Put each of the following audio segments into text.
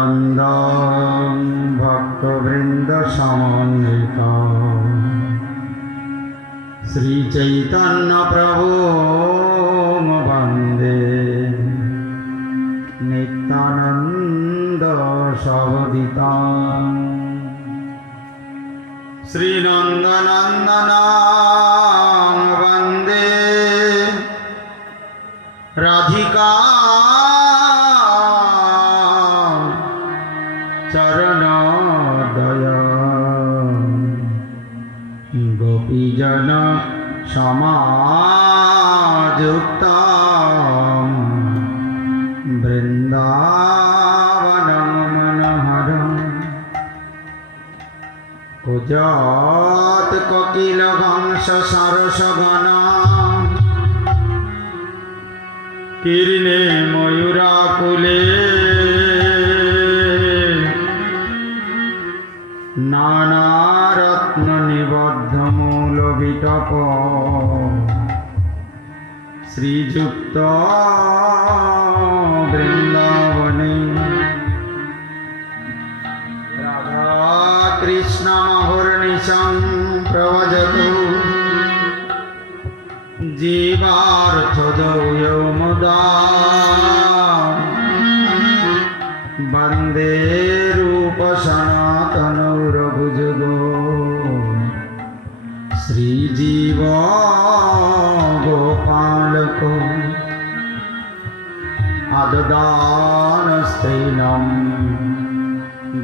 गुरुपददण्डं भक्तवृन्दसमन्वितं श्रीचैतन्यप्रभुं वन्दे नित्यानन्दसहोदितं श्रीनन्दनन्दनं वन्दे राधिका चरणोदय गोपीजन समायुक्तं वृन्दावनं मनोहरं कुजात कोकिलहंस सरसगणा कीर्णे मयूराकुले नानारत्ननिबद्धमूलविटप श्रीयुक्त वृन्दावने राधाकृष्णमहर्निशं प्रव्रजतु जीवार्थदौ मुदा वन्दे रूपसनातनौ रघुजगो श्रीजीव गोपालको अददानस्तेनं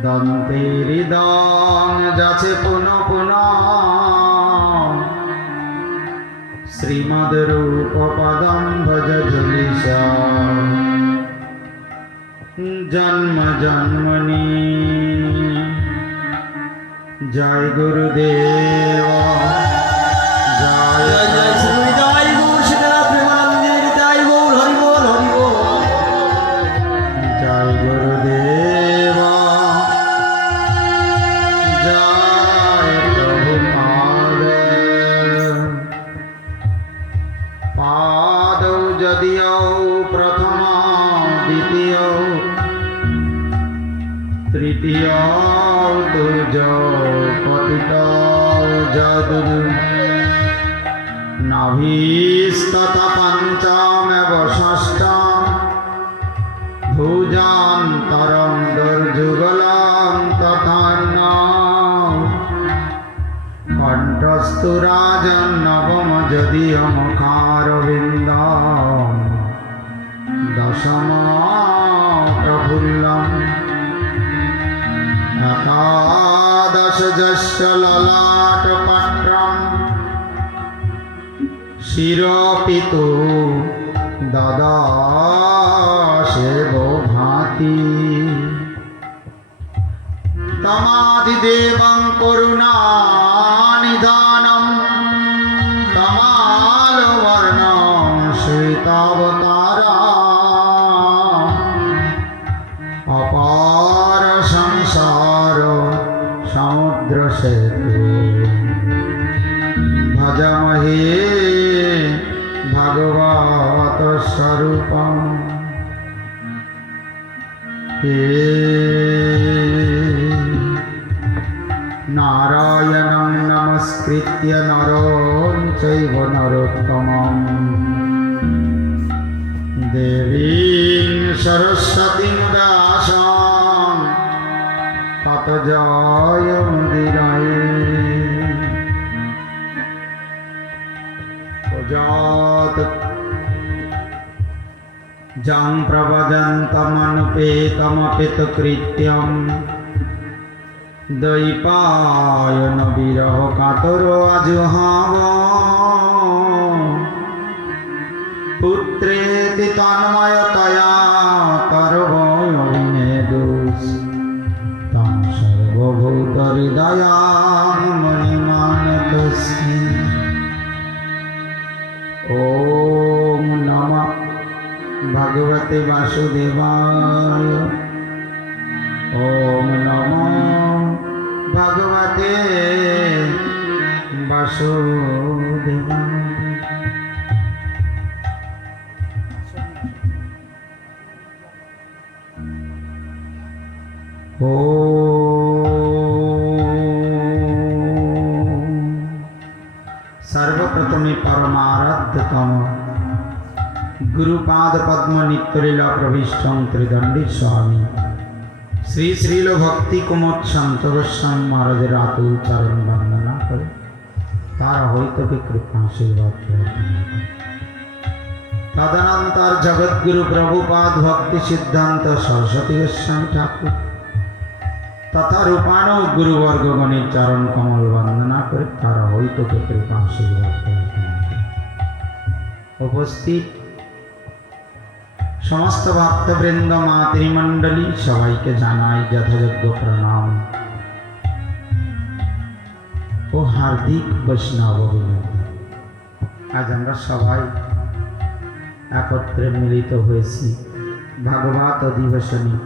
দন্তে হৃদয় যাচ্ছে পুনঃ পুনঃ শ্রীমদ্রূপপদম ভজ ঝুলিসা জন্ম জন্মনি। জয় গুরুদেব জয় জয় শ্রী জয় গৌর সীতানাথ প্রেমানন্দের জয় গৌর হরি বল হরি বল। জয় গুরুদেব জয় প্রভুপাদ। পাদৌ যদিও প্রথম দ্বিতীয় তৃতীয় তুজ পতিত যদু নাভিস্তথা পঞ্চমেব ষষ্ঠম ভুজান্তরম দুর্যুগলম তথা কণ্ঠস্থু রাজন নবম যদিও মুখারবিন্দম দশম প্রফুল্লম একাদশ যস্য ললাটপট্রম শিরোপিতু দদাশেব ভাতি তমাদিদেবং করুণানিধানম তমালবর্ণং শ্বেতাবতারা অপার সংসার সমুদ্র সেতু ভজমহে ভগবত স্বরূপম। হে নারায়ণং নমস্কৃত্য নরং চৈব নরোত্তমং দেবীং সরস্বতীং ব্যাসং ততো জয়মুদীরয়ে। যৎ যং প্রভজন্তমনুপেতমপিতকৃত্যং দ্বৈপায়ন বিরহ কাতরো আজুহাব পুত্রেতি তন্ময়তয়া করবোऽভিনেদুষ तं সর্বভূতহৃদয়াং মণিমানতস্মি। ওম নমঃ ভগবতে বাসুদেবায়। ওম নমঃ ভগবতে বাসুদেবায়। सर्वप्रथमे परमाराध्यतम गुरुपाद पद्म नित्यलीला प्रविष्टं त्रिदंडी स्वामी श्री श्रील भक्ति कुमोद संत गोस्वामी महाराजेर आतुल चरण वंदना करे तारा हईतके कृपा आशीर्वाद तदनंतर जगद्गुरु प्रभुपाद भक्ति सिद्धांत सरस्वती गोस्वामी ठाकुर तथा रूपानो गुरुवर्गगणेर चरण कमल वंदना करे तारा हईतके कृपा आशीर्वाद उपस्थित समस्त भक्तवृंद मातृमंडली सबाइके जानाई यथायोग्य प्रणाम ओ हार्दिक वैष्णव अभिनंदन। आज আমরা সবাই একত্রে মিলিত হয়েছি ভাগবত অধিবেশনে।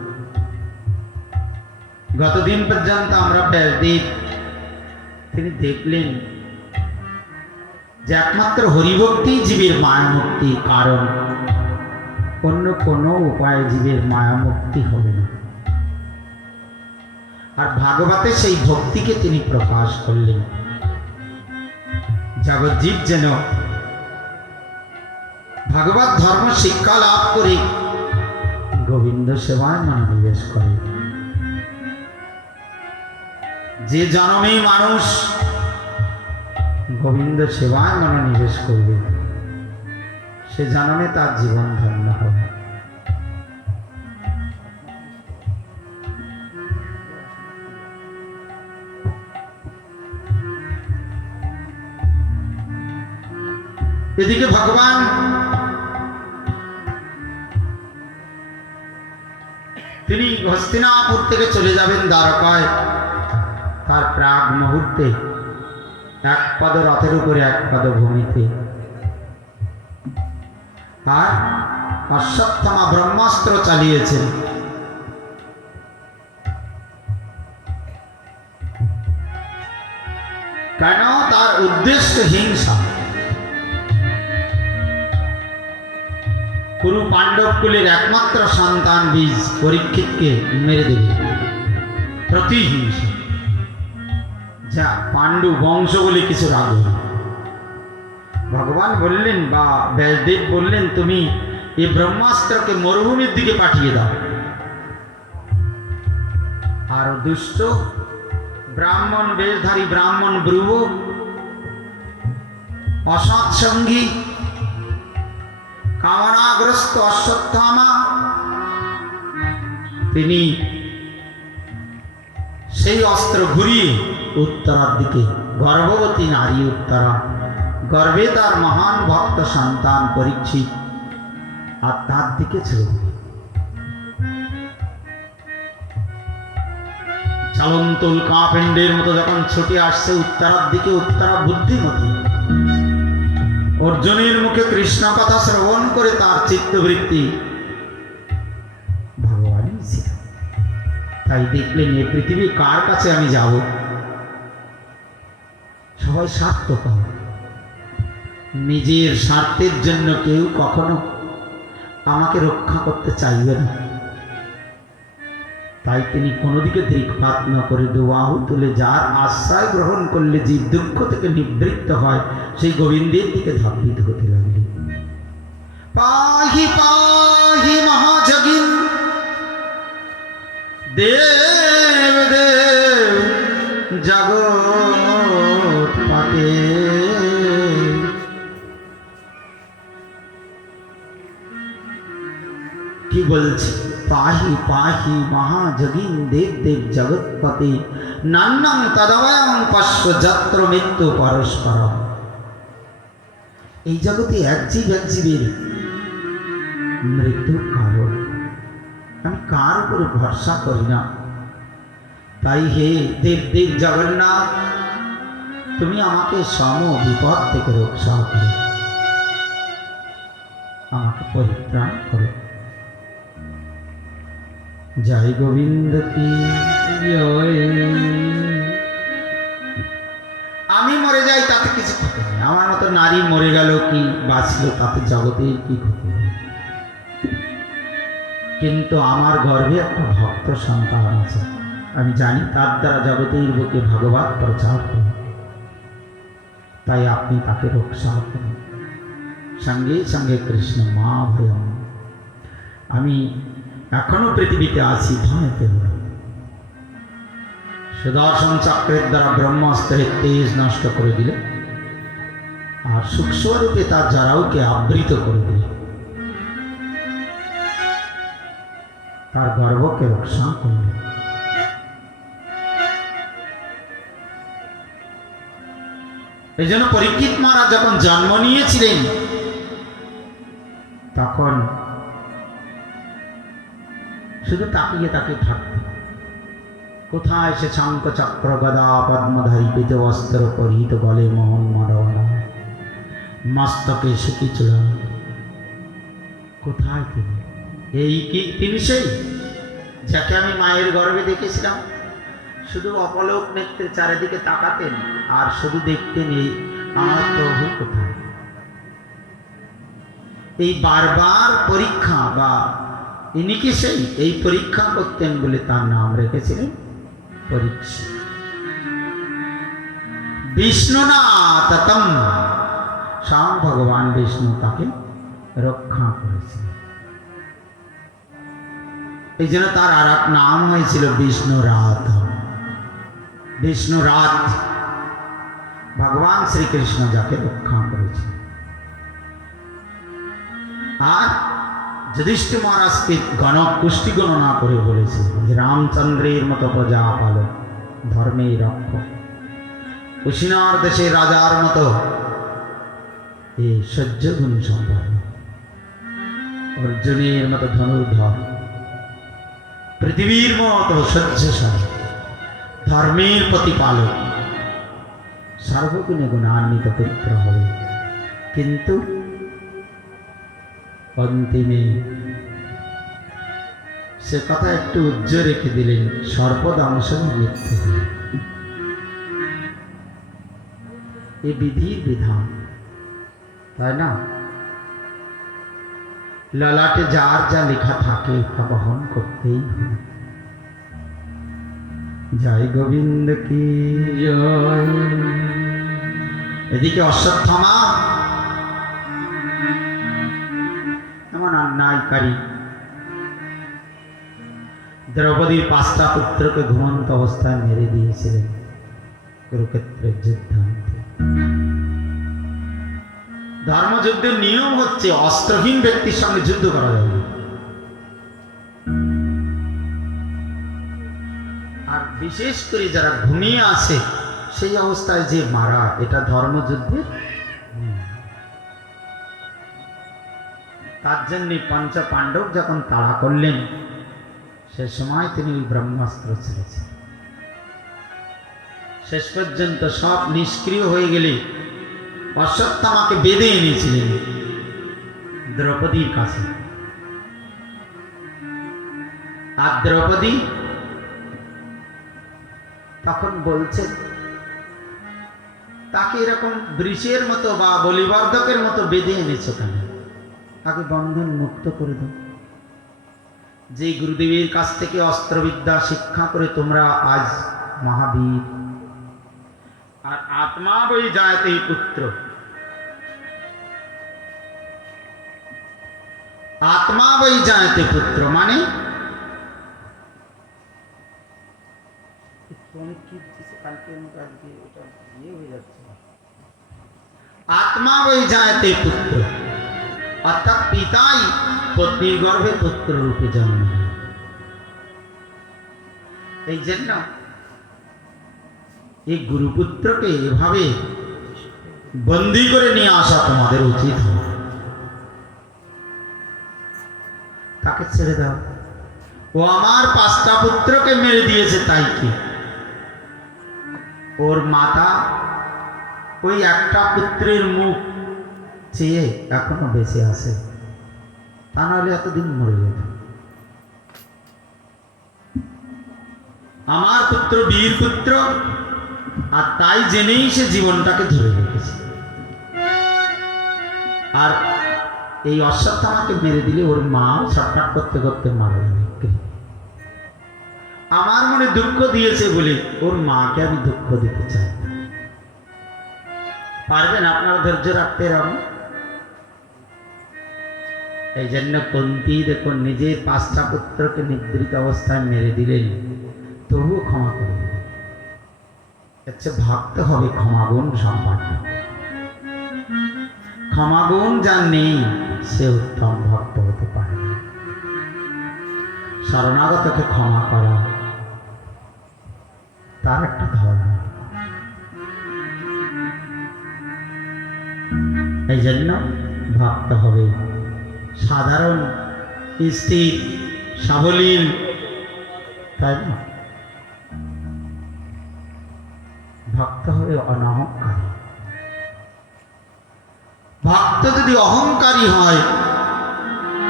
গতদিন পর্যন্ত আমরা ব্যাসদেব তিনি দেখলেন যে একমাত্র হরিভক্তি জীবের মায়া মুক্তির কারণ, অন্য কোনো উপায়ে জীবের মায়া মুক্তি হবে না। আর ভাগবতে সেই ভক্তিকে তিনি প্রকাশ করলেন। জগজ্জীব যেন ভাগবত ধর্ম শিক্ষা লাভ করে গোবিন্দ সেবায় মনোনিবেশ করে। যে জন্মে মানুষ গোবিন্দ সেবায় মনোনিবেশ করবে সে জন্মে তার জীবন ধন্য হবে। এদিকে ভগবান তিনি হস্তিনাপুর থেকে চলে যাবেন দ্বারকায়। তার প্রাগ মুহূর্তে এক পাদ রথের উপরে এক পাদ ভূমিতে, আর অশ্বত্থামা ব্রহ্মাস্ত্র চালিয়েছেন। কেন? তার উদ্দেশ্য হিংসা। কুরু পাণ্ডব কুলের একমাত্র সন্তান বীজ পরীক্ষিতকে মেরে দেবে, প্রতিহিংসা। যা পাণ্ডু বংশ বলে কিছু রাখবে। ভগবান বললেন বা ব্যাসদেব বললেন, তুমি এই ব্রহ্মাস্ত্রকে মরুভূমির দিকে পাঠিয়ে দাও। আর দুষ্ট ব্রাহ্মণ বেশধারী ব্রাহ্মণ ব্রুব অসৎসঙ্গী কামনাগ্রস্ত অশ্বত্থামা, তিনি সেই অস্ত্র ঘুরিয়ে উত্তরার দিকে, গর্ভবতী নারী উত্তরা, গর্ভে তার মহান ভক্ত সন্তান পরীক্ষিত, আর তার দিকে ছেড়ে দিলেন। চলন্ত উল্কাপিণ্ডের মতো যখন ছুটে আসছে উত্তরার দিকে, উত্তরা বুদ্ধিমতী, অর্জুনের মুখে কৃষ্ণ কথা শ্রবণ করে তার চিত্তবৃত্তি ভগবানই ছিল। তাই দেখলেন, এই পৃথিবী কার কাছে আমি যাব? সবাই স্বার্থপর, নিজের স্বার্থের জন্য কেউ কখনো আমাকে রক্ষা করতে চাইবে না। তাই তিনি কোনো দিকে দৃকপাত না করে দুবাহু তুলে যার আশ্রয় গ্রহণ করলে জীব দুঃখ থেকে নিবৃত্ত হয়, সেই গোবিন্দের দিকে ধাবিত হতে লাগলেন। পাহি পাহি মহাজগিন দেব দেব জগৎ পাতে, কি বলছে? পাহি পাহি মহাজগিন দেব দেব জগৎপতি, নান্নং তদবয়ং পশ্য যত্র মৃত্যু পরস্পর। এই জগতে এক জীব এক জীবের মৃত্যুর কারণ। আমি কার উপরে ভরসা করি না। তাই হে দেব দেব জগন্নাথ, তুমি আমাকে সম বিপদ থেকে রক্ষা করো, আমাকে পরিত্রাণ করো। জয় গোবিন্দ কি জয়। আমি মরে যাই তাতে কিছু ক্ষতি নেই, আমার মতো নারী মরে গেল কি বাঁচলো তাতে জগতের কি ক্ষতি নেই। কিন্তু আমার গর্ভে একটা ভক্ত সন্তান আছে, আমি জানি তার দ্বারা জগতের বুকে ভাগবত প্রচার করুন। তাই আপনি তাকে রক্ষা করুন। সঙ্গে সঙ্গে কৃষ্ণ মা ভয়ং, আমি এখনো পৃথিবীতে আছি, ভয় পেও না। সুদর্শন চক্রের দ্বারা ব্রহ্মাস্ত্রের তেজ নষ্ট করে দিলে, আর সূক্ষ্মরূপে তার জরাউকে আবৃত করে দিলে, তার গর্ভকে রক্ষা করলে। এই জন্য পরীক্ষিত মহারাজ যখন জন্ম নিয়েছিলেন, তখন শুধু তাকিয়ে তাকিয়ে থাকত। কোথায় সে শঙ্খ চক্র গদা পদ্মধারী পেতে অস্ত্র পরিহিত, গলে মোহন মরওয়ালা, মস্তকে সুখী চূড়া। কোথায় তিনি? এই কি তিনি সেই যাকে আমি মায়ের গর্ভে দেখেছিলাম? শুধু অপলোক নেত্রে চারিদিকে তাকাতেন আর শুধু দেখতেন, এই আমার প্রভু কোথায়। এই বারবার পরীক্ষা বা ইনি কি সেই, এই পরীক্ষা করতেন বলে তার নাম রেখেছিলেন পরীক্ষিত। বিষ্ণু না ততম, স্বয়ং ভগবান বিষ্ণু তাকে রক্ষা করেছিলেন। এই জন্য তার আর এক নাম হয়েছিল বিষ্ণুরাত। বিষ্ণুরাত ভগবান শ্রীকৃষ্ণ যাকে রক্ষা করেছেন। আর যুধিষ্ঠির মহারাজকে কুষ্টি গণনা করে বলেছে, রামচন্দ্রের মতো প্রজা পালক, ধর্মের রক্ষক, কুশিনার দেশের রাজার মতো এই সহ্য গুণ সম্পন্ন, অর্জুনের মতো ধনুর্ধর, পৃথিবীর মতো সহ্যশীল, ধর্মের প্রতিপালক, সর্বগুণে গুণান্বিত পুত্র হবে। কিন্তু অন্তিমে সে কথা একটু উজ্জ্বল রেখে দিলেন, সর্বদংশনে মৃত্যু হবে। এ বিধির বিধান, তাই না? ললাটে যার যা লেখা থাকে তা বহন করতেই হবে। জয় গোবিন্দ কি জয়। এদিকে অশ্বত্থামা এমন অন্যায়কারী দ্রৌপদীর 5টা পুত্রকে ঘুমন্ত অবস্থায় মেরে দিয়েছিলেন কুরুক্ষেত্রের যুদ্ধান্তে। ধর্মযুদ্ধের নিয়ম হচ্ছে অস্ত্রহীন ব্যক্তির সঙ্গে যুদ্ধ করা যাবে না। আর বিশেষ করে যারা ঘুমিয়ে আছে সেই অবস্থায় যে মারা, এটা ধর্মযুদ্ধের নিয়ম। তার জন্য পঞ্চ পাণ্ডব যখন তাড়া করলেন, সে সময় তিনি ব্রহ্মাস্ত্র ছেড়েছেন। শেষ পর্যন্ত সব নিষ্ক্রিয় হয়ে গেলে অশ্বত্থামাকে বেঁধে এনেছিলেন দ্রৌপদীর কাছে। আর দ্রৌপদী তখন বলছেন, তাকে এরকম বৃষের মতো বা বলিবর্ধকের মতো বেঁধে এনেছো কেন? তাকে বন্ধন মুক্ত করে দাও। যে গুরুদেবের কাছ থেকে অস্ত্রবিদ্যা শিক্ষা করে তোমরা আজ মহাবীর। আর আত্মা বই জায়তে পুত্র, আত্মা বই জায়তে পুত্র মানে আত্মা বই জায়তে পুত্র, অর্থাৎ পিতাই পত্নীর গর্ভে পুত্র রূপে জন্ম নেয়। এই জন্য এই গুরুপুত্রকে এভাবে বন্দী করে নিয়ে আসা তোমাদের উচিত হবে। তাকে ছেড়ে দাও। ও আমার 5টা পুত্রকে মেরে দিয়েছে, তাই কি? ওর মাতা ওই একটা পুত্রের মুখ চেয়ে এখনো বেঁচে আছে, তা নাহলে এতদিন মরে যেত। আমার পুত্র বীর পুত্র, আর তাই জেনেই সে জীবনটাকে ধরে রেখেছে। আর এই অশ্বত্থামাকে মেরে দিলে ওর মা ছটফট করতে করতে মারা যাবে। আমার মনে দুঃখ দিয়েছে বলে ওর মাকে আমি দুঃখ দিতে চাই। পারবেন আপনারা ধৈর্য রাখতে? এরকম এই জন্য কুন্তী দেখুন নিজের 5টা পুত্রকে নিদ্রিত অবস্থায় মেরে দিলেন, তবুও ক্ষমা করে দিলেন। আচ্ছা, ভাবতে হবে ক্ষমাগুণ সম্পন্ন। ক্ষমাগুণ যার নেই সে উত্তম ভক্ত হতে পারে না। শরণাগতকে ক্ষমা করা তার একটা ধর্ম। এই জন্য ভাবতে হবে সাধারণ, স্থির, সাবলীল, তাই না? ভাবতে হবে অনহংকারী। ভক্ত যদি অহংকারী হয়,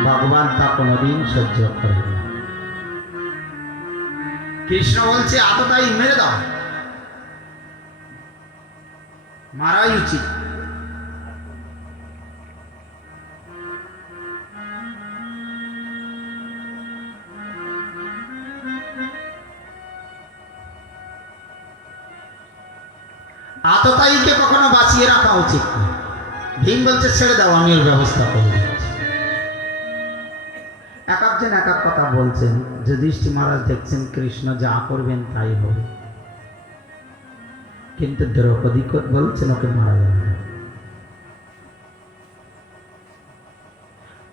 ভগবান তা কোনোদিন সহ্য করে না। কৃষ্ণ বলছে আততাই মেরে দাও, মারাই উচিত। আততায়ীকে কখনো বাঁচিয়ে রাখা উচিত না। ভীম বলছে ছেড়ে দাও, আমি ওর ব্যবস্থা করে দিচ্ছি। এক একজন এক এক কথা বলছেন। যুধিষ্ঠির মহারাজ দেখছেন কৃষ্ণ যা করবেন তাই হবে, কিন্তু দ্রৌপদী বলছেন ওকে মারা যাবে না।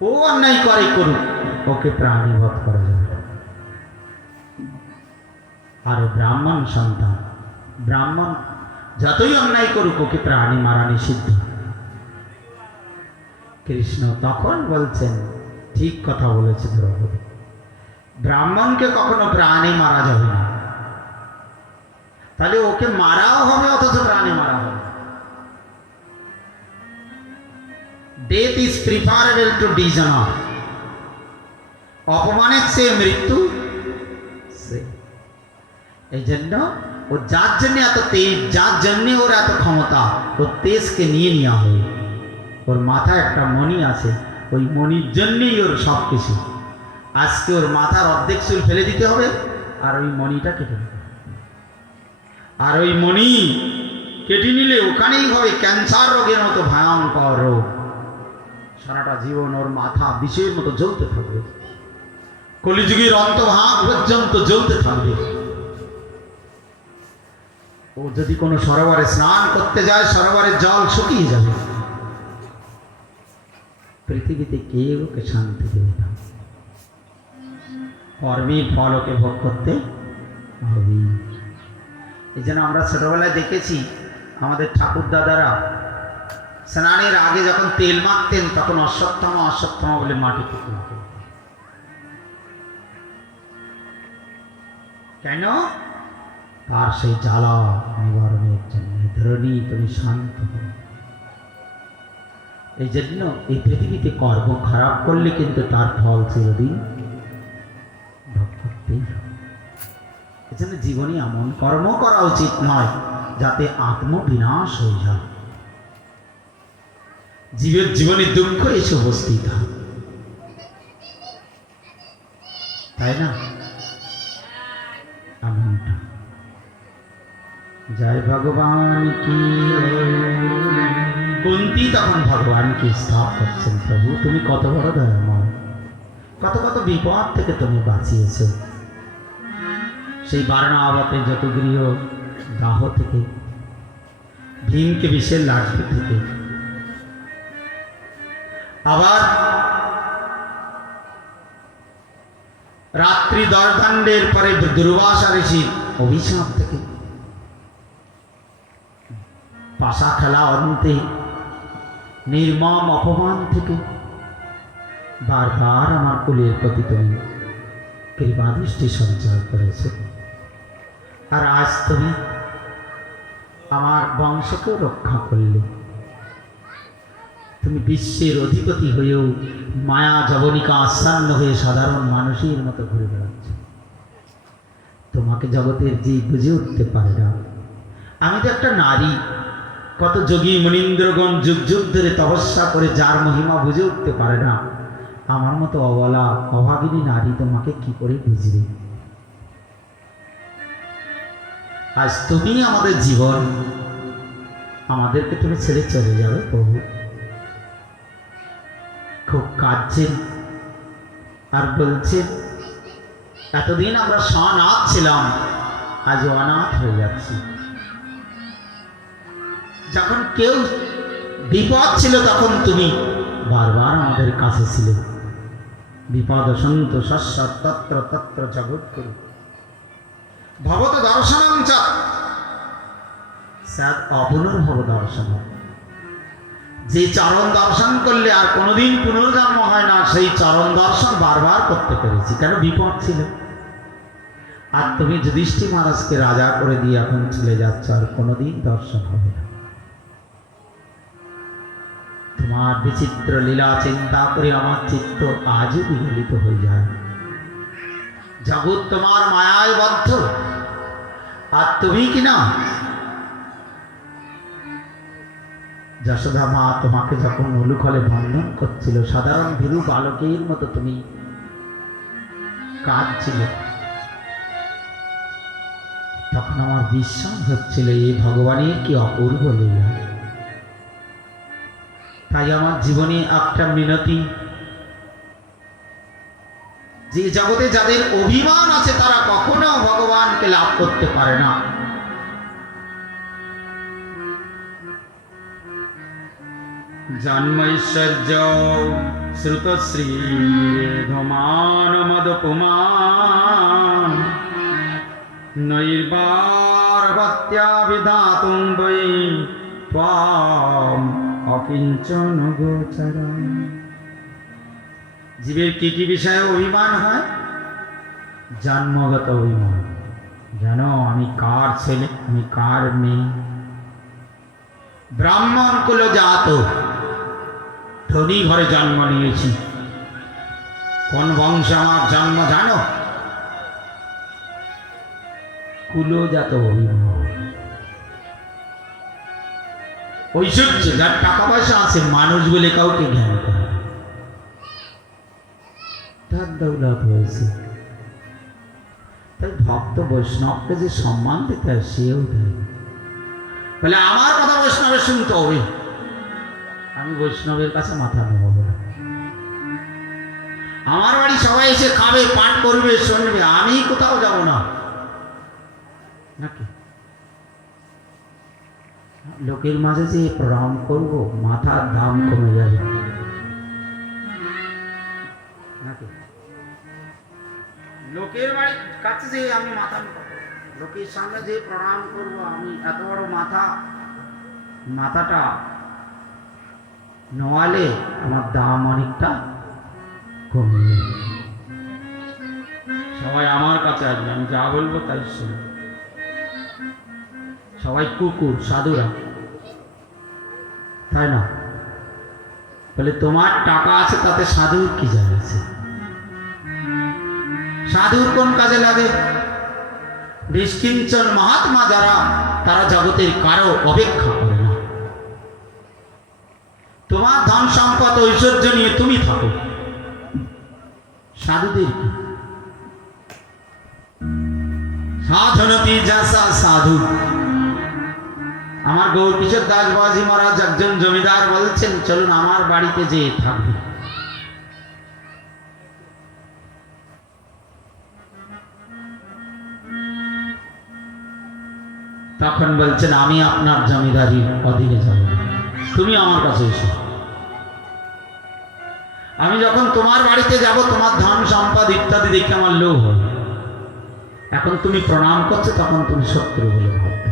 ও অন্যায় করে করুক, ওকে প্রাণীবধ করা যাবে। আর ব্রাহ্মণ সন্তান, ব্রাহ্মণ যতই অন্যায় করুক ওকে প্রাণী মারা নিষিদ্ধ। কৃষ্ণ তখন বলছেন, ঠিক কথা বলেছে দ্রৌপদী, ব্রাহ্মণকে কখনো প্রাণে মারা যাবে না। তাহলে ওকে মারাও হবে, অথচ প্রাণে মারা হবে। Death is preferable to dishonour. অপমানের চেয়ে মৃত্যু এই জন্য ও যার জন্য এত তেজ, যার জন্য ওর এত ক্ষমতা, ওর তেজকে নিয়ে নেওয়া হবে। ওর মাথায় একটা মণি আছে, ওই মণির জন্যই ওর সব কিছু। আজকে ওর মাথার অর্ধেক চুল ফেলে দিতে হবে, আর ওই মণিটা কেটে দিতে হবে। আর ওই মণি কেটে নিলে ওখানেই হবে ক্যান্সার রোগের মতো ভয়ঙ্কর রোগ। সারাটা জীবন ওর মাথা বিষের মতো জ্বলতে থাকবে, কলিযুগের অন্তভাগ পর্যন্ত জ্বলতে থাকবে। ও যদি কোনো সরোবরে স্নান করতে যায়, সরোবরের জল শুকিয়ে যাবে। পৃথিবীতে কেউ ওকে শান্তি দেবে না। কর্মের ফল ওকে ভোগ করতে হবে। এই জন্য আমরা ছোটবেলায় দেখেছি আমাদের ঠাকুর দাদারা স্নানের আগে যখন তেল মাখতেন, তখন অশ্বত্থামা অশ্বত্থামা বলে মাটিতে তুলতেন। কেন? তার সেই জ্বালা নিবারণের জন্য। ধরণী তুমি শান্ত হও। এই জন্য এই পৃথিবীতে কর্ম খারাপ করলে কিন্তু তার ফল চিরদিন ভোগ করতেই হবে। এই জন্য জীবনে এমন কর্ম করা উচিত নয় যাতে আত্মবিনাশ হয়ে যায়, জীবের জীবনে দুঃখ এসে উপস্থিত হয়, তাই না? এমনটা। জয় ভগবান কি। কুন্তী তখন ভগবানকে স্তব করছেন, প্রভু তুমি কত বড় দয়াময়, কত কত বিপদ থেকে তুমি বাঁচিয়েছ। সেই বারণাবতে যত গৃহ দাহ থেকে, ভীমকে বিষের লাঠি থেকে, আবার রাত্রি দরদণ্ডের পরে দুর্বাসা ঋষির অভিশাপ থেকে, পাশা খেলা অন্তে নির্মম অপমান থেকে, বারবার আমার কুলের প্রতি তুমি কৃপা দৃষ্টি সঞ্চার করেছে। আর আজ তুমি আমার বংশকে রক্ষা করলে। তুমি বিশ্বের অধিপতি হয়েও মায়া জবনিকা আচ্ছন্ন হয়ে সাধারণ মানুষের মতো ঘুরে বেড়াচ্ছ। তোমাকে জগতের জীব বুঝে উঠতে পারে না। আমি তো একটা নারী, কত যোগী মুনীন্দ্রগণ যুগ যুগ ধরে তপস্যা করে যার মহিমা বুঝে উঠতে পারে না। আমার মতো অবলা অভাগিনী নারী তোমাকে কি করে বুঝবে? আজ তুমি আমাদের জীবন, আমাদেরকে তুমি ছেড়ে চলে যাবে প্রভু। খুব কাঁদছেন আর বলছেন, এতদিন আমরা স্বনাথ ছিলাম, আজ অনাথ হয়ে যাচ্ছি। যখন কেউ বিপদ ছিল তখন তুমি বারবার আমাদের কাছে ছিলে। বিপদ সন্ত শস্য তত্র তত্র জগৎ করু ভবত দর্শনং চ স্যাদ অপুনর্ভব দর্শন। যে চরণ দর্শন করলে আর কোনোদিন পুনর্জন্ম হয় না, সেই চরণ দর্শন বারবার করতে পেরেছি। কেন? বিপদ ছিল। আর তুমি যুধিষ্ঠির মহারাজকে রাজা করে দিয়ে এখন চলে যাচ্ছ, আর কোনোদিন দর্শন হবে না। তোমার বিচিত্র লীলা চিন্তা করে আমার চিত্ত আজও বিগলিত হয়ে যায়। জগৎ তোমার মায়ায় বদ্ধ, আর তুমি কিনা যশোদা মা তোমাকে যখন উলুখলে বন্ধন করছিল, সাধারণ ভীরু বালকের মতো তুমি কাঁদছিল। তখন আমার বিশ্বাস হচ্ছিল এই ভগবানের কি অপূর্ব লীলা। তাই আমার জীবনে একটা মিনতি, যে জগতে যাদের অভিমান আছে তারা কখনো ভগবানকে লাভ করতে পারে না। জন্মৈশ্বর্য শ্রুতশ্রী ধমান মদপুমান নৈর্বারবত্যা বিধাতুং বৈ ত্বাম অকিঞ্চন গোচরম। জীবের কি কি বিষয়ে অভিমান হয়? জন্মগত অভিমান, জানো আমি কার ছেলে, আমি কার মেয়ে। ব্রাহ্মণ কুল জাত, ধনী ঘরে জন্ম নিয়েছি। কোন বংশে আমার জন্ম জানো? কুলজাত অভিমান। ঐশ্বর্য, যার টাকা পয়সা আছে, মানুষ বলে কাউকে জ্ঞান করে না। তার দৌলত হয়েছে। তাই ভক্ত বৈষ্ণবকে যে সম্মান দিতে হয় সেও দেয়। বলে আমার কথা বৈষ্ণবের শুনতে হবে, আমি বৈষ্ণবের কাছে মাথা নেব না। আমার বাড়ি সবাই এসে খাবে, পাঠ করবে, শুনবে, আমি কোথাও যাব না নাকি? লোকের মাঝে যে প্রণাম করব, মাথার দাম কমে যাবে নাকি? লোকের বাড়ির কাছে যে আমি মাথা, লোকের সামনে যে প্রণাম করব, আমি এত বড় মাথাটা নোয়ালে আমার দাম অনেকটা কমে যাবে। সবাই আমার কাছে আসবে, আমি যা বলবো তাই শুনবে। সবাই কুকুর, সাধুরা, তাই না? বলে তোমার টাকা আছে তাতে সাধুর কি যায় আছে? সাধুর কোন কাজে লাগে? নিষ্কিঞ্চন মহাত্মা যারা, তারা জগতের কারো অপেক্ষা করে না। তোমার ধন সম্পদ ঐশ্বর্য নিয়ে তুমি থাকো, সাধুদের কি? সাধনতি যাসা সাধু। আমার গৌরকিশোর দাস বাবাজি মহারাজ একজন জমিদার বলছেন, চলুন আমার বাড়িতে যেয়ে থাকবে। তখন বলছেন, আমি আপনার জমিদারির অধীনে যাব না, তুমি আমার কাছে এসো। আমি যখন তোমার বাড়িতে যাব, তোমার ধন সম্পদ ইত্যাদি দেখে আমার লোভ হয়। এখন তুমি প্রণাম করছো, তখন তুমি শত্রু বলে ভাববে।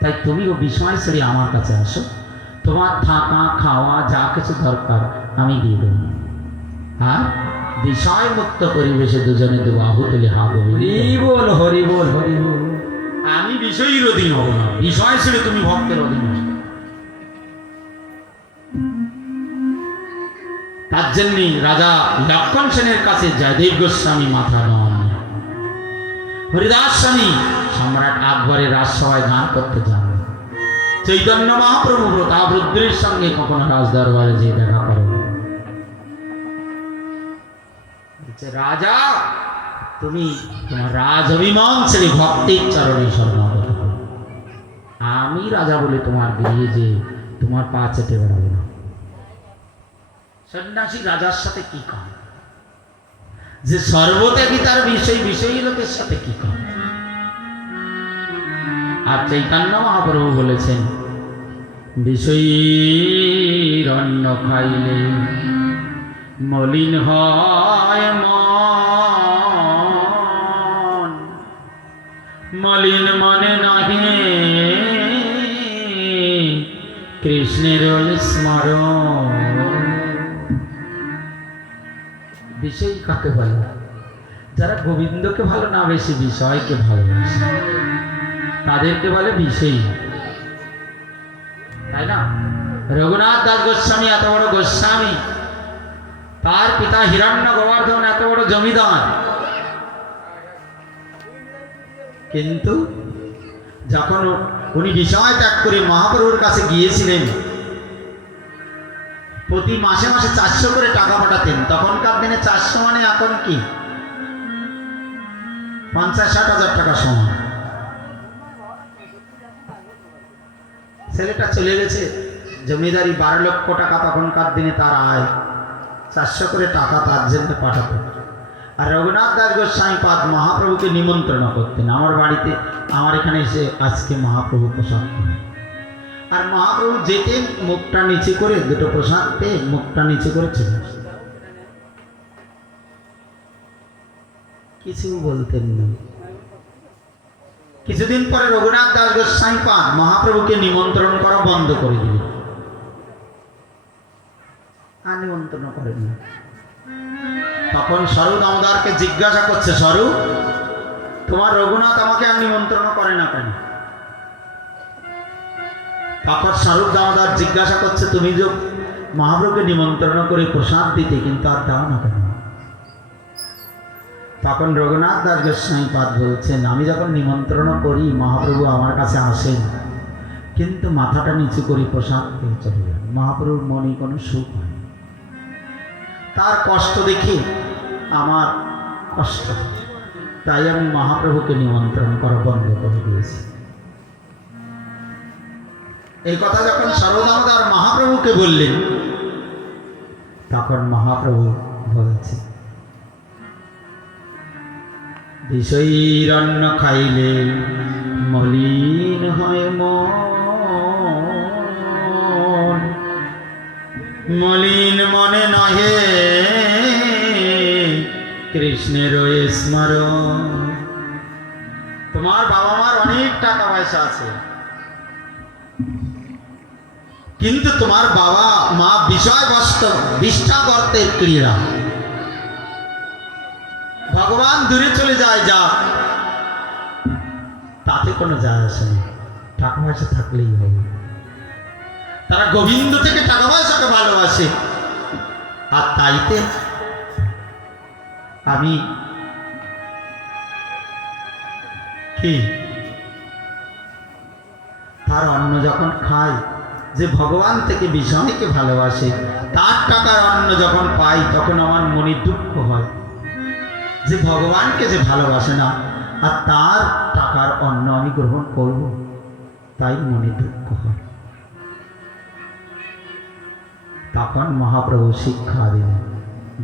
তাই তুমি ও বিষয় ছেড়ে আমার কাছে আসো, তোমার থাকা খাওয়া যা কিছু দরকার আমি দিয়ে দেব। আর বিষয় মুক্ত পরিবেশে দুজনে দেবো আহুতলে হাবো। হরি বল, হরি বল, হরি বল। আমি বিষয়ের অধীন হব না, বিষয় ছেড়ে তুমি ভক্তের অধীন হও। তার জন্যই রাজা লক্ষণ সেনের কাছে জয়দেব গোস্বামী মাথা নন। হরিদাস স্বামী সম্রাট আকবরের রাজসভায় গান করতে যান। চৈতন্য মহাপ্রভু প্রতাপরুদ্রের সঙ্গে কখনো রাজদরবারে যেয়ে দেখা করে। রাজা, তুমি তোমার রাজ অভিমান ছেড়ে ভক্তির চরণে শরণাগত হও। আমি রাজা বলে তোমার গৃহে যে তোমার পা চেটে বেড়াবো না। সন্ন্যাসী রাজার সাথে কি কাম? যে সর্বত্যাগী তার বিষয়ী লোকের সাথে কি কাম? আর চৈতন্য মহাপ্রভু বলেছেন, বিষয়ীর অন্ন খাইলে মলিন হয় মন, মলিন মনে নাহি কৃষ্ণের স্মরণ। বিষয় কাকে বলে? যারা গোবিন্দকে ভালো না বেশি বিষয়কে ভালোবাসে, তাদেরকে বলে বিষয়ী, তাই না? রঘুনাথ দাস গোস্বামী এত বড় গোস্বামী, তার পিতা হিরণ্য গোবর্ধন এত বড় জমিদার, কিন্তু যখন উনি বিষয় ত্যাগ করে মহাপ্রভুর কাছে গিয়েছিলেন, প্রতি মাসে মাসে 400 করে টাকা পাঠাতেন। তখনকার দিনে 400 মানে এখন কি 50-60 হাজার টাকা সমান। ছেলেটা চলে গেছে, জমিদারি 12 লক্ষ টাকা তখনকার দিনে তার আয়। 400 করে টাকা তার জন্য পাঠাতো। আর রঘুনাথ দাস গোস্বামী পাদ মহাপ্রভুকে নিমন্ত্রণ করতেন, আমার বাড়িতে, আমার এখানে এসে আজকে মহাপ্রভু প্রসাদ করে। আর মহাপ্রভু যেতেন মুখটা নিচে করে, দুটো প্রসাদ পেয়ে মুখটা নিচে করে চলে আসতেন, কিছু বলতেন না। কিছুদিন পরে রঘুনাথ দাস গোস্বামী পাদ মহাপ্রভুকে নিমন্ত্রণ করা বন্ধ করে দিলেন। আর নিমন্ত্রণ করেন না। তখন স্বরূপ দামোদরকে জিজ্ঞাসা করছে, স্বরূপ তোমার রঘুনাথ আমাকে আর নিমন্ত্রণ করে না কেন? তখন স্বরূপ দামোদর জিজ্ঞাসা করছে, তুমি যে মহাপ্রভুকে নিমন্ত্রণ করে প্রসাদ দিতে, কিন্তু আর দাও না কেন? তখন রঘুনাথ দাস গোস্বামীপাদ বলছেন, আমি যখন নিমন্ত্রণ করি মহাপ্রভু আমার কাছে আসেন, কিন্তু মাথাটা নিচু করি প্রসাদ পেয়ে চলে যান। মহাপ্রভুর মনে কোনো সুখ হয়, তার কষ্ট দেখে আমার কষ্ট, তাই আমি মহাপ্রভুকে নিমন্ত্রণ করা বন্ধ করে দিয়েছি। এই কথা যখন সর্বদামোদর মহাপ্রভুকে বললেন, তখন মহাপ্রভু বলছে, বিষয়ীর অন্ন খাইলে মলিন হয় মন, মলিন মনে নহে কৃষ্ণের স্মরণ। তোমার বাবা মার অনেক টাকা পয়সা আছে, কিন্তু তোমার বাবা মা বিষয়বস্তু বিষ্ঠাগর্তের ক্রীড়া, ভগবান দূরে চলে যায় যা, তাতে কোনো যায় আসে না, টাকা পয়সা থাকলেই হবে। তারা গোবিন্দ থেকে টাকা পয়সাকে ভালোবাসে, আর তাইতে আমি কি তার অন্ন যখন খাই, যে ভগবান থেকে বিষয়কে ভালোবাসে, তার টাকার অন্ন যখন পাই, তখন আমার মনে দুঃখ হয় যে ভগবানকে যে ভালোবাসে না, আর তার টাকার অন্ন আমি গ্রহণ করব, তাই মনে দুঃখ হয়। তখন মহাপ্রভু শিক্ষা দিলেন,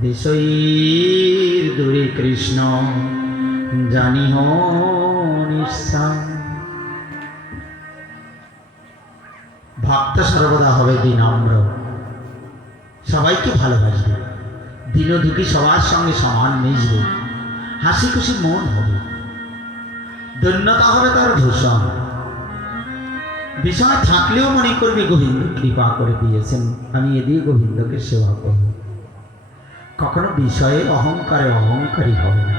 বিষয়ীর দূরে কৃষ্ণ জানিহ নিঃসার। ভক্ত সর্বদা হবে বিনম্র, সবাইকে ভালোবাসবে, দীন দুঃখী সবার সঙ্গে সমান মিশবে, হাসি খুশি মন হবে, ধন্যতা হবে তার ভূষণ। বিষয় থাকলেও মনে করবে গোবিন্দ কৃপা করে দিয়েছেন, আমি এদিকে গোবিন্দকে সেবা করব। কখনো বিষয়ে অহংকারে অহংকারী হবে না,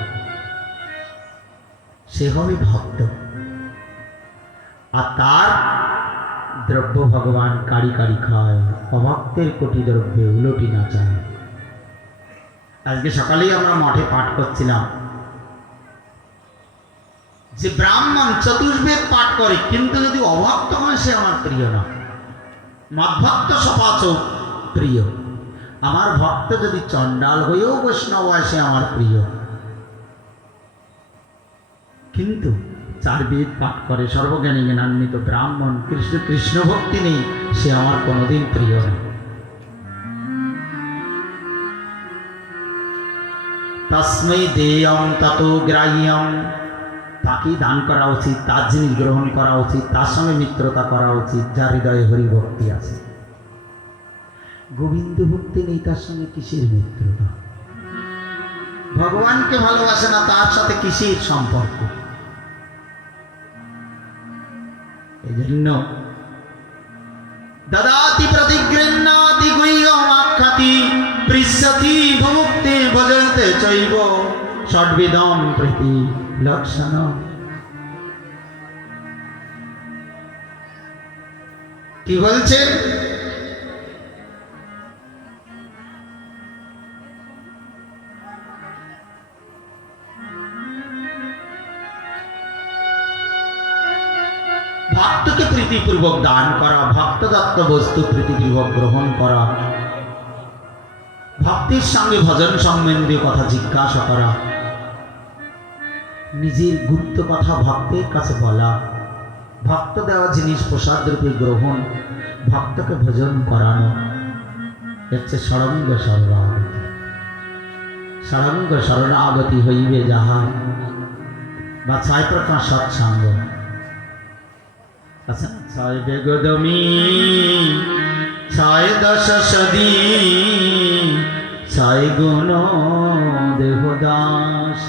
সে হবে ভক্ত। আর তার দ্রব্য ভগবান কারি কারি খায়, অভক্তের কোটি দ্রব্যে উলটি না চায়। আজকে সকালেই আমরা মঠে পাঠ করছিলাম যে ব্রাহ্মণ চতুর্বেদ পাঠ করে, কিন্তু যদি অভক্ত হয় সে আমার প্রিয় না। মদ্ভক্ত সপাচ প্রিয়, আমার ভক্ত যদি চণ্ডাল হয়েও বৈষ্ণব হয় সে আমার প্রিয়। কিন্তু চার বেদ পাঠ করে, সর্বজ্ঞানী জ্ঞানান্বিত ব্রাহ্মণ, কৃষ্ণ কৃষ্ণ ভক্তি নেই, সে আমার কোনোদিন প্রিয় না। তস্मै দেয়ং ততো গ্রাহ্যং, তাকেই দান করা উচিত, তার জিনিস গ্রহণ করা উচিত, তার সঙ্গে মিত্রতা করা উচিত, যার হৃদয়ে হরি ভক্তি আছে। গোবিন্দ ভক্তি নেই, তার সঙ্গে কিসের মিত্রতা? ভগবানকে ভালোবাসে না, তার সাথে কিসের সম্পর্ক? এই জন্য দদাতি প্রতিগৃহ্ণাতি গুহ্যমাখ্যাতি পৃচ্ছতি ভুক্তে ভজতে চৈব ষড্বিধম প্রীতি লক্ষণ। কি বলছেন? ভক্তকে প্রীতিপূর্বক দান করা, ভক্তদত্ত বস্তু প্রীতিপূর্বক গ্রহণ করা, ভক্তির সঙ্গে ভজন সম্বন্ধীয় কথা জিজ্ঞাসা করা, নিজের গুপ্ত কথা ভক্তের কাছে বলা, ভক্ত দেওয়া জিনিস প্রসাদ রূপে গ্রহণ, ভক্তকে ভজন করানো, হচ্ছে ষড়ঙ্গ শরণাগতি। ষড়ঙ্গ শরণাগতি হইবে যাহা, বা ছয় প্রকার সৎসঙ্গ। আচ্ছা, ছয় বেগদমি, ছয় দশ সদী, ছয় গুণ দেহদাস,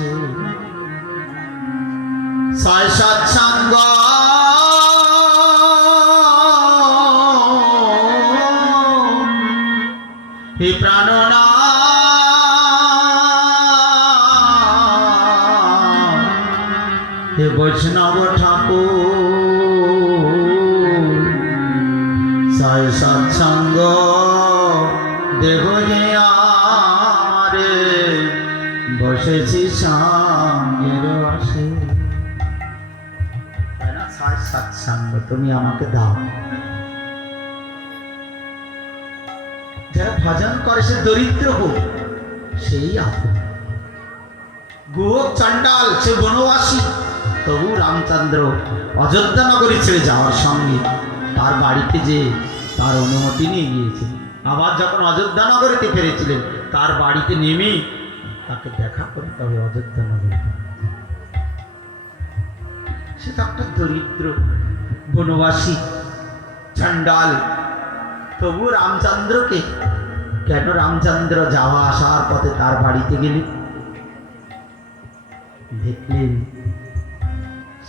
ছয় সৎসঙ্গ, হে প্রাণ হে বৈষ্ণব ঠাকুর সাই সৎসঙ্গ দেহ যে আমারে বসেছি সঙ্গের আসে। সাই সৎসঙ্গ তুমি আমাকে দাও। যারা ভজন করে সে দরিদ্র হোক সেই আপন, গোপ চণ্ডাল সে বনবাসী, তবু রামচন্দ্র অযোধ্যা নগরী ছেড়ে যাওয়ার সঙ্গে তার বাড়িতে যে তার অনুমতি নিয়ে গিয়েছিল। আবার যখন অযোধ্যা নগরীতে ফিরেছিলেন তার বাড়িতে নেমে তাকে দেখা করে তবে অযোধ্যা নগরীতে। সে তো একটা দরিদ্র বনবাসী চণ্ডাল, তবু রামচন্দ্রকে কেন রামচন্দ্র যাওয়া আসার পথে তার বাড়িতে গেলেন? দেখলেন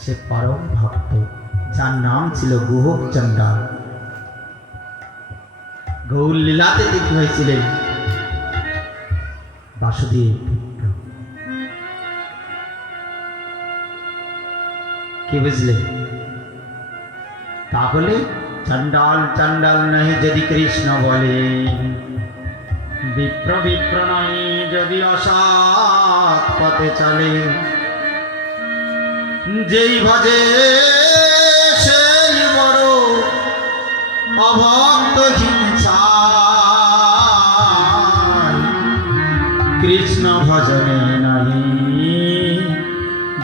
সে পরম ভক্ত যার নাম ছিল গুহক চণ্ডাল। গৌর লীলাতে দেখতে হয়েছিলেন বাসুদেব। কি বুঝলে? তাহলে চণ্ডাল চণ্ডাল নহে যদি কৃষ্ণ বলে, বিপ্র বিপ্র নয় যদি অসৎ পথে চলে, যেই ভজে সেই বড় অভক্তহীন চায়, কৃষ্ণ ভজনে নাহি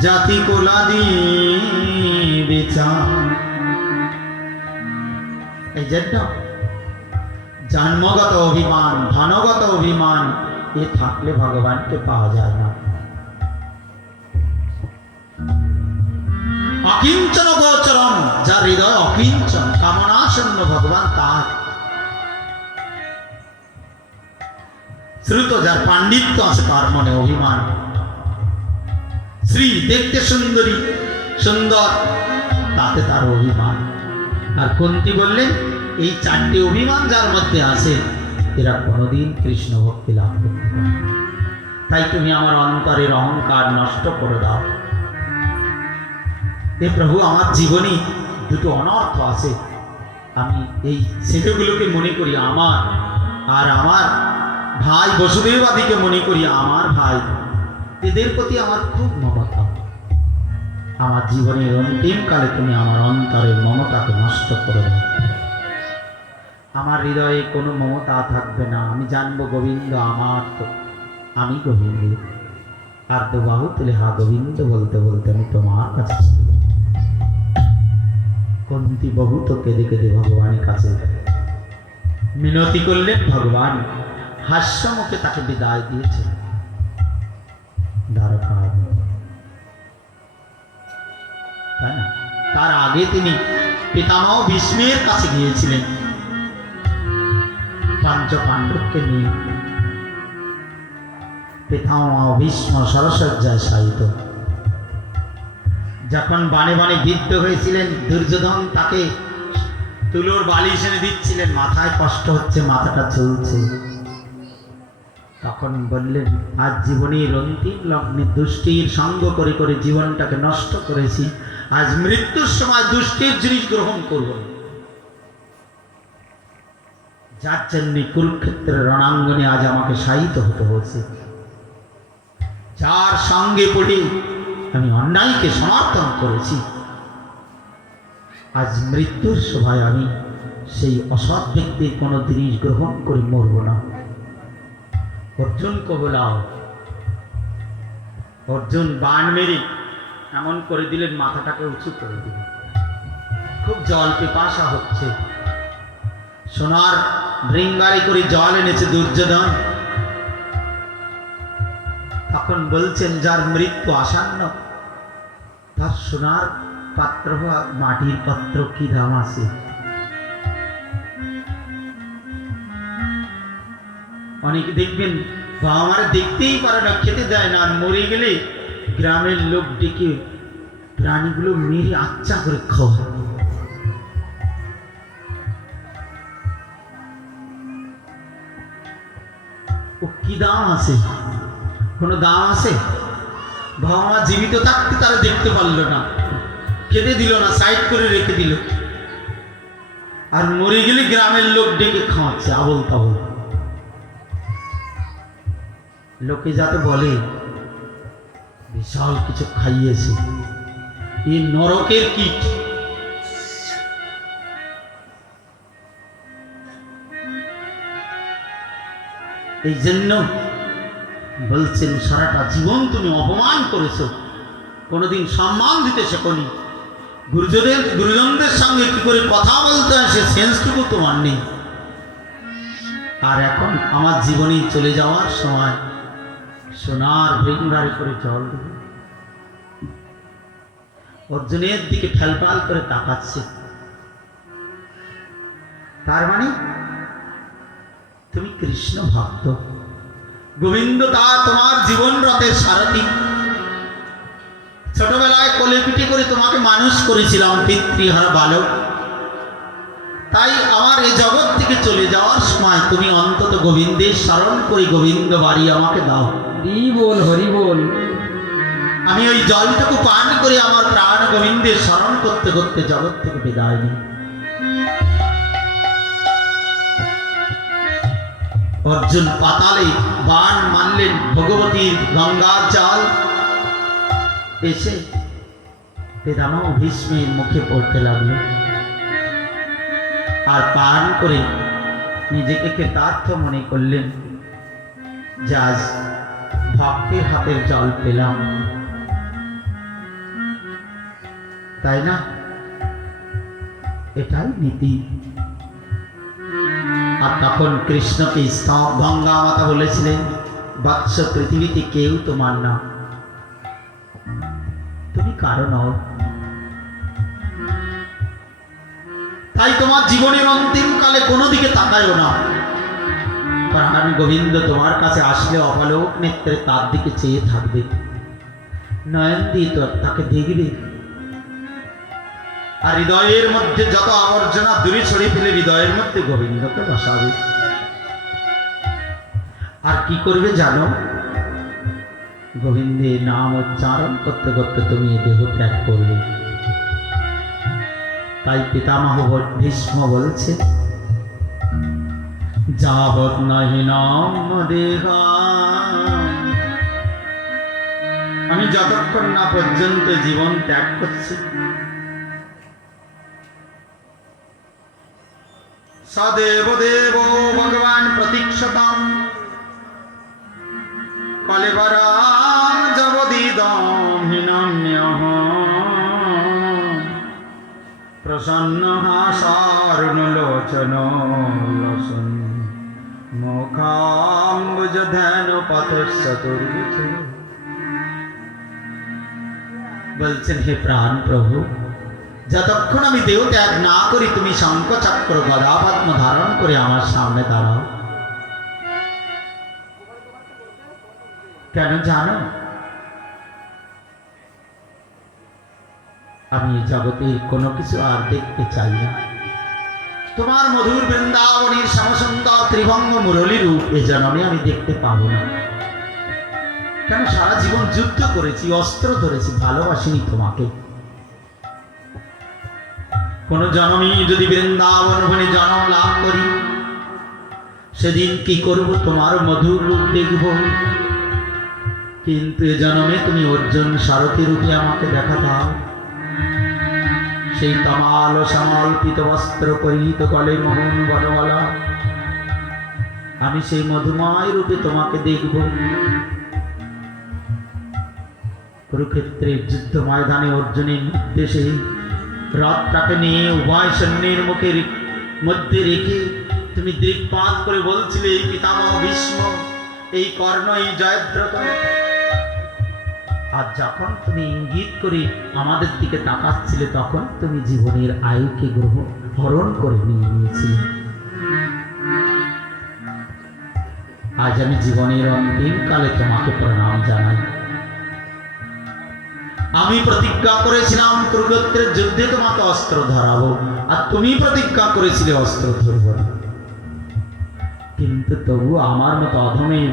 জাতি কুলাদি বিচার। এই জন্য জন্মগত অভিমান, ধনগত অভিমান এ থাকলে ভগবানকে পাওয়া যায় না। অকিঞ্চন গোচরম, যার হৃদয় অকিঞ্চন, কামনা শূন্য ভগবান তার। শ্রুত যার পাণ্ডিত্য আছে তার মনে অভিমান। শ্রী দেখতে সুন্দরী সুন্দর, তাতে তার অভিমান। আর কুন্তী বললেন এই চারটি অভিমান যার মধ্যে আছে এরা কোনোদিন কৃষ্ণ ভক্তি লাভ করতে পারে। তাই তুমি আমার অন্তরের অহংকার নষ্ট করে দাও। এ প্রভু, আমার জীবনে দুটো অনর্থ আছে, আমি এই ছেলেগুলোকে মনে করি আমার, আর আমার ভাই বসুদেবাদিকে মনে করি আমার ভাই। এদের প্রতি আমার খুব মমতা। আমার জীবনের অন্তিম কালে তুমি আমার অন্তরের মমতাকে নষ্ট করে দাও। আমার হৃদয়ে কোনো মমতা থাকবে না। আমি জানবো গোবিন্দ আমার, তো আমি গোবিন্দ। আর তো বাহু তুলে হা গোবিন্দ বলতে বলতে আমি তোমার কাছে কুন্তী বহুত কেঁদে কেঁদে ভগবানের কাছে মিনতি করলেন। ভগবান হাস্য মুখে তাকে বিদায় দিয়েছে দ্বারকা। তাই না? তার আগে তিনি পিতামহ ভীষ্মের কাছে গিয়েছিলেন পাঞ্চ পাণ্ডবকে নিয়ে। পিতামহ ভীষ্ম সরসজ্জায় শায়িত। যখন বাণে বাণে বিদ্ধ হয়েছিলেন, দুর্যোধন তাকে তুলোর বালিশ এনে দিচ্ছিলেন, মাথায় কষ্ট হচ্ছে, মাথাটা চলছে। তখন বললেন আজ জীবনের অন্তিম লগ্নে দুষ্টির সঙ্গ করে করে জীবনটাকে নষ্ট করেছি, আজ মৃত্যুর সময় দুষ্টির জিনিস গ্রহণ করব, যার জন্য কুরুক্ষেত্রের রণাঙ্গনে আজ আমাকে শায়িত হতে হয়েছে। যার সঙ্গে পড়ে আমি অন্যায়কে সমর্থন করেছি, আজ মৃত্যুর সময় আমি সেই অসৎ ব্যক্তির কোনো জিনিস গ্রহণ করে মরব না। অর্জুনকে বলাও। অর্জুন বাণ মেরে এমন করে দিলেন, মাথাটাকে উঁচু করে দিলেন। খুব জল পিপাসা হচ্ছে, সোনার বৃঙ্গারে করে জল এনেছে দুর্যোধন। তখন বলছেন যার মৃত্যু আসন্ন তার সোনার পাত্র বা মাটির পাত্র কি দাম আছে? অনেকে দেখবেন বাবা মারা দেখতেই পারে না, খেতে দেয় না, মরে গেলে গ্রামের লোক ডেকে প্রাণীগুলো মেরে আচ্ছা করে খাওয়ায়। ও কি দাম আছে? কোনো দাম আছে? বাবা মা জীবিত থাকতে তারা দেখতে পারলো না, খেতে দিল না, সাইড করে রেখে দিল। আর মরে গেলে গ্রামের লোক ডেকে খাওয়াচ্ছে আবল তাবল। লোকে যাতে বলে বিশাল কিছু খাইয়েছে, এই নরকের কীট। এই জন্য বলছেন সারাটা জীবন তুমি অপমান করেছো, কোনোদিন সম্মান দিতে শেখনি, গুরুজনদের সঙ্গে কি করে কথা বলতে হয় সে সেন্সটুকু তোমার নেই। আর এখন আমার জীবনে চলে যাওয়ার সময় সোনার ভেঙ্গারে করে জল দেবে। অর্জুনের দিকে ফেলপাল করে তাকাচ্ছে, তার মানে তুমি কৃষ্ণ ভক্ত, গোবিন্দ তা তোমার জীবন রথের সারথি। ছোটবেলায় কোলে পিঠে করে তোমাকে মানুষ করেছিলাম পিতৃহারা বালক, তাই আমার এই জগৎ থেকে চলে যাওয়ার সময় তুমি অন্তত গোবিন্দের স্মরণ করে গোবিন্দ বাড়ি আমাকে দাও। হরি বল, হরি বল। আমি ওই জলটুকু পান করে আমার প্রাণ গোবিন্দের স্মরণ করতে করতে জগৎ থেকে বিদায় নিই। অর্জুন পাতালে বাণ মানলেন ভগবতীর গঙ্গার জল, এসে পিতামহ ভীষ্মের মুখে পড়তে লাগলো। আর পান করে নিজেকে কৃতার্থ মনে করলেন যে আজ ভক্তের হাতের জল পেলাম, তাই না? এটাই নীতি। আর তখন কৃষ্ণকে স্তব গঙ্গা মাতা বলেছিলেন, বৎস পৃথিবীতে কেউ তোমার না, তুমি কারো নও। তাই তোমার জীবনের অন্তিম কালে কোনো দিকে তাকায়ও না, কারণ গোবিন্দ তোমার কাছে আসলে অপলোক নেত্রে তার দিকে চেয়ে থাকবে, নয়ন দিয়ে তো তাকে দেখবে। আর হৃদয়ের মধ্যে যত আবর্জনা দূরে সরিয়ে ফেলে হৃদয়ের মধ্যে গোবিন্দকে বসাবে। আর কি করবে জানো? গোবিন্দের নাম উচ্চারণ করতে করতে তুমি এ দেহ ত্যাগ করবে। তাই পিতামহ ভীষ্ম বলছে, যাবৎ নাহি নাম দেহা, আমি যতক্ষণ না পর্যন্ত জীবন ত্যাগ করছি, সদেব দেব ভগবান প্রতীক্ষতাম কলেবরাম জবদিদম হিনাম্যহ প্রসন্ন হাসারুণলোচন লসন মুখাম্বুজ ধ্যান পথসতুর্বিচ। বলছেন, হে প্রাণ প্রভু, যতক্ষণ আমি দেহ ত্যাগ না করি তুমি শঙ্খ চক্র গদা পদ্ম ধারণ করে আমার সামনে দাঁড়াও। কেন জানো? আমি জগতের কোনো কিছু আর দেখতে চাই না। তোমার মধুর বৃন্দাবনের সমসুন্দর ত্রিভঙ্গ মুরলী রূপ এ জন্মে আমি দেখতে পাবো না। কেন? সারা জীবন যুদ্ধ করেছি, অস্ত্র ধরেছি, ভালোবাসিনি তোমাকে। কোন জন্মে যদি বৃন্দাবন বনে জন্ম লাভ করি, সেদিন কি করব? তোমার মধুর রূপ দেখব। কিন্তু এ জন্মে তুমি অর্জুন সারথী রূপে আমাকে দেখা দাও। সেই তমাল ও সমর্পিত বস্ত্র পরিহিত গলে মোহন বনমালা, আমি সেই মধুময় রূপে তোমাকে দেখব। কুরুক্ষেত্রের যুদ্ধ ময়দানে অর্জুনের নির্দেশে রথটাকে নিয়ে উভয় সৈন্যের মুখের মধ্যে রেখে তুমি দৃকপাত করে বলছিলে, এই পিতামহ ভীষ্ম, এই কর্ণ, এই জয়দ্রথ। আর যখন তুমি ইঙ্গিত করে আমাদের দিকে তাকাচ্ছিলে, তখন তুমি জীবনের আয়ুকে হরণ করে নিয়ে নিয়েছিলে। আজ আমি জীবনের অন্তিম কালে তোমাকে প্রণাম জানাই। আমি প্রতিজ্ঞা করেছিলাম কুরুক্ষেত্রের যুদ্ধে তোমাকে অস্ত্র ধরাবো, আর তুমি প্রতিজ্ঞা করেছিলে অস্ত্র ধরব না। কিন্তু তবু আমার মতো অধমের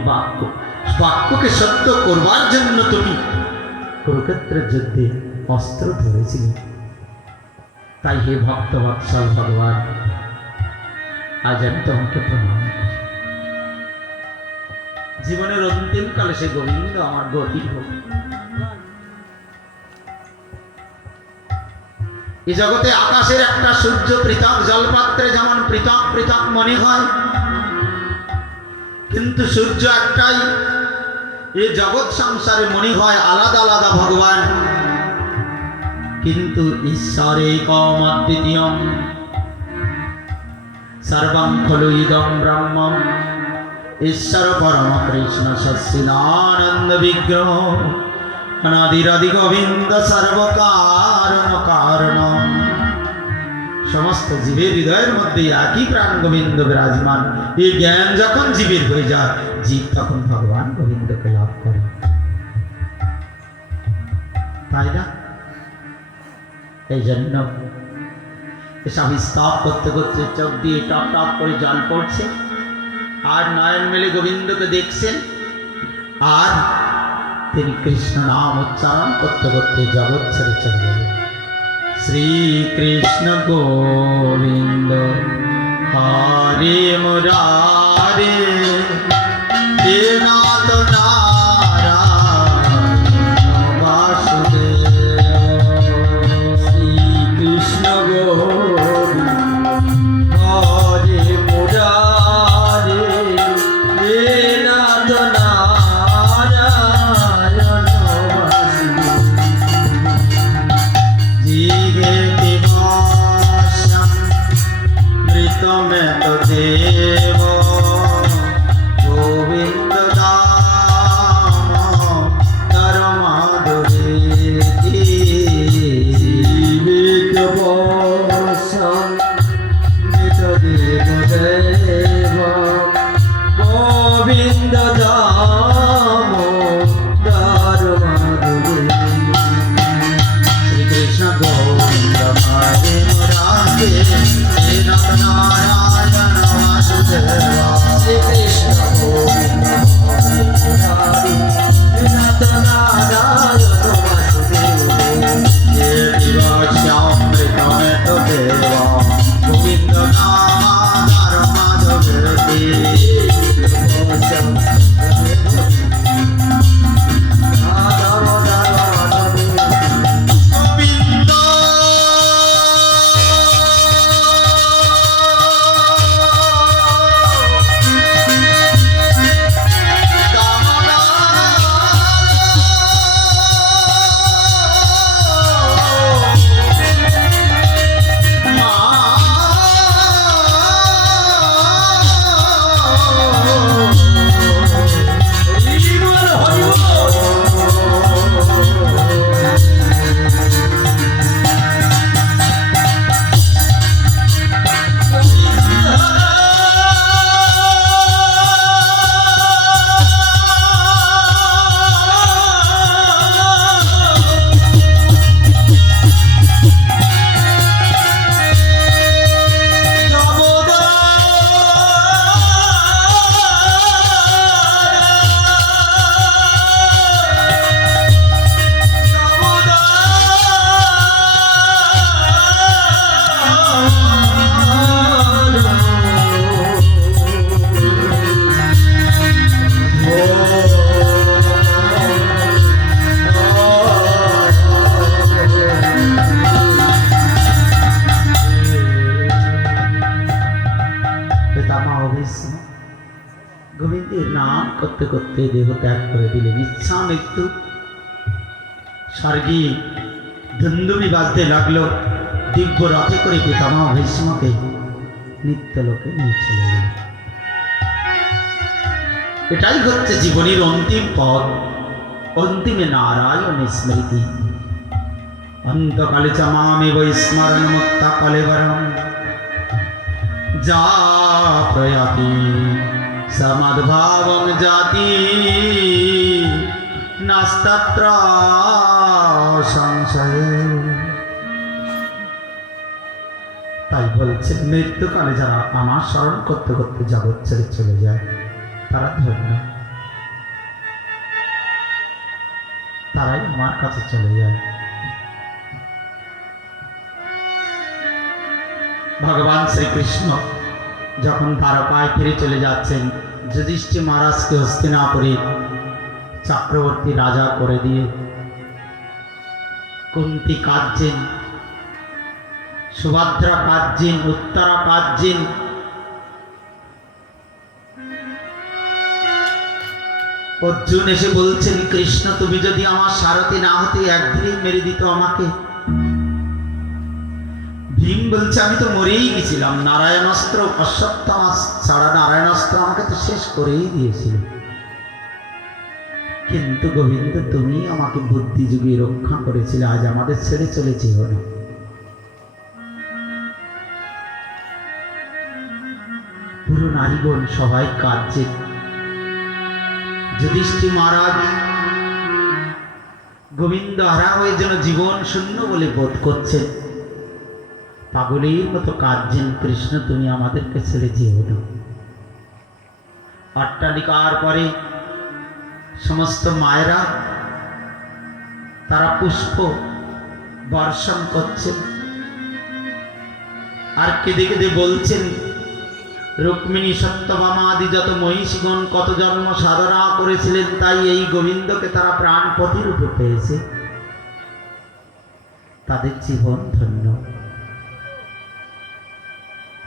বাক্যকে সত্য করবার জন্য তুমি কুরুক্ষেত্রের যুদ্ধে অস্ত্র ধরেছিল। তাই হে ভক্ত বৎসল ভগবান, আজ আমি তোমাকে প্রণাম করি। জীবনের অন্তিম কালে সে গোবিন্দ আমার গতি হোক। এই জগতে আকাশের একটা সূর্য পৃথক জলপাত্রে যেমন পৃথক পৃথক মনে হয়, কিন্তু সূর্য একটাই। এই জগৎ সংসারে মনে হয় আলাদা আলাদা ভগবান, কিন্তু ঈশ্বরে একম অদ্বিতীয়ম সর্বং খলু ইদং ব্রহ্মম। ঈশ্বর পরম কৃষ্ণ সচ্চিদানন্দ বিগ্রহ অনাদিরাদি গোবিন্দ সর্বকারণ কারণ। সমস্ত জীবের হৃদয়ের মধ্যে একই প্রাণ গোবিন্দ বিরাজমান। এই জ্ঞান যখন জীবের হয়ে যায়, জীব তখন ভগবান গোবিন্দকে লাভ করে, তাই না? এই জন্য এসব স্তব করতে করতে চোখ দিয়ে টপ টপ করে জল পড়ছে, আর নয়ন মেলে গোবিন্দকে দেখছেন, আর তিনি কৃষ্ণ নাম উচ্চারণ করতে করতে জগৎ ছেড়ে চলে গেলেন। শ্রীকৃষ্ণ গোবিন্দ হরে মুরারে হে নাথ নারায়ণ বাসুদেব। শ্রীকৃষ্ণ গোবিন্দ হরে মুরারে হে নাথ নারায়ণ বাসুদেব। जीवे विमोक्षं मृतमेत देव गोविन्द नाम धर्माधुरेति। জীবিতবশং মৃতদেব দেব গোবিন্দ দাম দারমাধুরী। श्रीकृष्ण गोविन्द हरे मुरारे हे नाथ नारायण वासुदेव। শ্রীকৃষ্ণ গোবিন্দ হরে মুরারি হে নাথ নারায়ণ বাসুদেব। ये दिवस्यामृतमेत देव गोविन्द नाम धर्माधुरेति। गोविन्द গোবিন্দের নাম করতে করতে দেহ ত্যাগ করে দিলেন। ইচ্ছা মৃত্যু স্বর্গে ধুন্দুবি বাজতে লাগলো। দিব্য রথে করে পিতামহ ভীষ্মকে নিত্যলোকে নিয়ে চলে গেল। এটাই হচ্ছে জীবনের অন্তিম পথ, অন্তিমে নারায়ণ স্মৃতি। অন্তকালে চ মামেব স্মরণ মুক্তা কলেবরম যা প্রয়াতি সমদ্ভাবং জাতি নাস্তত্র সংশয়। তাই বলছে মৃত্যুকালে যারা আমার স্মরণ করতে করতে জগৎ ছেড়ে চলে যায় তারা ধন্য। তারাই আমার কাছে চলে যায়। ভগবান শ্রীকৃষ্ণ যখন দ্বারকায় ফিরে চলে যাচ্ছেন, যুধিষ্ঠির মহারাজকে হস্তিনাপুরে চক্রবর্তী রাজা করে দিয়ে কুন্তি কাঁদছেন, সুভদ্রা কাঁদছেন, উত্তরা কাঁদছেন। অর্জুন এসে বলছেন, কৃষ্ণ তুমি যদি আমার সারথি না হতে একদিনেই মেরে দিত আমাকে। ভীম বলছে, আমি তো মরেই গেছিলাম, নারায়ণাস্ত্র অশ্বত্থামা ছাড়া নারায়ণাস্ত্র আমাকে তো শেষ করেই দিয়েছিল, কিন্তু গোবিন্দ তুমি আমাকে বুদ্ধি যুগে রক্ষা করেছিলে, আজ আমাদের ছেড়ে চলে যেও না। পুরো নারীগণ সবাই কাঁদছে। যুধিষ্ঠির মহারাজ গোবিন্দ হারা হয়ে যেন জীবন শূন্য বলে বোধ করছেন, পাগলের মতো কাঁদছেন, কৃষ্ণ তুমি আমাদেরকে ছেড়ে যেও না। অট্টালিকার পরে সমস্ত মায়েরা তারা পুষ্প বর্ষণ করছেন আর কেঁদে কেঁদে বলছেন, রুক্মিণী সত্যভামা আদি যত মহিষীগণ কত জন্ম সাধনা করেছিলেন, তাই এই গোবিন্দকে তারা প্রাণপতি রূপে পেয়েছে, তাদের জীবন ধন্য।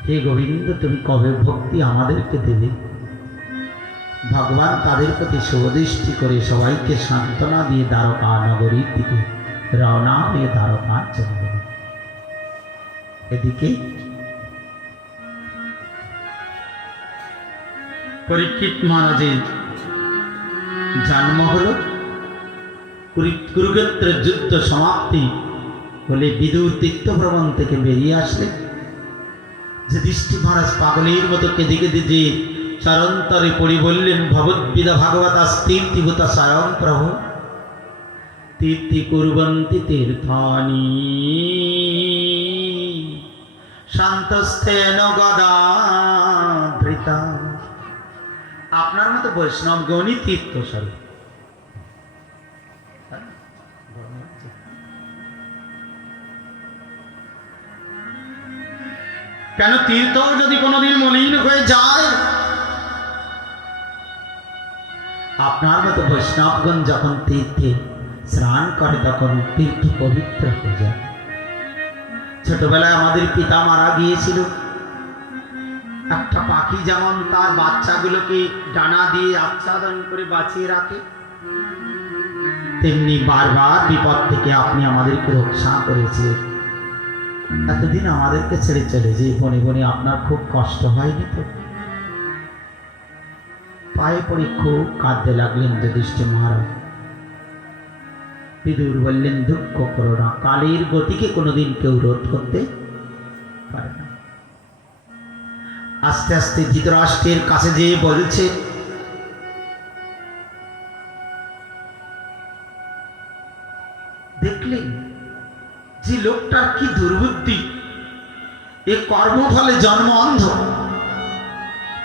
হে গোবিন্দ তুমি কবে ভক্তি আমাদেরকে দেবে? ভগবান তাদের প্রতি শুভদৃষ্টি করে সবাইকে সান্ত্বনা দিয়ে দ্বারকা নগরীর দিকে রওনা হয়ে দ্বারকা চলে গেল। এদিকে পরীক্ষিত মহারাজের জন্ম হল, কুরুক্ষেত্রের যুদ্ধ সমাপ্তি হলে বিদুর তীর্থভ্রমণ থেকে বেরিয়ে আসলে যুধিষ্ঠির মহারাজ পাগলের মতো কেঁদে কেঁদে যে চরন্তরে পড়ি বললেন, ভগবদ্বিদা ভাগবতা তীর্থিভূতা স্বয়ং প্রভু তীর্থি কুর্বন্তি তীর্থানি শান্তস্থেন গদাধৃতা। আপনার মতো বৈষ্ণব গণী তীর্থ স্বরূপ। কেন তীর্থ যদি কোনোদিন মলিন হয়ে যায়, আপনার মতো বৈষ্ণবগণ যখন তীর্থে স্নান করে তখন তীর্থ পবিত্র হয়ে যায়। ছোটবেলায় আমাদের পিতা মারা গিয়েছিল, একটা পাখি যেমন তার বাচ্চাগুলোকে ডানা দিয়ে আচ্ছাদন করে বাঁচিয়ে রাখে, তেমনি বারবার বিপদ থেকে আপনি আমাদেরকে রক্ষা করেছে। এতদিন আমাদেরকে ছেড়ে চলে যে বনে বনে আপনার খুব কষ্ট হয়নি তো? পায়ে পড়ে খুব কাঁদতে লাগলেন যুধিষ্ঠির মহারাজ। বিদুর বললেন, দুঃখ করো না, কালের গতিকে কোনোদিন কেউ রোধ করতে পারে না। আস্তে আস্তে ধৃতরাষ্ট্রের কাছে যেয়ে বলছে, দেখলেন যে লোকটার কি দুর্বুদ্ধি, এ কর্মফলে জন্ম অন্ধ।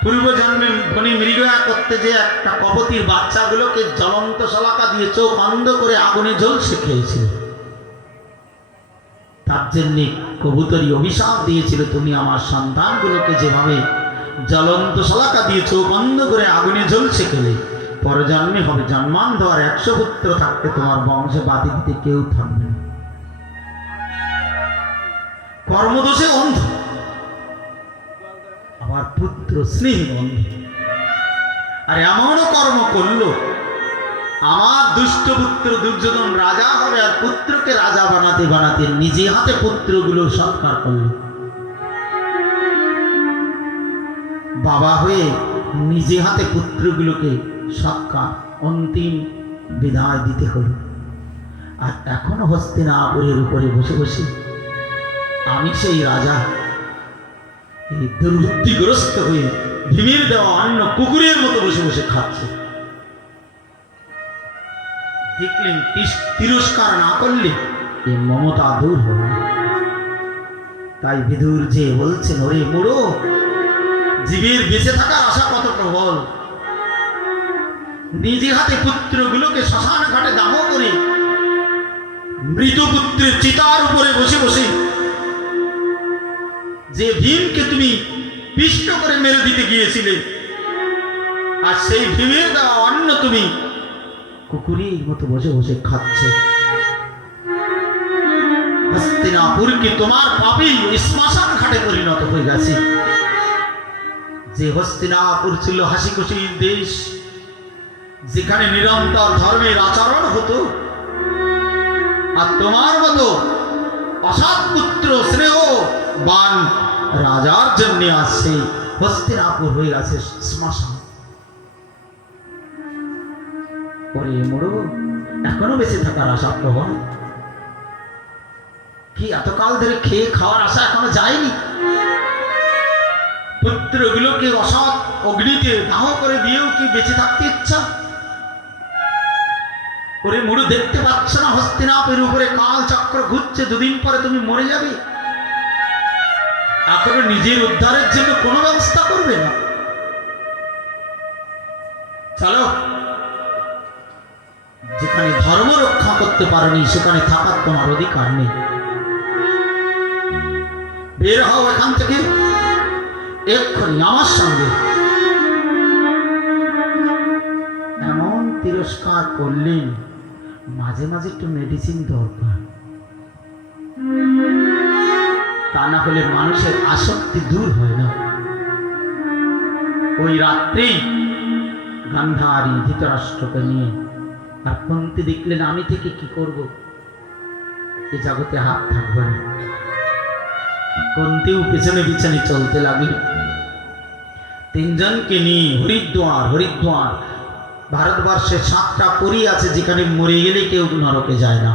পূর্বজন্মে বনে মৃগয়া করতে যে একটা কপতির বাচ্চাগুলোকে জ্বলন্ত শলাকা দিয়ে চোখ অন্ধ করে আগুনে ঝলসে খেয়েছিল, তার জন্যে কবুতরি অভিশাপ দিয়েছিল, তুমি আমার সন্তানগুলোকে যেভাবে জ্বলন্ত শলাকা দিয়ে চোখ অন্ধ করে আগুনে ঝলসে খেলে, পরজন্মে হবে জন্মান্ধ, আর 100 পুত্র থাকতে তোমার বংশে বাতি দিতে কেউ থাকবে না। কর্মদোষে অন্ধ, আবার পুত্র স্নেহ অন্ধ। আর এমনও কর্ম করলো, আমার দুষ্ট পুত্র দুর্যোধন রাজা হবে, আর পুত্রকে রাজা বানাতে বানাতে নিজে হাতে পুত্রগুলো সৎকার করল। বাবা হয়ে নিজে হাতে পুত্রগুলোকে সৎকার অন্তিম বিদায় দিতে হলো। আর এখনো হস্তিনাপুরের উপরে বসে বসে আমি সেই রাজা এই দুর্বুদ্ধিগ্রস্ত হয়ে ভীমের দেওয়া অন্ন কুকুরের মতো বসে বসে খাচ্ছে। দেখলেন তিরস্কার না করলে এই মমতা দূর হবে। তাই বিদুর যে বলছেন, ওরে মুড়ো, জীবের বেঁচে থাকার আশা কত প্রবল, নিজে হাতে পুত্রগুলোকে শ্মশান ঘাটে দাহ করে মৃতপুত্রের চিতার উপরে বসে বসে যে ভীমকে তুমি পিষ্ট করে মেরে দিতে গিয়েছিলে, আর সেই ভীমের দেওয়া অন্ন তুমি কুকুরের মতো বসে বসে খাচ্ছ। হস্তিনাপুরকে তোমার পাপেই শ্মশান ঘাটে পরিণত হয়ে গেছে। যে হস্তিনাপুর ছিল হাসি খুশির দেশ, যেখানে নিরন্তর ধর্মের আচরণ হতো, আর তোমার মতো অসৎ পুত্র স্নেহবান রাজার জন্য আসছে হস্তিনাপুর হয়ে গেছে শ্মশান। ওরে মোড়ো, এখনো বেঁচে থাকার আশা প্রবল কি? এতকাল ধরে খেয়ে খাওয়ার আশা এখনো যায়নি? পুত্রগুলোকে অসৎ অগ্নিতে দাহ করে দিয়েও কি বেঁচে থাকতে ইচ্ছা? ওরে মুড়ু, দেখতে পাচ্ছ না হস্তিনাপুরের উপরে কাল চক্র ঘুরছে? দুদিন পরে তুমি মরে যাবে। এখনো নিজের উদ্ধারের জন্য কোনো ব্যবস্থা করবে না? চলো, যেখানে ধর্ম রক্ষা করতে পারোনি সেখানে থাকার তোমার অধিকার নেই। বের হও এখান থেকে এক্ষুনি আমার সঙ্গে। এমন তিরস্কার করলেন, মাঝে মাঝে একটু মেডিসিন দরকার, তা না হলে মানুষের আসক্তি দূর হয় না। ওই রাত্রেই গান্ধারী ধৃতরাষ্ট্রকে নিয়ে আর কুন্তী দেখলেন, আমি থেকে কি করব, এ জগতে হাত থাকবে না। কুন্তীও পিছনে পিছনে চলতে লাগলো। তিনজনকে নিয়ে হরিদ্বার ভারতবর্ষে 7টা পুরী আছে যেখানে মরে গেলে কেউ নরকে যায় না।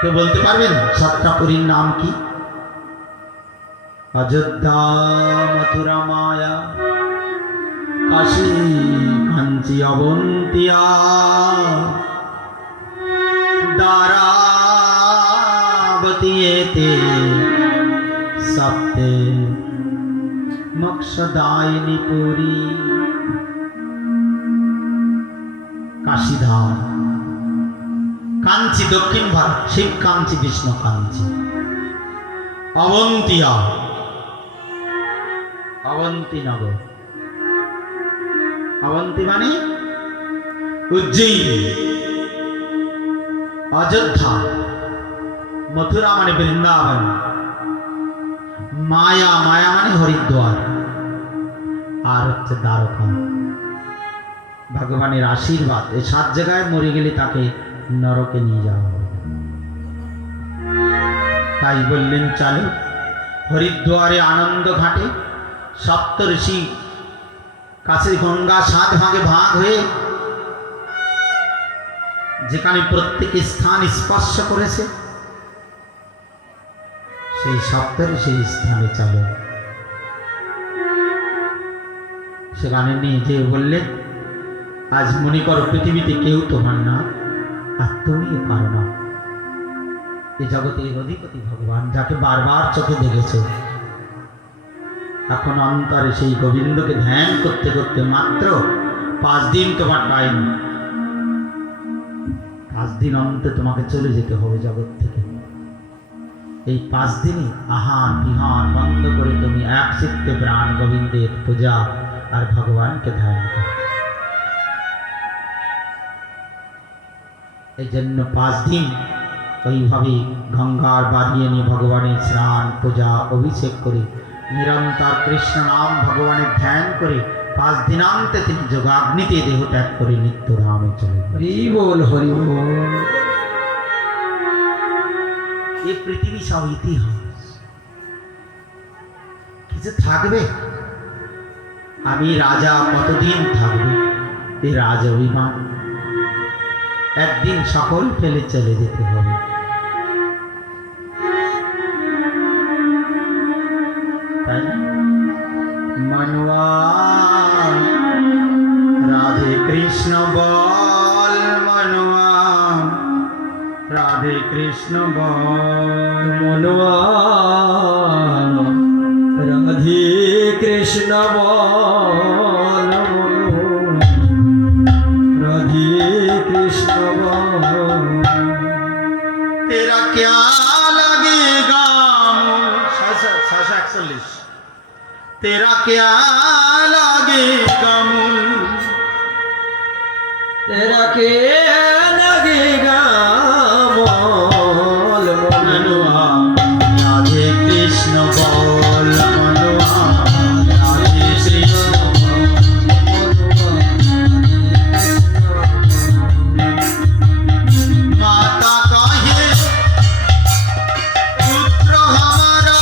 কেউ বলতে পারবেন 7টা পুরীর নাম কি? অযোধ্যা, মথুরা, মায়া, কাশী, কাঞ্চি, অবন্তিয়া, দ্বারাবতী, এতে সপ্তে মোক্ষদায়িনী পুরী। কাশীধাম, কাঞ্চি দক্ষিণ ভারত, শিব কাঞ্চি, বিষ্ণু কাঞ্চি। অবন্তিয়া, অবন্তীনগর, অবন্তী মানে উজ্জয়িনী। অযোধ্যা, মথুরা মানে বৃন্দাবন। মায়া, মায়া মানে হরিদ্বার। আর হচ্ছে দ্বারকা। ভগবানের আশীর্বাদ, এই 7 জায়গায় মরে গেলে তাকে নরকে নিয়ে যাওয়া হবে। তাই বললেন, চলো হরিদ্বারে আনন্দ ঘাটে সপ্তর্ষি কাছে গঙ্গা 7 ভাগে ভাগ হয়ে যেখানে প্রত্যেক স্থান স্পর্শ করেছে, সেই সপ্তর্ষি স্থানে চলো। সেখানে নিয়ে যে বললেন, আজ মনে করো পৃথিবীতে কেউ তোমার না, আর তুমিও পারো না। এ জগতের অধিপতি ভগবান, যাকে বারবার চোখে দেখেছ, এখন অন্তরে সেই গোবিন্দকে ধ্যান করতে করতে মাত্র 5 দিন তোমার টাইম। 5 দিন অন্তরে তোমাকে চলে যেতে হবে জগৎ থেকে। এই 5 দিনে আহার বিহার বন্ধ করে তুমি এক চিত্তে প্রাণ গোবিন্দের পূজা আর ভগবানকে ধ্যান করো। এই জন্য 5 দিন ওইভাবে গঙ্গার বাড়িয়ে নিয়ে ভগবানের স্নান পূজা অভিষেক করে নিরন্তর কৃষ্ণ নাম ভগবানের ধ্যান করে 5 দিনান্তে তিনি যোগাগ্নিতে দেহ ত্যাগ করে নিত্য ধামে চলে। হরি বল, হরি বল। এই পৃথিবী সব ইতিহাস, কিছু থাকবে। আমি রাজা কতদিন থাকবে? এই রাজ অভিমান, একদিন সকল ফেলে চলে যেতে হবে। তাই না? মনুয়া রাধে কৃষ্ণ বল, মনুয়া রাধে কৃষ্ণ বল, মনুয়া রাধে কৃষ্ণ বল, রাধে কৃষ্ণ বল। तेरा क्या लगेगा मूल 641 तेरा क्या लगेगा मूल तेरा के लगेगा मोल मनुआ राधे कृष्ण बोल मनुआ राधे कृष्ण माता कहे पुत्र हमारा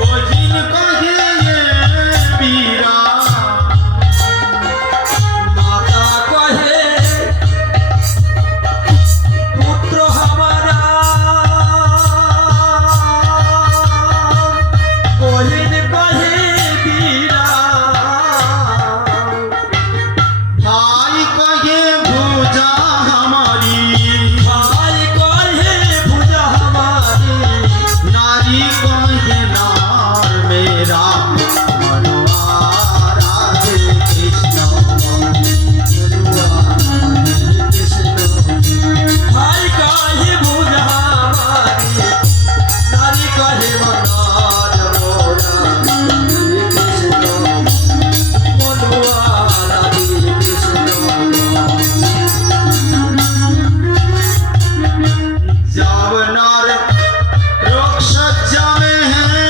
बहिन कहे ये वीरा माता कहे पुत्र हमारा बहिन कहे वीरा भाई कहे भुजा हमारी भाई कहे भुजा हमारी नारी कहे नार मेरा मनुआ राधे कृष्ण मनुआ राधे कृष्ण भाई कहे भुजा हमारी नारी कहे मनाज मोरा राधे कृष्ण मनुआ राधे कृष्ण जब नर रोग सज्जा में है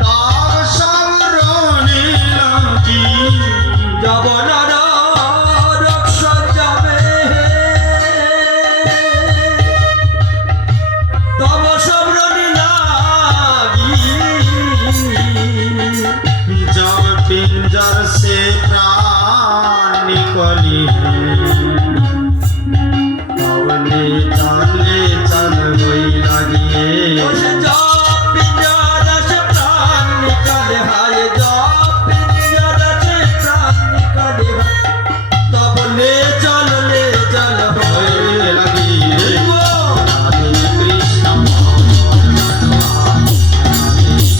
तब सब रोने लगी जब नर रक्षक जावे तब सब रोने लागी जब पिंजर से प्राण निकली तब ले चल गई लगी उस जब पिंजर से प्राण निकले हाय जब पिंजर से प्राण निकले हाय, तब ले चल हाय लगी वो राधे कृष्ण राधे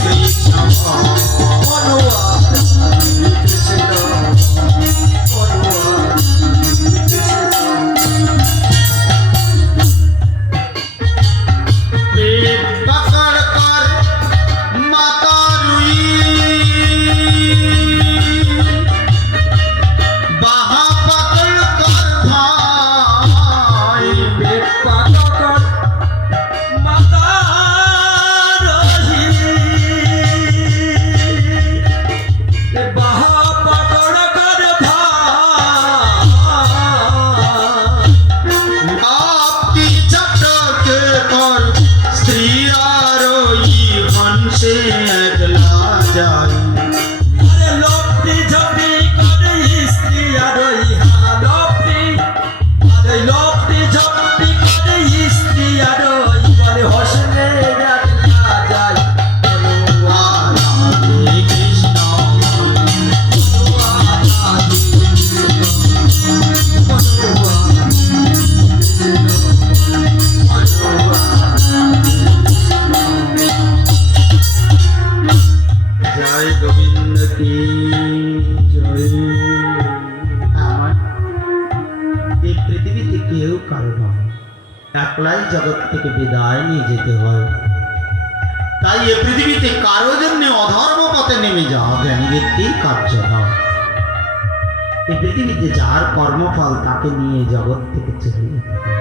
कृष्ण मनुआ राधे कृष्ण मनुआ पेट पकड़ कर माता रुई बाहा पकड़ कर भाई पेट पकड़ माता रही ये बाहा पकड़ कर भाई आपकी झटक कर स्त्री रोई मन से अगला जाई अरे लोपटी झपटी कर स्त्री रोई हाँ लोपटी अरे लोपटी झपटी कर स्त्री रोई बड़े हौसले रखा जाए मनुआ राधे कृष्ण मनुआ राधे कृष्ण मनुआ जय गोविंद की जय আমার এই পৃথিবীতে কেউ কারো নয় একলাই জগৎ থেকে বিদায় নিয়ে যেতে হয় তাই এই পৃথিবীতে কারো জন্য অধর্ম পথে নেমে যাওয়া জ্ঞানী ব্যক্তির কার্য নয় এই পৃথিবীতে যার কর্মফল তাকে নিয়ে জগৎ থেকে চলে যেতে হয়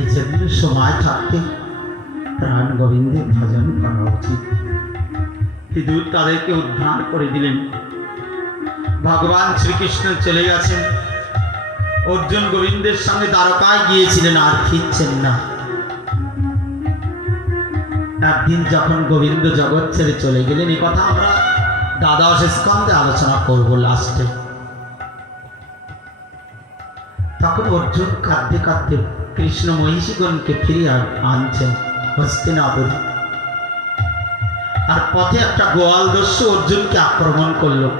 এই জন্য সময় থাকতে প্রাণ গোবিন্দের ভজন করা উচিত বিদুর তাদেরকে উদ্ধার করে দিলেন ভগবান শ্রীকৃষ্ণ চলে গেছেন অর্জুন গোবিন্দের সঙ্গে দ্বারকায় গিয়েছিলেন আর ফিরছেন না একদিন যখন গোবিন্দ জগৎ ছেড়ে চলে গেলেন এই কথা আমরা দ্বাদশ স্কন্ধে আলোচনা করব লাস্টে তখন অর্জুন কাঁদতে কাঁদতে কৃষ্ণ মহিষীগণকে ফিরিয়ে আনছেন হস্তিনাপুর আর পথে একটা গোয়াল দস্যু অর্জুনকে আক্রমণ করলো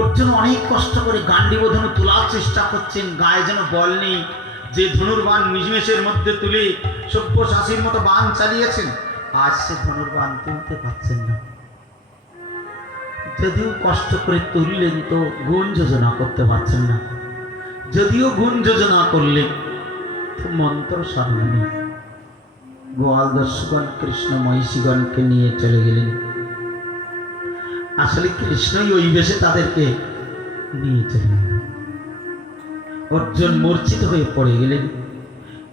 অর্জুন অনেক কষ্ট করে গান্ডীব ধনু তোলার চেষ্টা করছেন গায়ে যেন বল নেই যে ধনুর্বাণ নিমেষের মধ্যে তুলে সব্যসাচীর মতো বাণ চালিয়েছেন, আজ সে ধনুর্বাণ তুলতে পারছেন না। যদিও কষ্ট করে তুললেন তো গুণ যোজনা করতে পারছেন না। যদিও গুণ যোজনা করলে তো মন্ত্র স্মরণ নেই। গোয়াল দর্শকগণ কৃষ্ণ মহিষীগণকে নিয়ে চলে গেলেন। আসলে কৃষ্ণই ওই বেশে তাদেরকে নিয়ে চলে গেলেন। অর্জুন মূর্ছিত হয়ে পড়ে গেলেন।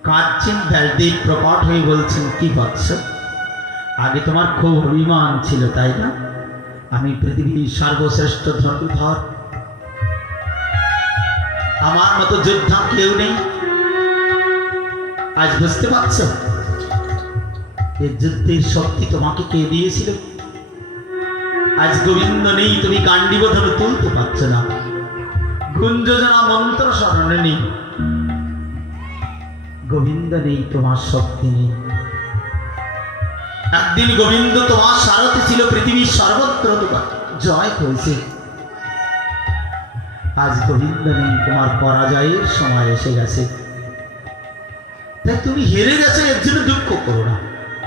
কাঁদছেন। ব্যাসদেব প্রকট হয়ে বলছেন, কি বৎস, আগে তোমার খুব অভিমান ছিল তাই না? আমি পৃথিবীর সর্বশ্রেষ্ঠ ধনুর্ধর, আমার মতো যোদ্ধা কেউ নেই। আজ বুঝতে পারছো এই যুদ্ধের শক্তি তোমাকে কে দিয়েছিল? আজ গোবিন্দ নেই, তুমি গান্ডীব ধনু তুলতে পারছো না। গুণ যোজনা মন্ত্র স্মরণে নেই। গোবিন্দ নেই, তোমার শক্তি নেই। একদিন গোবিন্দ তোমার সারথি ছিল, পৃথিবীর সর্বত্র জয় হয়েছে। আজ গোবিন্দ নেই, তোমার পরাজয়ের সময় এসে গেছে। তাই তুমি হেরে গেছো, এর জন্য দুঃখ করো না।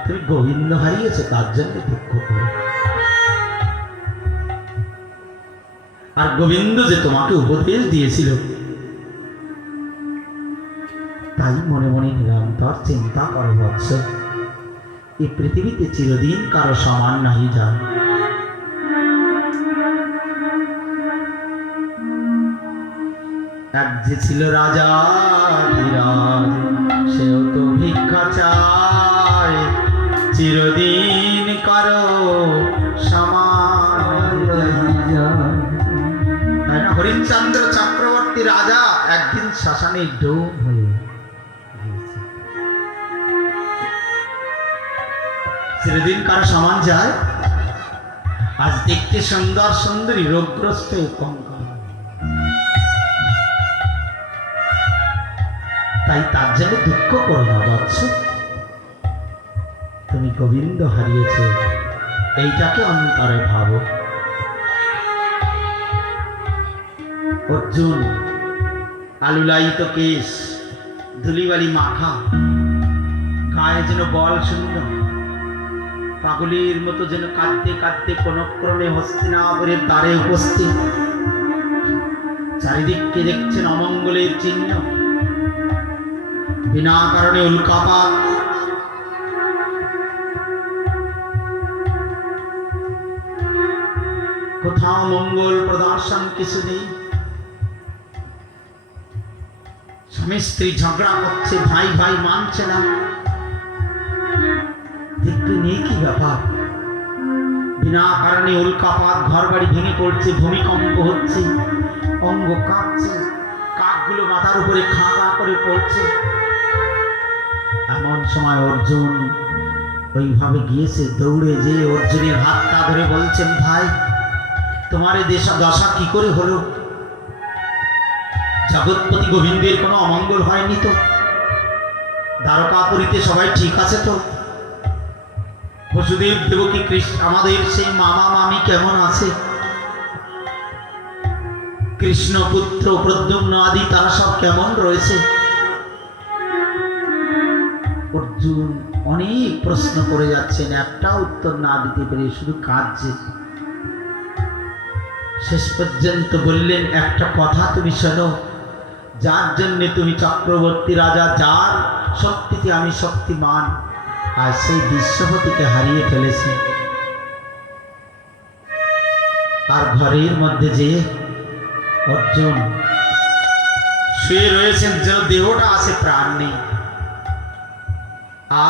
তুমি গোবিন্দ হারিয়েছো, তার জন্য দুঃখ করো। আর গোবিন্দ যে তোমাকে উপদেশ দিয়েছিল, তাই মনে মনে নিরন্তর চিন্তা করো বৎস, এই পৃথিবীতে চিরদিন কারো সমান নাই যায়। এক যে ছিল রাজা ধীরাজ, সেও তো ভিক্ষা চায়, চিরদিন কারো সমান তাই না? হরিশ্চন্দ্র চক্রবর্তী রাজা একদিন শ্মশানে ডুব হয়ে গিয়েছে। চিরদিন কারো সমান যায়? আজ দেখতে সুন্দর সুন্দরী, রোগগ্রস্ত কঙ্কাল, তাই তার জন্য দুঃখ করো না বৎস। তুমি গোবিন্দ হারিয়েছ, এইটাকে অন্তরে ভাবো। অর্জুন আলুলায়িত কেশ, ধুলিবালি মাখা, গায়ে যেন বল শূন্য, পাগলের মতো যেন কাঁদতে কাঁদতে কোন ক্রমে হস্তিনাপুরের দ্বারে উপস্থিত। চারিদিককে দেখছেন অমঙ্গলের চিহ্ন, বিনা কারণে উল্কাপাত। কোথাও মঙ্গল প্রদর্শন কিছু নেই। স্বামী স্ত্রী ঝগড়া করছে, ভাই ভাই মানছে না। দেখতে নেই কি ব্যাপার? বিনা কারণে উল্কাপাত, ঘর বাড়ি ভেঙে পড়ছে, ভূমিকম্প হচ্ছে, অঙ্গ কাঁপছে, কাকগুলো মাথার উপরে খাঁ খাঁ করে পড়ছে। এমন সময় অর্জুন ওইভাবে গিয়েছে, দৌড়ে যে অর্জুনের হাতটা ধরে বলছেন, ভাই তোমার এই দশা কি করে হলো? জগৎপতি গোবিন্দের কোনো অমঙ্গল হয়নি তো? দ্বারকাপুরীতে সবাই ঠিক আছে তো? বসুদেব দেবকী কৃষ্ণ, আমাদের সেই মামা মামি কেমন আছে? কৃষ্ণ পুত্র প্রদ্যুম্ন আদি তারা সব কেমন রয়েছে? অর্জুন অনেক প্রশ্ন করে যাচ্ছেন, একটা উত্তর না দিতে পেরে শুধু কাঁদছে। শেষ পর্যন্ত বললেন, একটা কথা তুমি শোনো, যার জন্য তুমি চক্রবর্তী রাজা, যার শক্তিতে আমি শক্তিমান, আর সেই বিশ্বপতিকে হারিয়ে ফেলেছি। আর ঘরের মধ্যে যে অর্জুন শুয়ে রয়েছেন, যেন দেহটা আছে, প্রাণ নেই।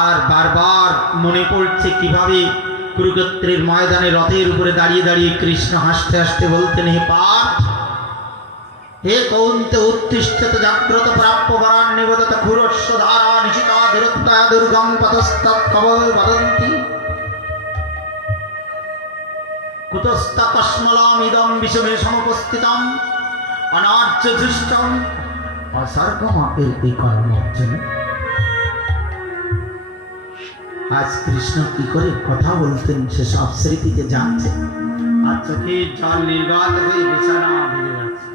আর বারবার মনে পড়ছে কিভাবে কুরুক্ষেত্রের ময়দানে রথের উপরে দাঁড়িয়ে দাঁড়িয়ে কৃষ্ণ হাসতে হাসতে বলতেন, হে পার্থ, হে কৌন্তে উত্তিষ্ঠত জাগ্রত প্রাপ্য বরান নিবদত ক্ষুরস্য ধারা নিশিতা ধীরত্বয়া দুর্গম পথস্তৎ কবয় বদন্তি কুতস্ত কস্মলামিদম বিষমে সমুপস্থিতম অনার্য দৃষ্টম অসর্গমাপের এই কর্ম অর্জুন। আজ কৃষ্ণ কি করে কথা বলতেন সে সব স্মৃতিতে যাচ্ছে, আর চোখের জল নির্গত হয়ে বিছানা ভেঙে যাচ্ছে।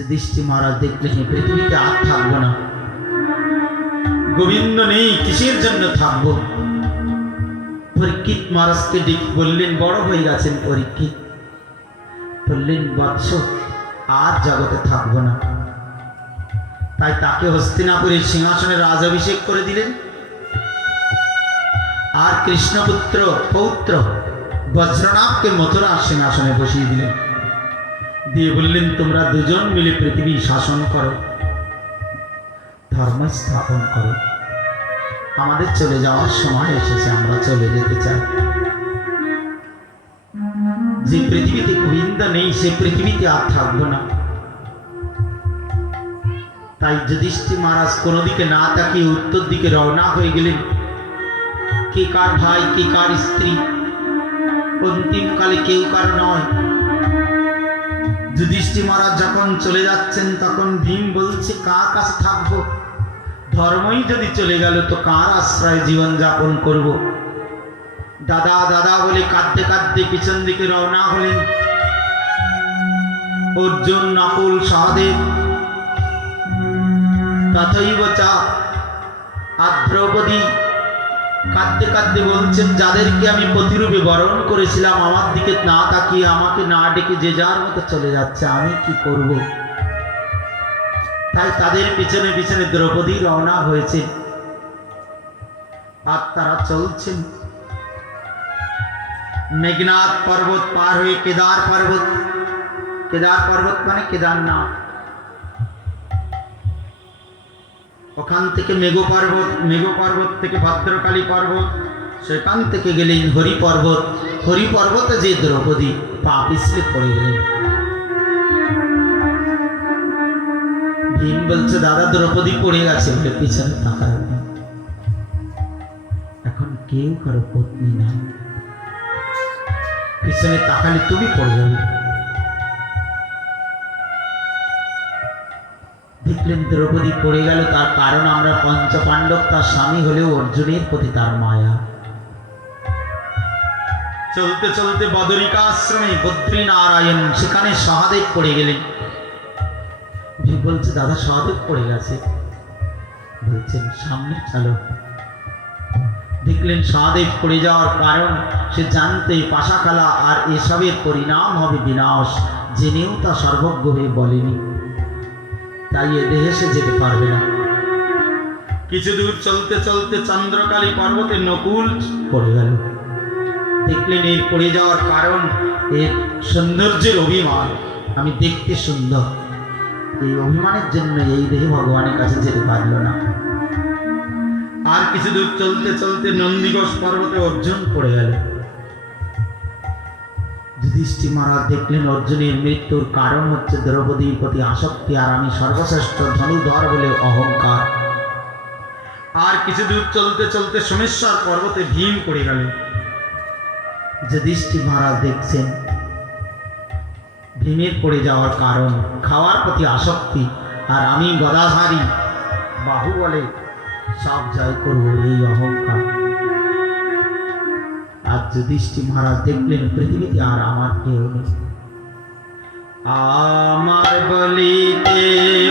যুধিষ্ঠির মহারাজ দেখলেন এই পৃথিবীতে আর থাকবো না, গোবিন্দ নেই, কিসের জন্য থাকবো? পরীক্ষিত মহারাজকে ডেকে বললেন, বড় হয়ে গেছেন পরীক্ষিত, বললেন বৎস আর জগতে থাকবো না। তাই তাকে হস্তিনাপুরের সিংহাসনে রাজাভিষেক করে দিলেন। আর কৃষ্ণপুত্র পৌত্র বজ্রনাথকে মথুরা সিংহাসনে বসিয়ে দিলেন, দিয়ে বললেন তোমরা দুজন মিলে পৃথিবী শাসন করো, ধর্ম স্থাপন করো। আমাদের চলে যাওয়ার সময় এসেছে, আমরা চলে যেতে চাই। যে পৃথিবীতে গোবিন্দ নেই সে পৃথিবীতে আর থাকবো না। তাই যুধিষ্ঠির মহারাজ কোনো দিকে না তাকিয়ে উত্তর দিকে রওনা হয়ে গেলেন। কে কার ভাই, কে কার স্ত্রী, অন্তিমকালে কেউ কার নয়। যুধিষ্ঠির মহারাজ যখন চলে যাচ্ছেন তখন ভীম বলছে কার কাছে থাকবো? ধর্মই যদি চলে গেল তো কার আশ্রয়ে জীবন যাপন করব? দাদা দাদা বলে কাঁদতে কাঁদতে পিছন দিকে রওনা হলেন অর্জুন, নকুল, সহদেব, তথৈব চা। আর দ্রৌপদী কাঁদতে কাঁদতে বলছেন যাদেরকে আমি প্রতিরূপে বরণ করেছিলাম আমার দিকে না তাকিয়ে আমাকে না ডেকে যে যার মতো চলে যাচ্ছে, আমি কি করব? তাই তাদের পিছনে পিছনে দ্রৌপদী রওনা হয়েছে। আর তারা চলছেন মেঘনাথ পর্বত পার হয়ে কেদার পর্বত, কেদার পর্বত মানে কেদারনাথ, ওখান থেকে মেঘ পর্বত, মেঘ পর্বত থেকে ভদ্রকালী পর্বত, সেখান থেকে গেলেন হরি পর্বত। হরি পর্বতে যে দ্রৌপদী পা পিছলে পড়ে গেলেন। ভীম বলছে দাদা দ্রৌপদী পড়ে গেছে বলে পিছনে তাকায়, এখন কেউ কারো পত্নী নাই, পিছনে তাকালে তুমি পড়ে যাবে। দেখলেন দ্রৌপদী পড়ে গেল, তার কারণ আমরা পঞ্চপাণ্ডব তার স্বামী হলেও অর্জুনের প্রতি তার মায়া। চলতে চলতে বদরিকা আশ্রমে বদ্রীনারায়ণ, সেখানে সহদেব পড়ে গেলেন। ভীম বলছে দাদা সহদেব পড়ে গেছে, বলছেন সামনে চলো। দেখলেন সহদেব পড়ে যাওয়ার কারণ সে জানতে পাশাখালা আর এসবের পরিণাম হবে বিনাশ, জেনেও তা সর্বজ্ঞ হয়ে বলেনি, তাই এ দেহে সে যেতে পারবে না। কিছু দূর চলতে চলতে চন্দ্রকালী পর্বতে নকুল পড়ে গেল। দেখলেন এর পড়ে যাওয়ার কারণ এর সৌন্দর্যের অভিমান, আমি দেখতে সুন্দর, এই অভিমানের জন্য এই দেহে ভগবানের কাছে যেতে পারল না। আর কিছু দূর চলতে চলতে নন্দীঘোষ পর্বতে অর্জুন পড়ে গেল। যুধিষ্ঠির মহারাজ দেখলেন অর্জুনের মৃত্যুর কারণ হচ্ছে দ্রৌপদীর প্রতি আসক্তি, আর আমি সর্বশ্রেষ্ঠ ধনুধর বলে অহংকার। আর কিছু দূর চলতে চলতে সোমেশ্বর পর্বতে ভীম পড়ে গেল। যুধিষ্ঠির মহারাজ দেখছেন ভীমের পড়ে যাওয়ার কারণ খাওয়ার প্রতি আসক্তি, আর আমি গদাধারী বাহু বলে সব জয় করব এই অহংকার। আর যুধিষ্ঠির মহারাজ দেখলেন পৃথিবীতে আর আমার কেউ নেই, আমার বলিতে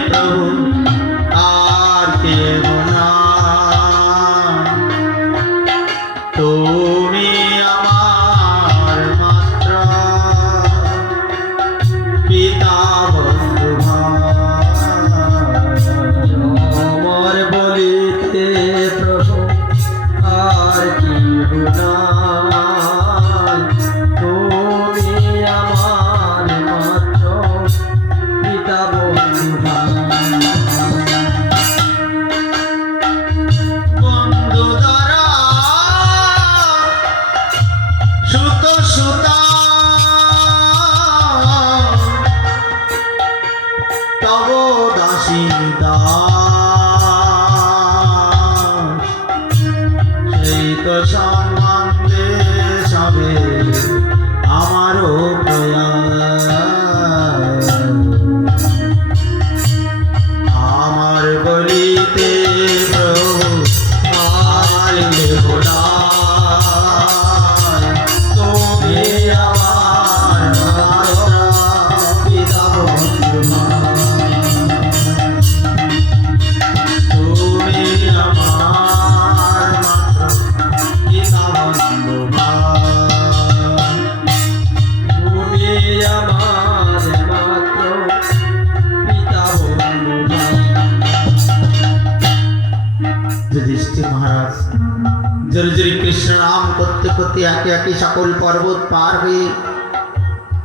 প্রভু আর কেউ না, তুমি আমার মাত্র পিতা বন্ধু আমার বলিতে প্রভু আর কেহ নাই, তুমি আমার মাত্র পিতা বন্ধু বন্ধু দ্বারা সুত সুতা তব দাসী দাস, সেই তো সম্বন্ধে সবে আমারও প্রয়াস। আমার বলিতে প্রভু আর কেহ নাই, তুমি আমার মাত্র পিতা বন্ধু। করতে করতে একে একে সকল পর্বত পার হয়ে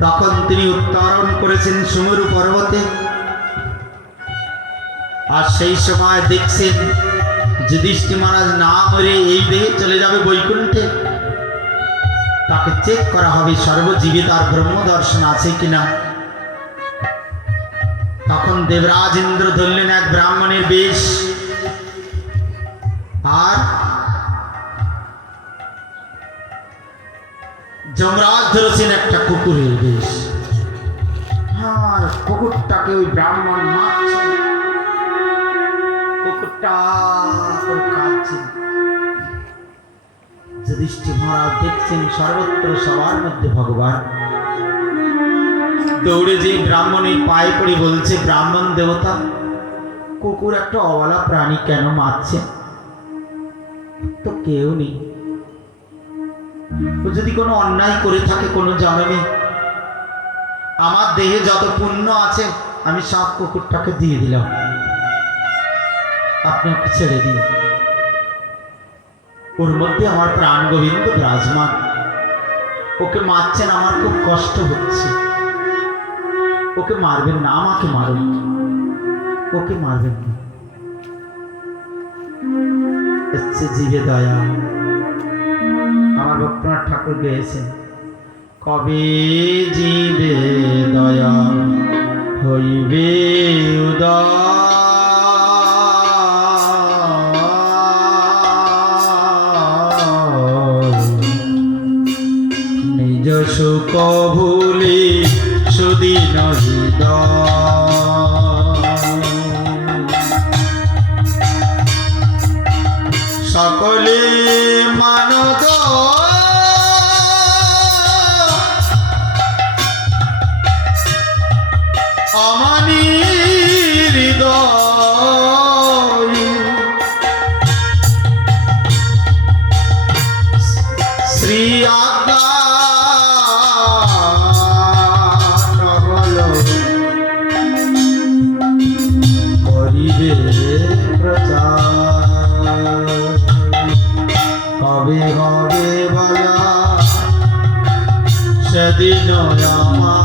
তখন তিনি উত্তরণ করেছেন সুমেরু পর্বতে। আর সেই সময় দেখছেন যুধিষ্ঠির মহারাজ না মরে এই দেহে চলে যাবে বৈকুণ্ঠে, তাকে চেক করা হবে সর্বজীবে তার ব্রহ্ম দর্শন আছে কিনা। তখন দেবরাজ ইন্দ্র ধরলেন এক ব্রাহ্মণের বেশ, আর যমরাজ ধরেছেন একটা কুকুরের বেশ। আর কুকুরটাকে ওই ব্রাহ্মণ মারছে, কুকুরটা করে কাঁদছে। যুধিষ্ঠির মহারাজ দেখছেন সর্বত্র সবার মধ্যে ভগবান। দৌড়ে যে ব্রাহ্মণের পায়ে পড়ে বলছে, ব্রাহ্মণ দেবতা, কুকুর একটা অবলা প্রাণী কেন মারছে? তো কেউ নেই, ও যদি কোনো অন্যায় করে থাকে কোনো জন্মে, আমার দেহে যত পুণ্য আছে আমি সব কুকুরটাকে দিয়ে দিলাম, আপনি ওকে ছেড়ে দিন। ওর মধ্যে আমার প্রাণ গোবিন্দ বিরাজমান, ওকে মারছেন, আমার খুব কষ্ট হচ্ছে, ওকে মারবেন না, আমাকে মারুন, ওকে মারবেন না। হচ্ছে জীবে দয়া। আমার ভক্তনাথ ঠাকুর গেয়েছেন, কবে জীবে দয়া হইবে উদয়, নিজ সুখ ভুলি সুদিন হৃদয়, সকলে মানদ অমানি হৃদয়, শ্রী আজ্ঞা করিবে প্রচার, কবে হবে বলা সেদিন আমার,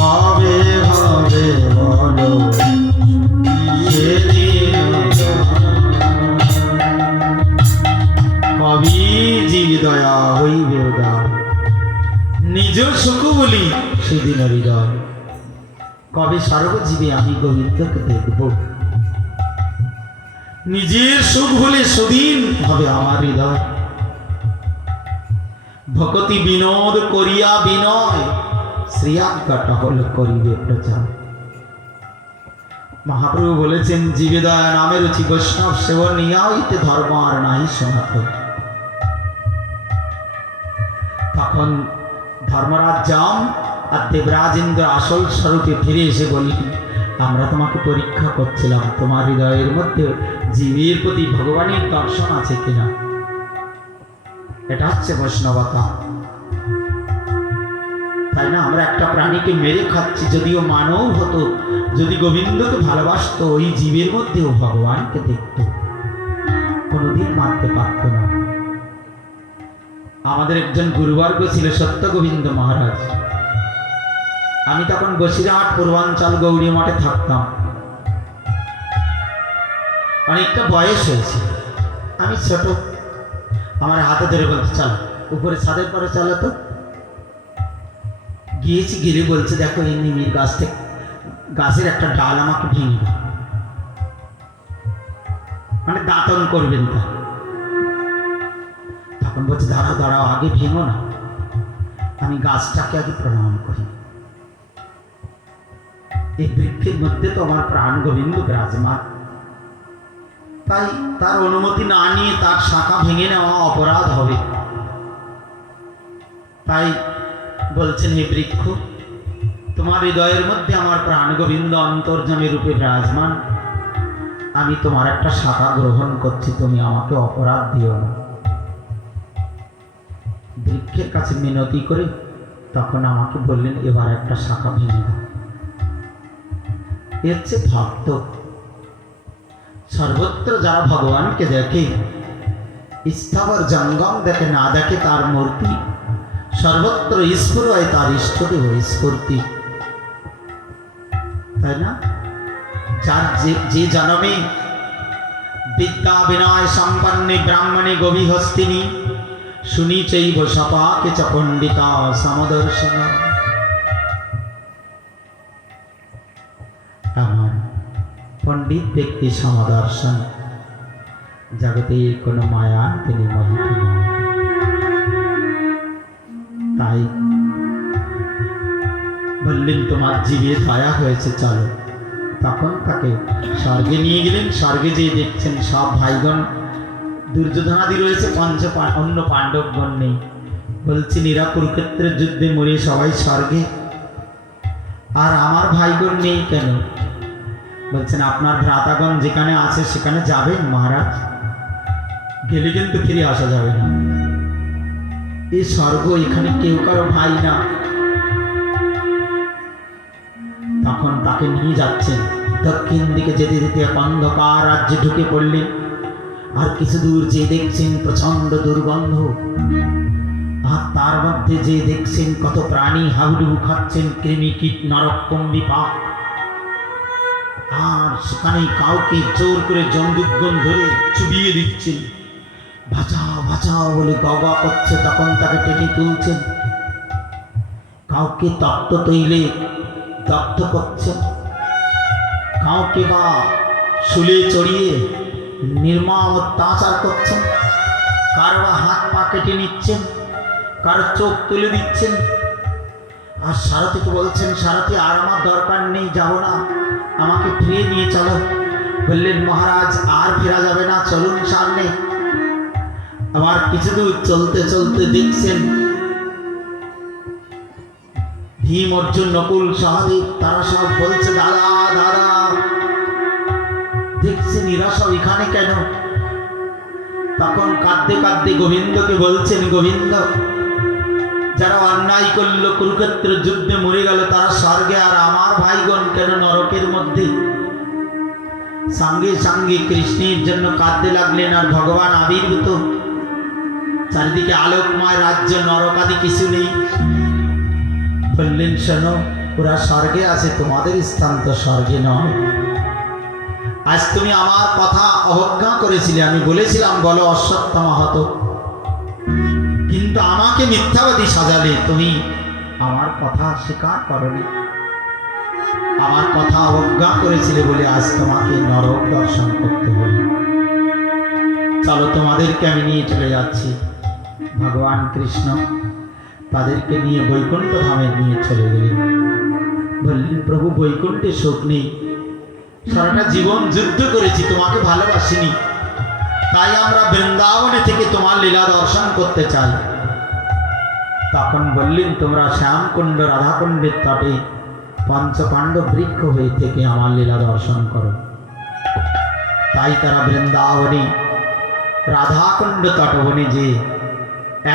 কবে হবে বলো সেদিন, কবি জীব দয়া হইবে উদার, নিজ সুখ বলি সেদিন হৃদয়, কবে সর্বজীবে আমি গোবিন্দকে দেখব, নিজের সুখ হলে সুদিন হবে আমার হৃদয়, ভকতি বিনোদ করিয়া বিনয়, শ্রী আজ্ঞা টহল করিবে প্রচার। মহাপ্রভু বলেছেন, জীবে দয়া নামে রুচি বৈষ্ণব সেবন নিয়া হইতে ধর্ম আর নাই সনাতন। তখন ধর্মরাজ জাম আর দেবরাজ ইন্দ্র আসল স্বরূপে ফিরে এসে বললেন, আমরা তোমাকে পরীক্ষা করছিলাম, তোমার হৃদয়ের মধ্যে জীবের প্রতি ভগবানের দর্শন আছে কিনা। এটা হচ্ছে বৈষ্ণবতা, তাই না? আমরা একটা প্রাণীকে মেরে খাচ্ছি, যদিও মানব হতো, যদি গোবিন্দকে ভালোবাসতো, ওই জীবের মধ্যেও ভগবানকে দেখত, কোনোদিন মারতে পারত না। আমাদের একজন গুরুবর্গ ছিল সত্য গোবিন্দ মহারাজ। আমি তখন বসিরহাট পূর্বাঞ্চল গৌরী মঠে থাকতাম, অনেকটা বয়স হয়েছে, আমি ছোট। আমার হাতে ধরে বলতে, চলো উপরে ছাদের পরে চলো তো। গিয়েছি, গিয়ে বলছে, দেখো এই নিমের গাছ থেকে গাছের একটা ডাল আমাকে ভেঙে দাও, মানে দাঁতন করবেন তা। তখন বলছে, দাঁড়াও দাঁড়াও, আগে ভেঙো না, আমি গাছটাকে আগে প্রণাম করি। এই বৃক্ষের মধ্যে তো আমার প্রাণ গোবিন্দ বিরাজমান, তাই তার অনুমতি না নিয়ে তার শাখা ভেঙে নেওয়া অপরাধ হবে। তাই বলছেন, হে বৃক্ষ, তোমার হৃদয়ের মধ্যে আমার প্রাণ গোবিন্দ অন্তর্যামী রূপে বিরাজমান, আমি তোমার একটা শাখা গ্রহণ করছি, তুমি আমাকে অপরাধ দিও না। বৃক্ষের কাছে মিনতি করে তখন আমাকে বললেন, এবার একটা শাখা ভেঙে দাও। এর চেয়ে ভক্ত, সর্বত্র যারা ভগবানকে দেখে, স্থাবর জঙ্গম দেখে না দেখে তার মূর্তি, সর্বত্র ঈশ্বর হয় তার ইষ্টদেব স্ফূর্তি, তাই না? যার যে জন্মে বিদ্যা বিনয় সম্পন্নে ব্রাহ্মণে গভীহস্তিনী শুনি চৈব সপাকে চ পণ্ডিতা সমদর্শন। এমন পণ্ডিত ব্যক্তি সমদর্শন, জগতে কোনো মায়া তিনি মোহিত নন। তাই বললেন তোমার জীবে দয়া হয়েছে, চলো। তখন তাকে স্বর্গে নিয়ে গেলেন। স্বর্গে যেয়ে দেখছেন সব ভাইগণ, দুর্যোধনাদি রয়েছে, অন্য পাণ্ডবগণ নেই। বলছেন এরা কুরুক্ষেত্রের যুদ্ধে মরে সবাই স্বর্গে, আর আমার ভাইগণ নেই কেন? বলছেন আপনার ভ্রাতাগণ যেখানে আছে সেখানে যাবেন মহারাজ, গেলে কিন্তু ফিরে আসা যাবে না। এই স্বর্গ, এখানে কেউ কারো ভাই না। তখন তাকে নিয়ে যাচ্ছেন। দক্ষিণ দিকে যেতে যেতে এক অন্ধকার রাজ্যে ঢুকে পড়লেন। আর কিছু দূর যে দেখছেন প্রচন্ড দুর্গন্ধ, আর তার মধ্যে যে দেখছেন কত প্রাণী হাবুডুবু খাচ্ছেন, কৃমি কীট নরকম্বি পাপ। আর সেখানে কাউকে জোর করে জন্দুকগণ ধরে চুবিয়ে দিচ্ছেন, বাঁচাও বাঁচাও বলে গবা করছে। তখন তাকে টেনে তুলছেন। কাউকে তপ্ত তৈলে দগ্ধ করছেন, কাউকে বা শুলে চড়িয়ে নির্মম অত্যাচার করছেন, কারো বা হাত পা কেটে নিচ্ছেন, কারো চোখ তুলে দিচ্ছেন। আর সারথীকে বলছেন, সারথী আর আমার দরকার নেই, যাব না, আমাকে ফিরিয়ে নিয়ে চলো। বললেন মহারাজ আর ফেরা যাবে না, চলুন সামনে। আবার কিছু দূর চলতে চলতে দেখছেন ভীম, অর্জুন, নকুল, সহদেব তারা সব বলছে দাদা দাদা। দেখছেন এরা সব এখানে কেন? তখন কাঁদতে কাঁদতে গোবিন্দকে বলছেন, গোবিন্দ, যারা অন্যায় করলো, কুরুক্ষেত্র যুদ্ধে মরে গেল, তারা স্বর্গে, আর আমার ভাইগণ কেন নরকের মধ্যে? সঙ্গে সঙ্গে কৃষ্ণের জন্য কাঁদতে লাগলেন। আর ভগবান আবির্ভূত, চারিদিকে আলোকময় রাজ্য, নরকাদি কিছু নেই। বললেন শোনো, ওরা স্বর্গে আছে, তোমাদের স্থান তো স্বর্গে নয়। আজ তুমি আমার কথা অবজ্ঞা করেছিলে, আমি বলেছিলাম বলো অশ্বত্থামা হত, কিন্তু আমাকে মিথ্যাবাদী সাজালে, তুমি আমার কথা স্বীকার করনি, আমার কথা অবজ্ঞা করেছিলে বলে আজ তোমাকে নরক দর্শন করতে হলো। চলো তোমাদেরকে আমি নিয়ে চলে যাচ্ছি। ভগবান কৃষ্ণ তাদেরকে নিয়ে বৈকুণ্ঠ ধামে নিয়ে চলে গেলেন। বললেন প্রভু, বৈকুণ্ঠে সুখ নেই, সারাটা জীবন যুদ্ধ করেছি, তোমাকে ভালোবাসিনি, তাই আমরা বৃন্দাবনে থেকে তোমার লীলা দর্শন করতে চাই। তখন বললেন তোমরা শ্যামকুণ্ড রাধাকুণ্ডের তটে পঞ্চপাণ্ডব বৃক্ষ হয়ে থেকে আমার লীলা দর্শন করো। তাই তারা বৃন্দাবনে রাধাকুণ্ড তটবনে যে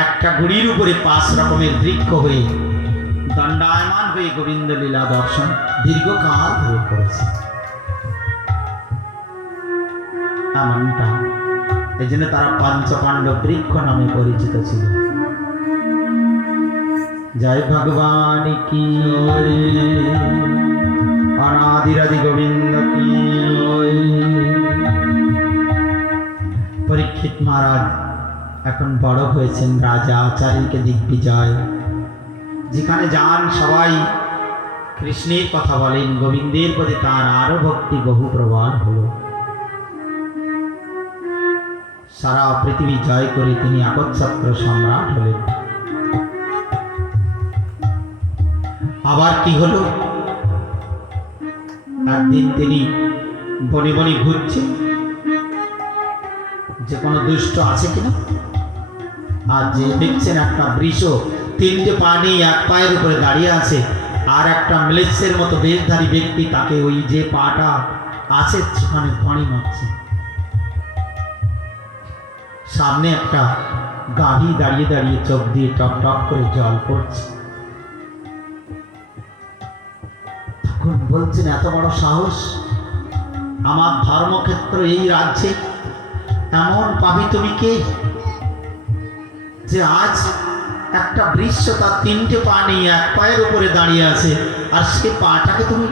একটা গুড়ির উপরে 5 রকমের বৃক্ষ হয়ে দণ্ডায়মান হয়ে গোবিন্দ লীলা দর্শন দীর্ঘকাল ধরে করেছে। এমনটা এই জন্য তারা পঞ্চপাণ্ডব বৃক্ষ নামে পরিচিত ছিল। জয় ভগবান কি, অনাদিরাদি গোবিন্দ কি। পরীক্ষিত মহারাজ এখন বড় হয়েছেন, রাজা, চারিদিকে দিগ্বিজয়, যেখানে যান সবাই কৃষ্ণের কথা বলেন, গোবিন্দের প্রতি তার আরো ভক্তি বহু প্রবল হলো। সারা পৃথিবী জয় করে তিনি একচ্ছত্র সম্রাট হলেন। আবার কি হলো, একদিন তিনি বনে বনে ঘুরছেন যে কোনো দুষ্ট আছে কিনা, আর যে দেখছেন একটা বৃষ 3টে পা নেই, 1 পায়ের উপরে দাঁড়িয়ে আছে, আর একটা ম্লেচ্ছের মতো বেশধারী ব্যক্তি তাকে ওই যে পাটা আছে সেখানে পানি মারছে। সামনে একটা গাভী দাঁড়িয়ে দাঁড়িয়ে চোখ দিয়ে টপ টপ করে জল পড়ছে। তখন বলছেন এত বড় সাহস, আমার ধর্মক্ষেত্র এই রাজ্যে এমন পাবি তুমি কে, যে আজ একটা বৃক্ষ তার তিনটে পা নিয়ে এক পায়ের উপরে দাঁড়িয়ে আছে, আর সে পাটাকে তুমি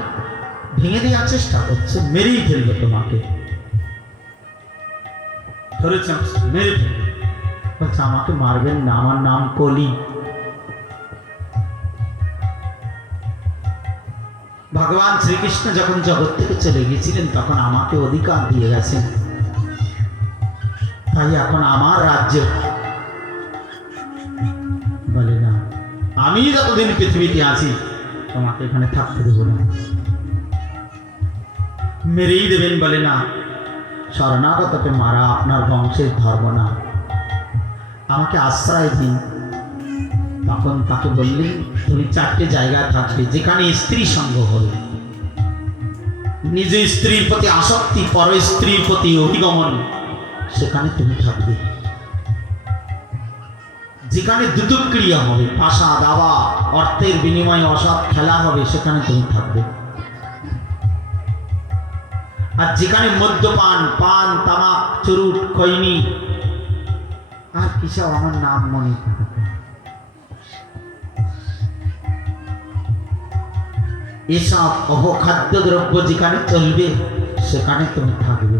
ভেঙে দেওয়ার চেষ্টা করছো, মেরেই ফেলবে তোমাকে। ধরেছে মেরে ফেলবে। বলছে আমাকে মারবেন না, আমার নাম কলি। ভগবান শ্রীকৃষ্ণ যখন জগৎ থেকে চলে গিয়েছিলেন তখন আমাকে অধিকার দিয়ে গেছেন, তাই এখন আমার রাজ্য। বলে না, আমি যতদিন পৃথিবীতে আছি তোমাকে এখানে থাকতে দেবো না, মেরেই দেবেন। বলে না, শরণাগতকে মারা আপনার বংশের ধর্ম না, আমাকে আশ্রয় দিন। তখন তাকে বললেন তুমি 4টে জায়গায় থাকবে, যেখানে স্ত্রী সঙ্গ হবে, নিজ স্ত্রীর প্রতি আসক্তি, পর স্ত্রীর প্রতি অভিগমন, সেখানে তুমি থাকবে। যেখানে দুদুক্রিয়া হবে, পাশা দাবা, অর্থের বিনিময়ে অসৎ খেলা হবে, সেখানে তুমি থাকবে। আর যেখানে মদ্যপান, পান, তামাক, চুরুট, খৈনি, আর কিসব আমার নাম মনে থাকে, এসব অপখাদ্য দ্রব্য যেখানে চলবে সেখানে তুমি থাকবে।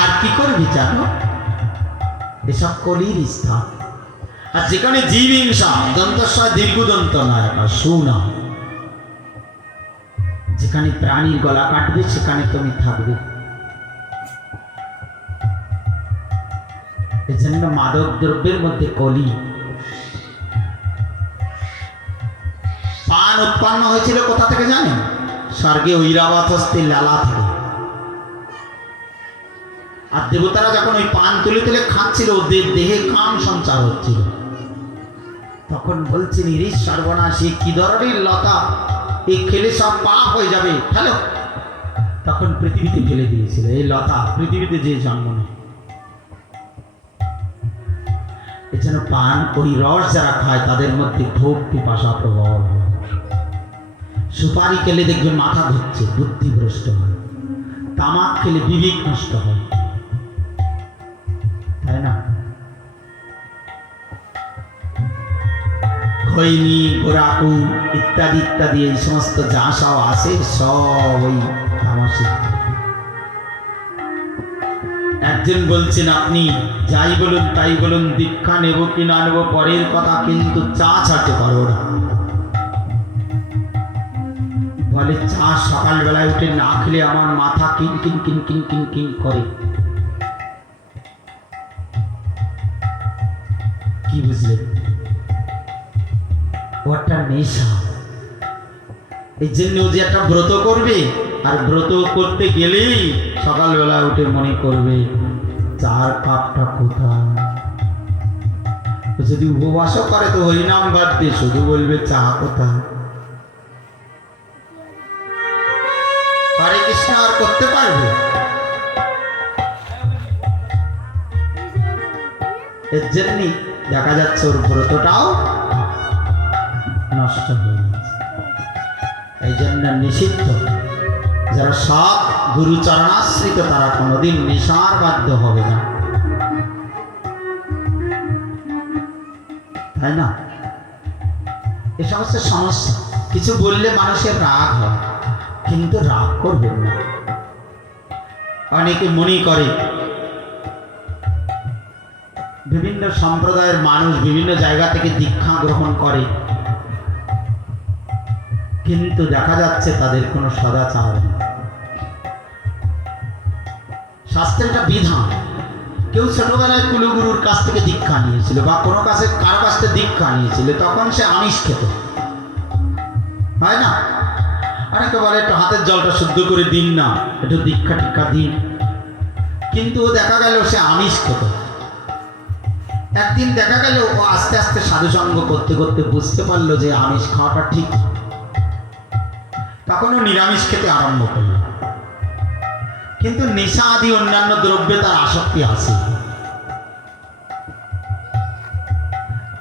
আর কি করবি জানো, এসব কলির স্থান। আর যেখানে জীব হিংসা, দন্তস্ব দীর্ঘদন্ত নয় সুনা, যেখানে প্রাণীর গলা কাটবে সেখানে তুমি থাকবে। এজন্য মাদক দ্রব্যের মধ্যে কলি। পান উৎপন্ন হয়েছিল কোথা থেকে জানেন? স্বর্গে ঐরাবত হস্তে লালা থেকে। আর দেবতারা যখন ওই পান তুলে তুলে খাচ্ছিল, ওদের দেহে কাম সঞ্চার হচ্ছিল। তখন বলছেন ইরিশ সর্বনাশী, কি ধরনের লতা, এই খেলে সব পাপ হয়ে যাবে, ফেলো। তখন পৃথিবীতে ফেলে দিয়েছিল এই লতা, পৃথিবীতে যে জন্ম নেয়। এজন্য পান, ওই রস যারা খায় তাদের মধ্যে ভোগ পিপাসা প্রবল হয়। সুপারি খেলে দেখবেন মাথা ধরছে, বুদ্ধিভ্রষ্ট হয়। তামাক খেলে বিবেক নষ্ট হয়, তাই না? খৈনি, গোরাকু ইত্যাদি ইত্যাদি এই সমস্ত যা সব আসে সব ওই তামাশে। একজন বলছেন আপনি যাই বলুন তাই বলুন, দীক্ষা নেব কি না নেব পরের কথা, কিন্তু চা ছাড়তে পারো না। বলে চা সকালবেলায় উঠে না খেলে আমার মাথা কিন কিন কিন কিন কিন কিন করে। কি বুঝলেন? ওটা নেশা। এই জন্য যে একটা ব্রত করবে, আর ব্রত করতে গেলেই সকালবেলা উঠে মনে করবে চার কাপটা কোথায়। যদি উপবাসও করে তো হরিনাম বাদ দিয়ে শুধু বলবে চা কোথায়। হরে কৃষ্ণ আর করতে পারবে? এর জন্যই দেখা যাচ্ছে ওর ব্রতটাও নষ্ট হয়ে গেছে। এই জন্য নিষিদ্ধ। যারা সৎ গুরুচরণাশ্রিত তারা কোনোদিন নেশার বাধ্য হবে না, তাই না? এ সমস্ত সমস্যা। কিছু বললে মানুষের রাগ হয়, কিন্তু রাগ করবেন না। অনেকে মনে করে বিভিন্ন সম্প্রদায়ের মানুষ বিভিন্ন জায়গা থেকে দীক্ষা গ্রহণ করে, কিন্তু দেখা যাচ্ছে তাদের কোনো সদাচার নেই। শাস্ত্রের একটা বিধান। কেউ ছোটবেলায় কুলগুরুর কাছ থেকে দীক্ষা নিয়েছিল বা কোনো কারো কাছ থেকে দীক্ষা নিয়েছিল, তখন সে আমিষ খেত, হয় না? অনেকে বলে একটু হাতের জলটা শুদ্ধ করে দিন না, একটু দীক্ষা টিক্ষা দিন, কিন্তু ও দেখা গেল সে আমিষ খেত। একদিন দেখা গেল ও আস্তে আস্তে সাধুসঙ্গ করতে করতে বুঝতে পারলো যে আমিষ খাওয়াটা ঠিক, তখন ও নিরামিষ খেতে আরম্ভ করল। কিন্তু নেশা আদি অন্যান্য দ্রব্যে তার আসক্তি আছে।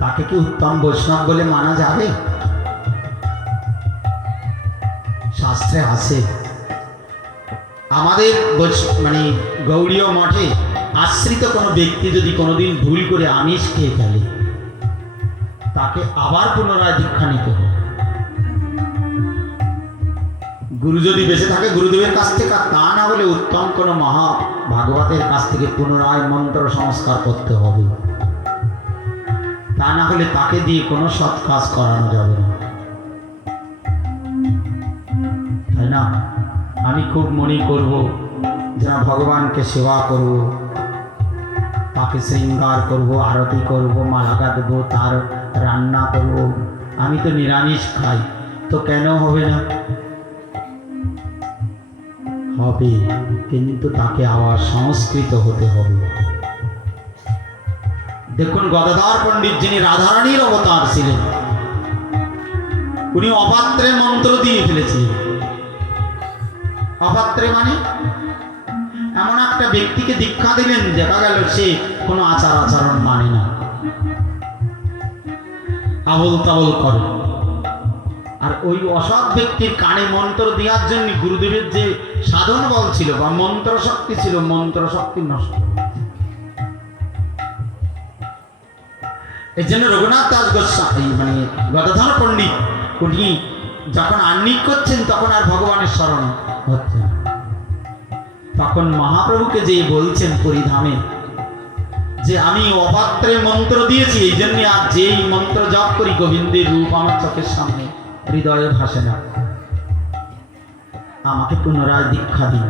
তাকে কি উত্তম বৈষ্ণব বলে মানা যাবে? শাস্ত্রে আছে আমাদের মানে গৌড়ীয় মঠে আশ্রিত কোনো ব্যক্তি যদি কোনোদিন ভুল করে আমিষ খেয়ে ফেলে তাকে আবার পুনরায় দীক্ষা নিতে হবে। গুরু যদি বেঁচে থাকে গুরুদেবের কাছ থেকে, আর তা না হলে উত্তম কোনো মহা ভাগবতের কাছ থেকে পুনরায় মন্ত্র সংস্কার করতে হবে। তা না হলে তাকে দিয়ে কোনো সৎ কাজ করানো যাবে না, তাই না? আমি খুব মনে করব যেন ভগবানকে সেবা করব, তাকে শৃঙ্গার করব, আরতি করব, মালা দেবো, তার রান্না করব। আমি তো নিরামিষ খাই, তো কেন হবে না? হবে, কিন্তু তাকে আবার সংস্কৃত হতে হবে। দেখুন গদাধর পণ্ডিত যিনি রাধারানীর অবতার ছিলেন, উনি অপাত্রে মন্ত্র দিয়ে ফেলেছিলেন। অপাত্রে মানে এমন একটা ব্যক্তিকে দীক্ষা দিলেন, দেখা গেল সে কোনো আচার আচরণ মানে না, আবল তাবল করে। আর ওই অসৎ ব্যক্তির কানে মন্ত্র দেওয়ার জন্য গুরুদেবের যে সাধন বল ছিল বা মন্ত্র শক্তি ছিল, মন্ত্র শক্তি নষ্ট। এই জন্য রঘুনাথ দাস গোস্বামী মানে গদাধর পণ্ডিত উনি যখন আহ্নিক করছেন তখন আর ভগবানের স্মরণ হচ্ছে না। তখন মহাপ্রভুকে যে বলছেন পরিধামে যে আমি অপাত্রে মন্ত্র দিয়েছি, এই জন্য আর যেই মন্ত্র জপ করি গোবিন্দের রূপ আমার চোখের সামনে হৃদয়ে ভাসে না, আমাকে পুনরায় দীক্ষা দিন।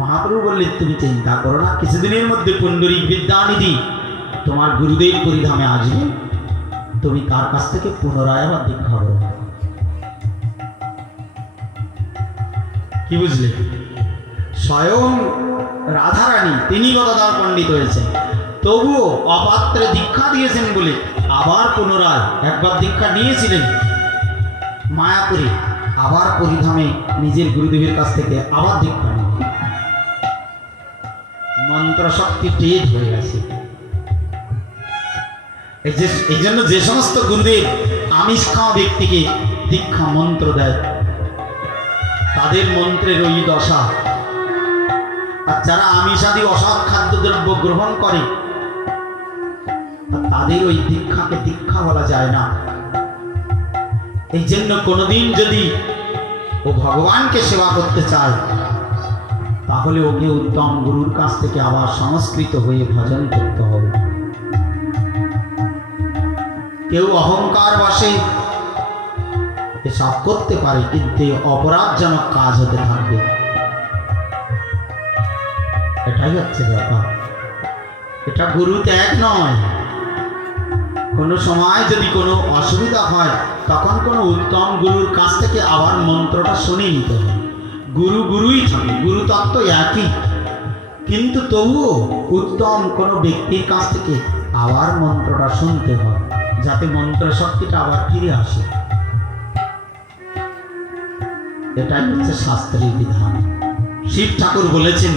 মহাপ্রভু বললেন তুমি চিন্তা করো না, কিছুদিনের মধ্যে পুণ্ডরীক বিদ্যানিধি তোমার গুরুদেব পরিধামে আসবে, তুমি তার কাছ থেকে পুনরায় আবার দীক্ষা করো। কি বুঝলে? স্বয়ং রাধারানী তিনি গদাধর পণ্ডিত হয়েছেন, তবুও অপাত্রে দীক্ষা দিয়েছেন বলে আবার পুনরায় একবার দীক্ষা নিয়েছিলেন মায়াপুরে, আবার পরিধামে নিজের গুরুদেবের কাছ থেকে আবার দীক্ষা নিয়ে মন্ত্র শক্তি টেজ হয়ে গেছে। এই জন্য যে সমস্ত গুরুদেব আমিষ খাওয়া ব্যক্তিকে দীক্ষা মন্ত্র দেয় তাদের মন্ত্রের ওই দশা, আর যারা আমিষাদি অসৎ খাদ্যদ্রব্য গ্রহণ করে তাদের ওই দীক্ষাকে দীক্ষা বলা যায় না। এই জন্য কোনোদিন যদি ও ভগবানকে সেবা করতে চায় তাহলে ওকে উত্তম গুরুর কাছ থেকে আবার সংস্কৃত হয়ে ভজন করতে হবে। কেউ অহংকার বশে এসব করতে পারে, কিন্তু অপরাধজনক কাজ হতে থাকবে, এটাই হচ্ছে ব্যাপার। এটা গুরু ত্যাগ নয়। কোনো সময় যদি কোনো অসুবিধা হয় তখন কোনো উত্তম গুরুর কাছ থেকে আবার মন্ত্রটা শুনে নিতে হবে। গুরু গুরুই থাকে, গুরু তত্ত্ব একই, কিন্তু তবুও উত্তম কোনো ব্যক্তির কাছ থেকে আবার মন্ত্রটা শুনতে হয় যাতে মন্ত্র শক্তিটা আবার ফিরে আসে। এটাই হচ্ছে শাস্ত্রের বিধান। শিব ঠাকুর বলেছেন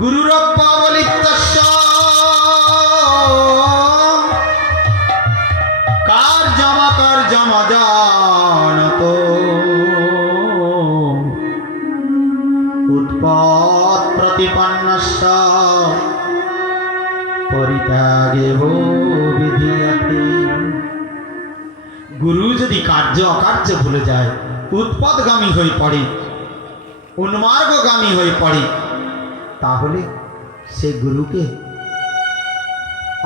গুরুরপ্পা বলিত্যস্য কার্যমকর্যমজানত উৎপৎ প্রতিপন্নস্য পরিত্যাগেব বিধীয়তে। গুরু যদি কার্য অকার্য ভুলে যায়, উৎপদগামী হয়ে পড়ে, উন্মার্গগামী হয়ে পড়ে, তাহলে সে গুরুকে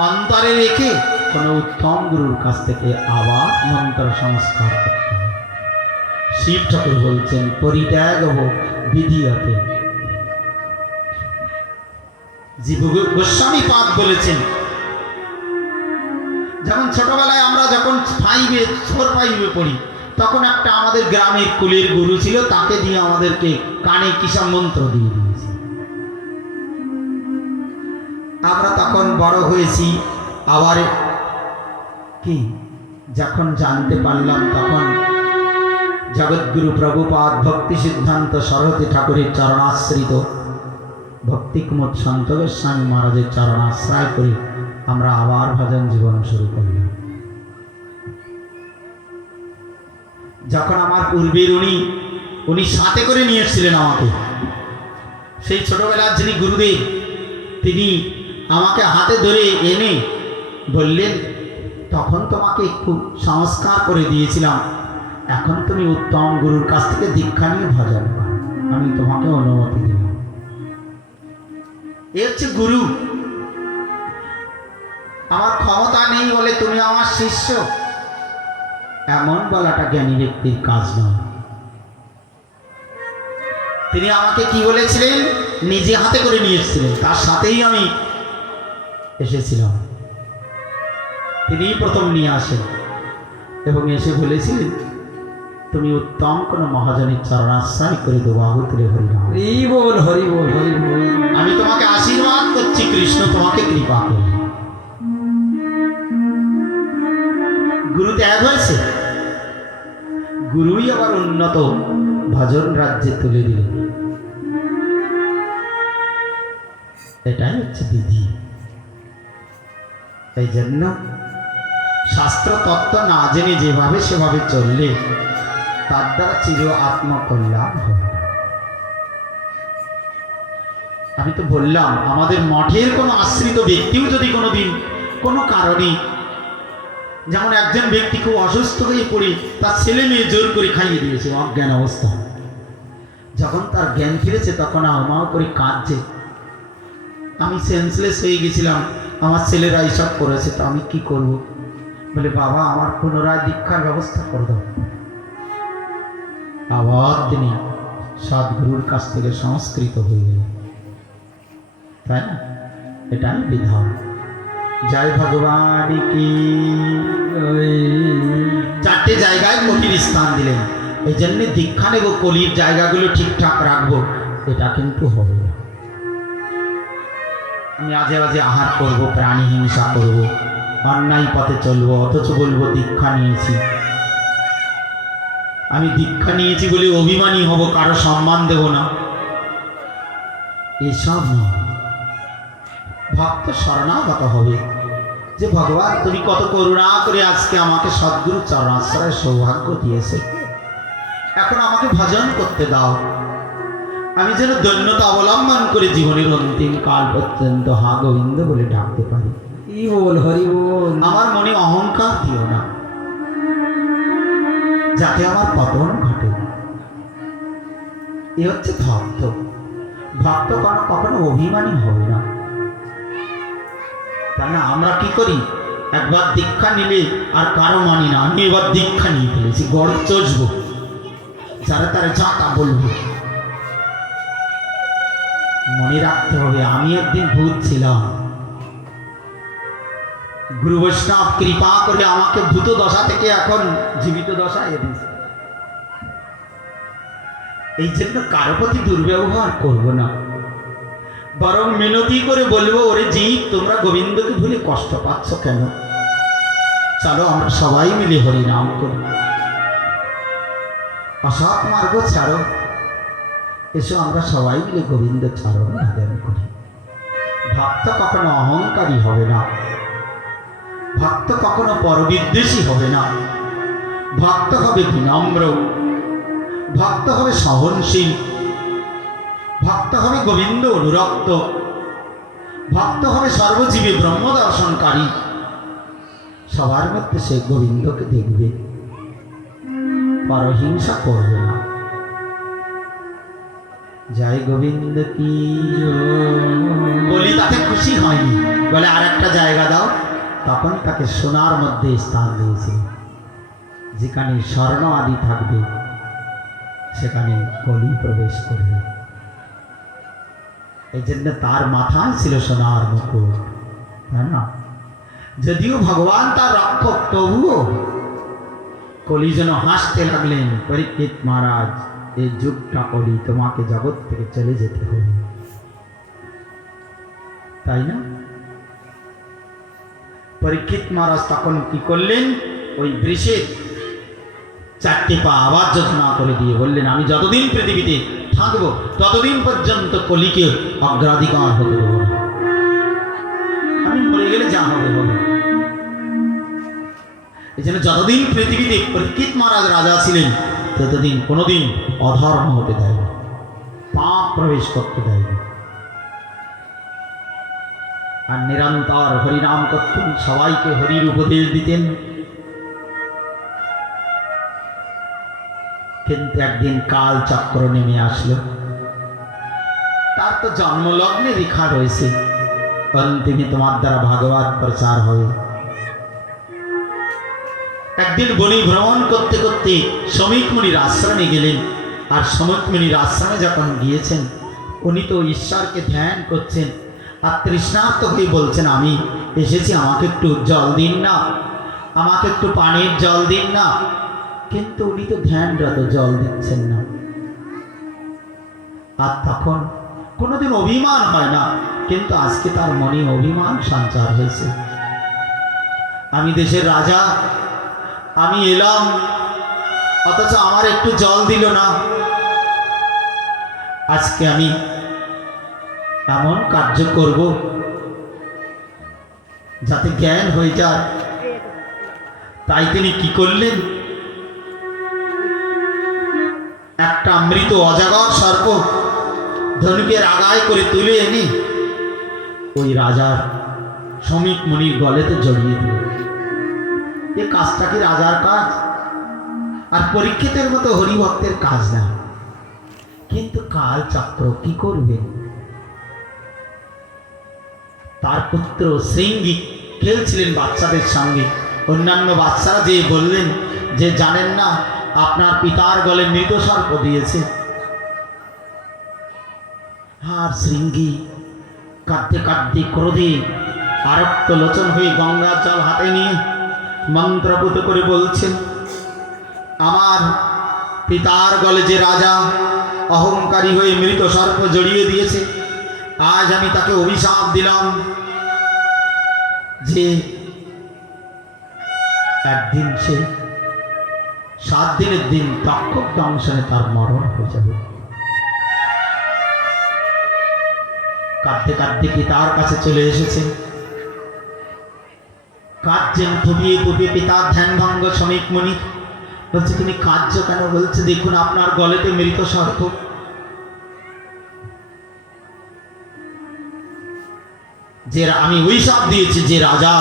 অন্তরে রেখে কোনো উত্তম গুরুর কাছ থেকে আবার মন্ত্র সংস্কার করতে হবে। শিব ঠাকুর বলছেন পরিত্যাগব বিধীয়তে। জীব গোস্বামী পাদ বলেছেন, যেমন ছোটবেলায় আমরা যখন 4 5 পড়ি তখন একটা আমাদের গ্রামের কুলের গুরু ছিল, তাকে দিয়ে আমাদেরকে কানে কিসব মন্ত্র দিয়ে দিয়েছে। আমরা তখন বড় হয়েছি, আবার কি যখন জানতে পারলাম তখন জগৎগুরু প্রভুপাদ ভক্তি সিদ্ধান্ত সরস্বতী ঠাকুরের চরণাশ্রিত ভক্তি কুমুদ সন্ত গোস্বামী মহারাজের চরণাশ্রয় করে আমরা আবার ভজন জীবন শুরু করলাম। যখন আমার পূর্বের উনি সাথে করে নিয়ে এসেছিলেন আমাকে, সেই ছোটবেলার যিনি গুরুদেব, তিনি আমাকে হাতে ধরে এনে বললেন, তখন তোমাকে একটু সংস্কার করে দিয়েছিলাম, এখন তুমি উত্তম গুরুর কাছ থেকে দীক্ষা নিয়ে ভজন করো, আমি তোমাকে অনুমতি দিলাম। এ হচ্ছে গুরু। আমার ক্ষমতা নেই বলে তুমি আমার শিষ্য, এমন বলাটা জ্ঞানী ব্যক্তির কাজ নয়। তিনি আমাকে কি বলেছিলেন, নিজে হাতে করে নিয়ে এসেছিলেন, তার সাথেই আমি এসেছিলাম। তিনিই প্রথম নিয়ে আসেন এবং এসে বলেছিলেন, তুমি উত্তম কোন মহাজনের চরণাশ্রয় করে দেবো, বাহু তুলে হরিনাম। হরি বল, হরি বল, হরি বল। আমি তোমাকে আশীর্বাদ করছি, কৃষ্ণ তোমাকে কৃপা করবে। গুরু ত্যাগ হয়েছে, গুরুই আবার উন্নত ভজন রাজ্যে তুলে দিলেন। এটাই হচ্ছে বিধি। এই জন্য শাস্ত্র তত্ত্ব না জেনে যেভাবে সেভাবে চললে তার দ্বারা চির আত্মকল্যাণ হবে না। আমি তো বললাম, আমাদের মঠের কোনো আশ্রিত ব্যক্তিও যদি কোনোদিন কোনো কারণে, যেমন একজন ব্যক্তি খুব অসুস্থ হয়ে পড়ে তার ছেলে মেয়ে জোর করে খাইয়ে দিয়েছে অজ্ঞান অবস্থা, যখন তার জ্ঞান ফিরেছে তখন আমাও করে কাঁদছে, আমি সেন্সলেস হয়ে গেছিলাম, আমার ছেলেরা এইসব করেছে, তো আমি কি করব? বলে, বাবা আমার পুনরায় দীক্ষার ব্যবস্থা করে দাও। আবার তিনি সদ্গুরুর কাছ থেকে সংস্কৃত হয়ে গেলেন, তাই না? এটাই বিধান। জয় ভগবান কি। চারটে জায়গায় কলির স্থান দিলেন, এই জন্য দীক্ষা নেব, কলির জায়গাগুলো ঠিকঠাক রাখবো, এটা কিন্তু হবে না। আমি আজে বাজে আহার করব, প্রাণী হিংসা করব, অন্যায় পথে চলবো, অথচ বলবো দীক্ষা নিয়েছি। আমি দীক্ষা নিয়েছি বলে অভিমানী হব, কারো সম্মান দেব না, এসব নয়। ভক্ত শরণাগত হবে যে, ভগবান তুমি কত করুণা করে আজকে আমাকে সদ্গুরু চরণাশ্রয়ের সৌভাগ্য দিয়েছে, এখন আমাকে ভজন করতে দাও, আমি যেন দৈন্যতা অবলম্বন করে জীবনের অন্তিম কাল পর্যন্ত হা গোবিন্দ বলে ডাকতে পারি। হরি বল, হরি বল। আমার মনে অহংকার দিও না, যাতে আমার পতন ঘটে। এ হচ্ছে ভক্ত। ভক্ত কখনো অভিমানী হবে না, তাই না? আমরা কি করি, একবার দীক্ষা নিলে আর কারো মানি না, আমি এবার দীক্ষা নিয়ে ফেলেছি, গড় চষবো, যারা তারা যা তা বলবো। মনে রাখতে হবে, আমি একদিন ভূত ছিলাম, গুরু বৈষ্ণব কৃপা করে আমাকে ভূত দশা থেকে এখন জীবিত দশায় এনেছে। এই জন্য কারো প্রতি দুর্ব্যবহার করব না, বরং মিনতি করে বলবো, ওরে জীব, তোমরা গোবিন্দকে ভুলে কষ্ট পাচ্ছ কেন? চলো আমরা সবাই মিলে হরি নাম করি, অসৎ মার্গ ছাড়ো, এসো আমরা সবাই মিলে গোবিন্দ চরণ ভজন করি। ভক্ত কখনো অহংকারী হবে না, ভক্ত কখনো পরবিদ্বেষী হবে না, ভক্ত হবে বিনম্র, ভক্ত হবে সহনশীল, ভক্ত হবে গোবিন্দ অনুরক্ত, ভক্ত হবে সর্বজীবে ব্রহ্ম দর্শনকারী, সবার মধ্যে সে গোবিন্দকে দেখবে, পরহিংসা করবে না। জয় গোবিন্দ কি। বলি তাতে খুশি হয়নি, বলে আর একটা জায়গা দাও, তখন তাকে সোনার মধ্যে স্থান দিয়েছিল, যেখানে স্বর্ণ আদি থাকবে সেখানে কলি প্রবেশ করবে। এই জন্য তার মাথায় ছিল সোনার মুকুট, তাই না? যদিও ভগবান তার রক্ষক, তবুও কলি যেন হাসতে লাগলেন, পরীক্ষিত মহারাজ, এই যুগটা কলি, তোমাকে জগৎ থেকে চলে যেতে হবে, তাই না? পরীক্ষিত মহারাজ তখন কি করলেন, ওই বৃষের চারটি পা আবার যোজনা করে দিয়ে বললেন, আমি যতদিন পৃথিবীতে থাকবো ততদিন পর্যন্ত কলিকে অগ্রাধিকার হতে দেবো না, আমি মরে গেলে যা হবে হবে। এই জন্য যতদিন পৃথিবীতে পরীক্ষিত মহারাজ রাজা ছিলেন ততদিন কোনোদিন অধর্ম হতে দেয় না, পাপ প্রবেশ করতে দেয় না। আর নিরন্তর হরিনাম করতেন, সবাইকে হরির উপদেশ দিতেন। কিন্তু একদিন কাল চক্র নেমে আসলো। তার তো জন্মলগ্নে লেখা রয়েছে অন্তিমে তোমার দ্বারা ভাগবত প্রচার হবে। একদিন বনি ভ্রমণ করতে করতে শ্রমিক মুনির আশ্রমে গেলেন। আর শ্রমিক মুনির আশ্রমে যখন গিয়েছেন, উনি তো ঈশ্বরকে ধ্যান করছেন আর তৃষ্ণার্ত হয়ে বলছেন, আমি এসেছি, আমাকে একটু জল দিন না, আমাকে একটু পানির জল দিন না। কিন্তু উনি তো ধ্যানরত, জল দিচ্ছেন না। আর তখন কোনোদিন অভিমান হয় না, কিন্তু আজকে তার মনে অভিমান সঞ্চার হয়েছে। আমি দেশের রাজা, আমি এলাম, অথচ আমার একটু জল দিল না। আজকে আমি এমন কার্য করব যাতে জ্ঞান হয়ে যায়। তাই তিনি কি করলেন, একটা মৃত অজাগর সর্প ধনুকের আগায় করে তুলে এনে ওই রাজার শ্রমিক মুনির গলেতে জড়িয়ে দিল। এ কাজটা কি রাজার কাজ? আর পরীক্ষিতের মতো হরিভক্তের কাজ না। কিন্তু কাল চক্র কি করবে? তার পুত্র শৃঙ্গি খেলছিলেন বাচ্চাদের সঙ্গে। অন্যান্য বাচ্চারা যে বললেন যে জানেন না আপনার পিতার গলে মৃত সর্প দিয়েছে। আর শৃঙ্গি কাঁদতে কাঁদতে ক্রোধে আরক্ত লোচন হয়ে গঙ্গার জল হাতে নিয়ে মন্ত্রপুত করে বলছেন, আমার পিতার গলে যে রাজা অহংকারী হয়ে মৃত সর্প জড়িয়ে দিয়েছে, আজ আমি তাকে অভিশাপ দিলাম যে একদিন সে 7 দিনের দিন তক্ষক দংশনে তার মরণ হয়ে যাবে। কাঁদতে কাঁদতে কি তার কাছে চলে এসেছে, কাঁদছেন ফুপিয়ে ফুপিয়ে পিতার ধ্যান ভঙ্গ শ্রমিক মুনি। বলছে তুমি কাঁদছো কেন? বলছে দেখুন আপনার গলেতে মৃত সর্প। যে আমি অভিশাপ দিয়েছি যে রাজা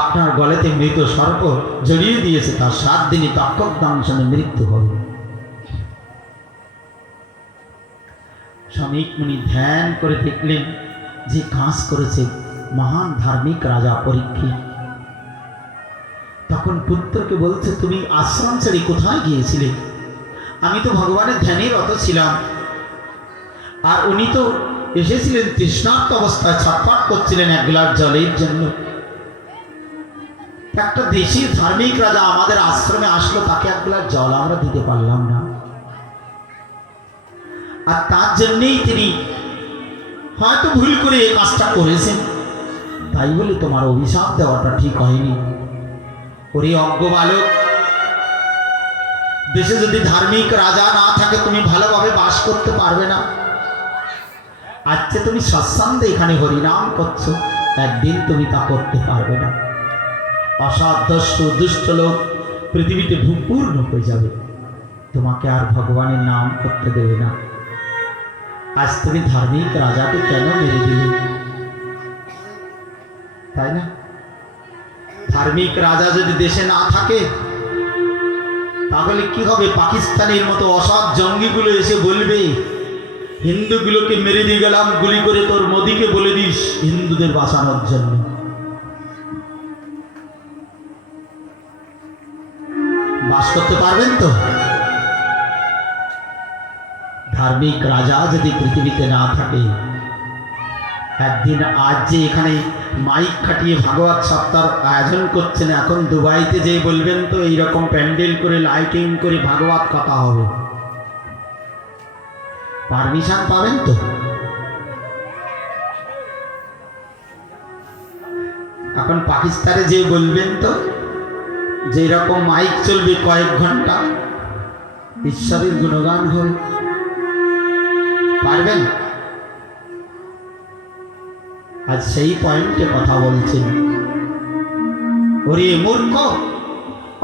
আপনার গলেতে মৃত সর্প জড়িয়ে দিয়েছে, তার 7 দিনই তক্ষক দংশনে মৃত্যু হবে। শ্রমিক মুনি ধ্যান করে দেখলেন যে কাজ করেছে মহান ধার্মিক রাজা পরীক্ষিত। তখন পুত্রকে বলছে, তুমি আশ্রম ছেড়ে কোথায় গিয়েছিলে? আমি তো ভগবানের ধ্যানে রত ছিলাম, আর উনি তো এসেছিলেন তৃষ্ণার্ত অবস্থায়, ছটফট করছিলেন এক গ্লাস জলের জন্য। একটা দেশি ধার্মিক রাজা আমাদের আশ্রমে আসলো, তাকে এক গ্লাস জল আমরা দিতে পারলাম না। আর তার জন্যেই তিনি হয়তো ভুল করে এই কাজটা করেছেন, তাই বলে তোমার অভিশাপ দেওয়াটা ঠিক হয়নি। ওরে অজ্ঞ বালক, দেশে যদি ধার্মিক রাজা না থাকে তুমি ভালোভাবে বাস করতে পারবে না। আজকে তুমি সৎসঙ্গে এখানে হরিনাম করছো, একদিন তুমি তা করতে পারবে না। অসৎ দুষ্ট লোক পৃথিবীতে ভূপূর্ণ হয়ে যাবে, তোমাকে আর ভগবানের নাম করতে দেবে না। আজ তুমি ধার্মিক রাজাকে কেন মেরে দিলে? তাই না? ধার্মিক রাজা যদি দেশে না থাকে তাহলে কি হবে? পাকিস্তানের মতো অসৎ জঙ্গিগুলো এসে বলবে হিন্দুগুলোকে মেরে দিয়ে গেলাম গুলি করে, তোর মোদিকে বলে দিস হিন্দুদের বাঁচানোর জন্য। বাস করতে পারবেন তো? ধার্মিক রাজা যদি পৃথিবীতে না থাকে, একদিন আজ যে এখানে মাইক খাটিয়ে ভাগবত সপ্তাহ আয়োজন করছেন, এখন দুবাইতে যে বলবেন তো এইরকম প্যান্ডেল করে লাইটিং করে ভাগবত কথা হবে, পারমিশন পাবেন তো? এখন পাকিস্তানে যে বলবেন তো যে রকম মাইক চলবে কয়েক ঘন্টা, ঈশ্বরের গুণগান হবে, পারবেন? আজ সেই পয়েন্টে কথা বলছেন। ওরে মূর্খ,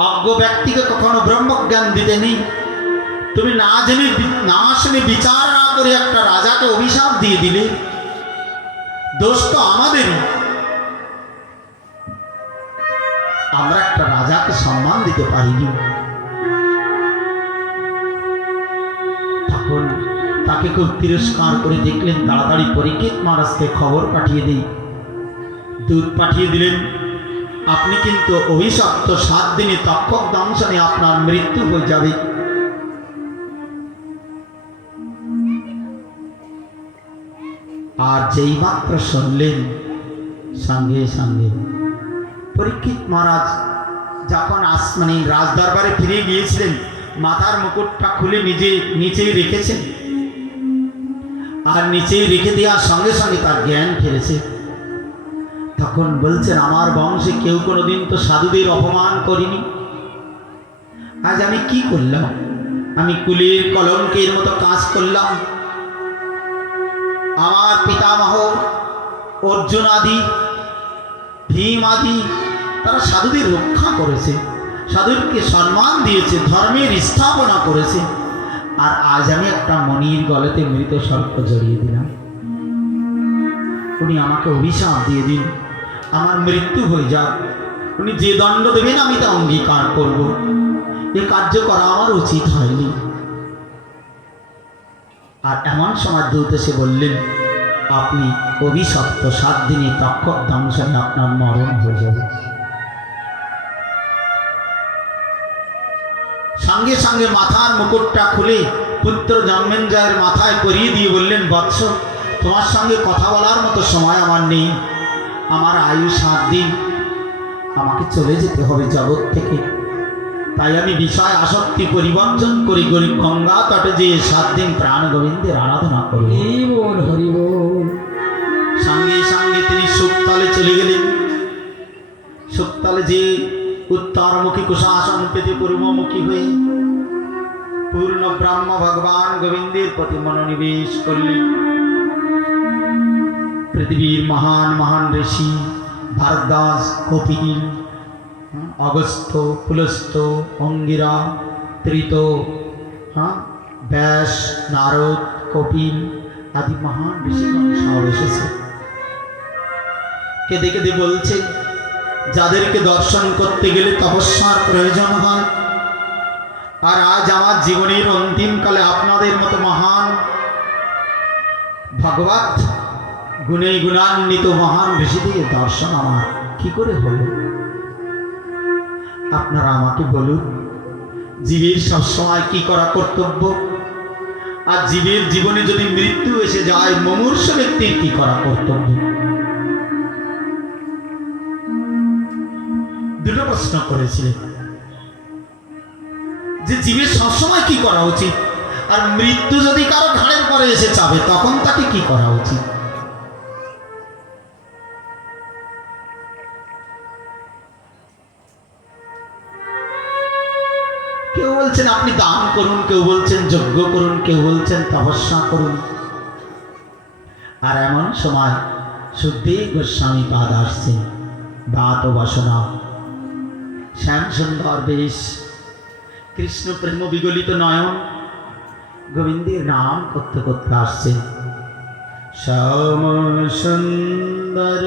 অজ্ঞ ব্যক্তিকে কখনো ব্রহ্মজ্ঞান দিতে নেই। তুমি না জেনে না শুনে বিচার না করে একটা রাজাকে অভিশাপ দিয়ে দিলে। দোষ তো আমাদেরই। আমরা একটা রাজাকে সম্মান দিতে পারিনি। তখন তাকে খুব তিরস্কার করে দেখলেন। তাড়াতাড়ি পরীক্ষিত মহারাজকে খবর পাঠিয়ে দিই। দূত পাঠিয়ে দিলেন, আপনি কিন্তু অভিশপ্ত, 7 দিনে তক্ষক দংশনে আপনার মৃত্যু হয়ে যাবে। আর যেই মাত্র শুনলেন, সঙ্গে সঙ্গে পরীক্ষিত মহারাজ যখন আসমানি রাজদরবারে ফিরে গিয়েছিলেন, মাথার মুকুটটা খুলে নিচেই রেখেছেন। আর নিচেই রেখে দেওয়ার সঙ্গে সঙ্গে তার জ্ঞান ফিরেছে। তখন বলছেন, আমার বংশে কেউ কোনোদিন তো সাধুদের অপমান করিনি। আজ আমি কি করলাম? আমি কুলের কলঙ্কের মতো কাজ করলাম। আমার পিতামহ অর্জুন আদি, ভীম আদি, তারা সাধুদের রক্ষা করেছে, সাধুকে সম্মান দিয়েছে, ধর্মের স্থাপনা করেছে। আর আজ আমি একটা মণির গলাতে মৃত সর্প জড়িয়ে দিলাম। উনি আমাকে অভিশাপ দিয়ে দিন, আমার মৃত্যু হয়ে যাক। উনি যে দণ্ড দেবেন আমি তা অঙ্গীকার করব। এ কার্য করা আমার উচিত হয়নি। আর এমন সময় দূত এসে বললেন, আপনি অভিশপ্ত, 7 দিনে তক্ষক দংশনে আপনার মরণ হয়ে যাবে। সঙ্গে সঙ্গে মাথার মুকুটটা খুলে পুত্র জন্মেঞ্জয়ের মাথায় পরিয়ে দিয়ে বললেন, বৎস, তোমার সঙ্গে কথা বলার মতো সময় আমার নেই। আমার আয়ু 7 দিন, আমাকে চলে যেতে হবে জগৎ থেকে। তাই আমি বিষয় আসক্তি পরিবর্জন করি, গরিব গঙ্গা তটে যে 7 দিন প্রাণ গোবিন্দের আরাধনা করব। হরি বল। সঙ্গে সঙ্গে তিনি সুক্তালে চলে গেলেন। সুক্তালে যে উত্তরমুখী কুশাসন পেতে পূর্বমুখী হয়ে পূর্ণ ব্রহ্ম ভগবান গোবিন্দের প্রতি মনোনিবেশ করলেন। পৃথিবীর মহান মহান ঋষি ভারদ্বাজ, কপিল, অগস্ত্য, পুলস্ত্য, অঙ্গিরা, ত্রিত, ব্যাস, নারদ, কপিল আদি মহান ঋষিগণ সব এসেছে। কেঁদে কেঁদে বলছে, যাদেরকে দর্শন করতে গেলে তপস্যার প্রয়োজন হয়, আর আজ আমার জীবনের অন্তিমকালে আপনাদের মতো মহান ভগবত গুণে গুণান্বিত মহান ঋষিদের দর্শন আমার কি করে হলো? আপনারা আমাকে বলুন, জীবের সবসময় কি করা কর্তব্য? আর জীবের জীবনে যদি মৃত্যু এসে যায়, মুমূর্ষ ব্যক্তির কি করা কর্তব্য? দুটো প্রশ্ন করেছিলেন যে জীবের সবসময় কি করা উচিত, আর মৃত্যু যদি কারো ঘাড়ের পরে এসে চাবে তখন তাকে কি করা উচিত? কেউ বলছেন আপনি দান করুন, কেউ বলছেন যজ্ঞ করুন, কেউ বলছেন তপস্যা করুন। আর এমন সময় সুখদেব গোস্বামী পাদ আসছেন, বাত ও বাসনা, শ্যাম সুন্দর বেশ, কৃষ্ণ প্রেম বিগলিত নয়ন, গোবিন্দের নাম করতে করতে আসছেন। শ্যাম সুন্দর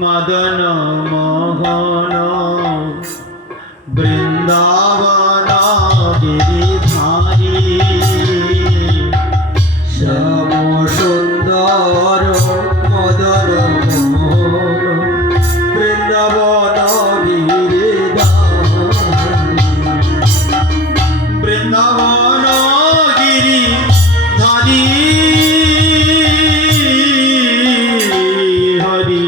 মদন মোহন বৃন্দাবন গিরিধারী, শ্যাম সুন্দর মদন মোহন বৃন্দাবন বৃন্দাবন গিরিধারী হরি,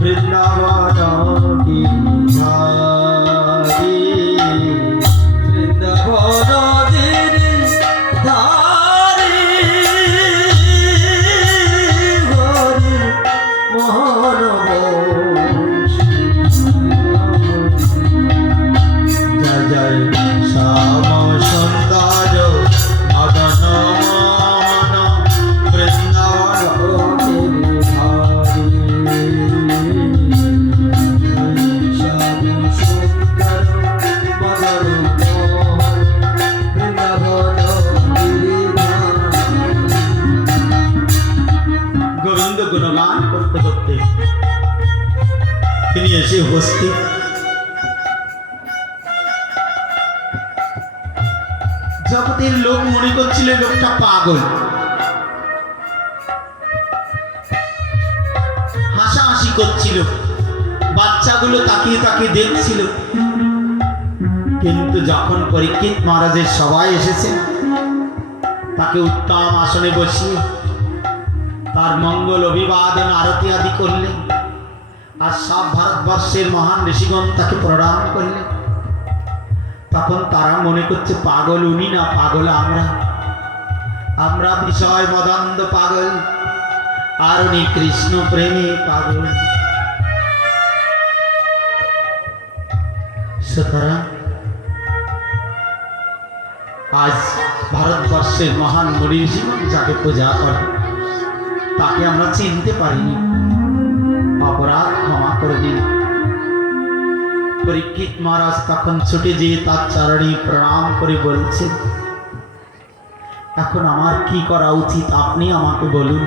বৃন্দাবন গিরিধারী করতে করতে তিনি এসে উপস্থিত। জগতের লোক মনে করছিল লোকটা পাগল, হাসাহাসি করছিল, বাচ্চাগুলো তাকিয়ে তাকিয়ে দেখছিল। কিন্তু যখন পরীক্ষিত মহারাজের সবাই এসেছেন, তাকে উত্তম আসনে বসিয়ে তার মঙ্গল অভিবাদন আরতি আদি করলেন, আর সব ভারতবর্ষের মহান ঋষিগণ তাকে প্রণাম করলেন। তখন তারা মনে করছে পাগল উনি না, পাগল আমরা বিষয় মদন্দ পাগল, আর উনি কৃষ্ণ প্রেমে পাগল। সুতরাং আজ ভারতবর্ষের মহান মুনি ঋষিগণ যাকে পূজা করে তাকে আমরা চিনতে পারিনি, অপরাধ ক্ষমা করে দিন। পরীক্ষিত মহারাজ তখন ছুটে যেয়ে তার চরণে প্রণাম করে বলছেন, এখন আমার কি করা উচিত আপনি আমাকে বলুন।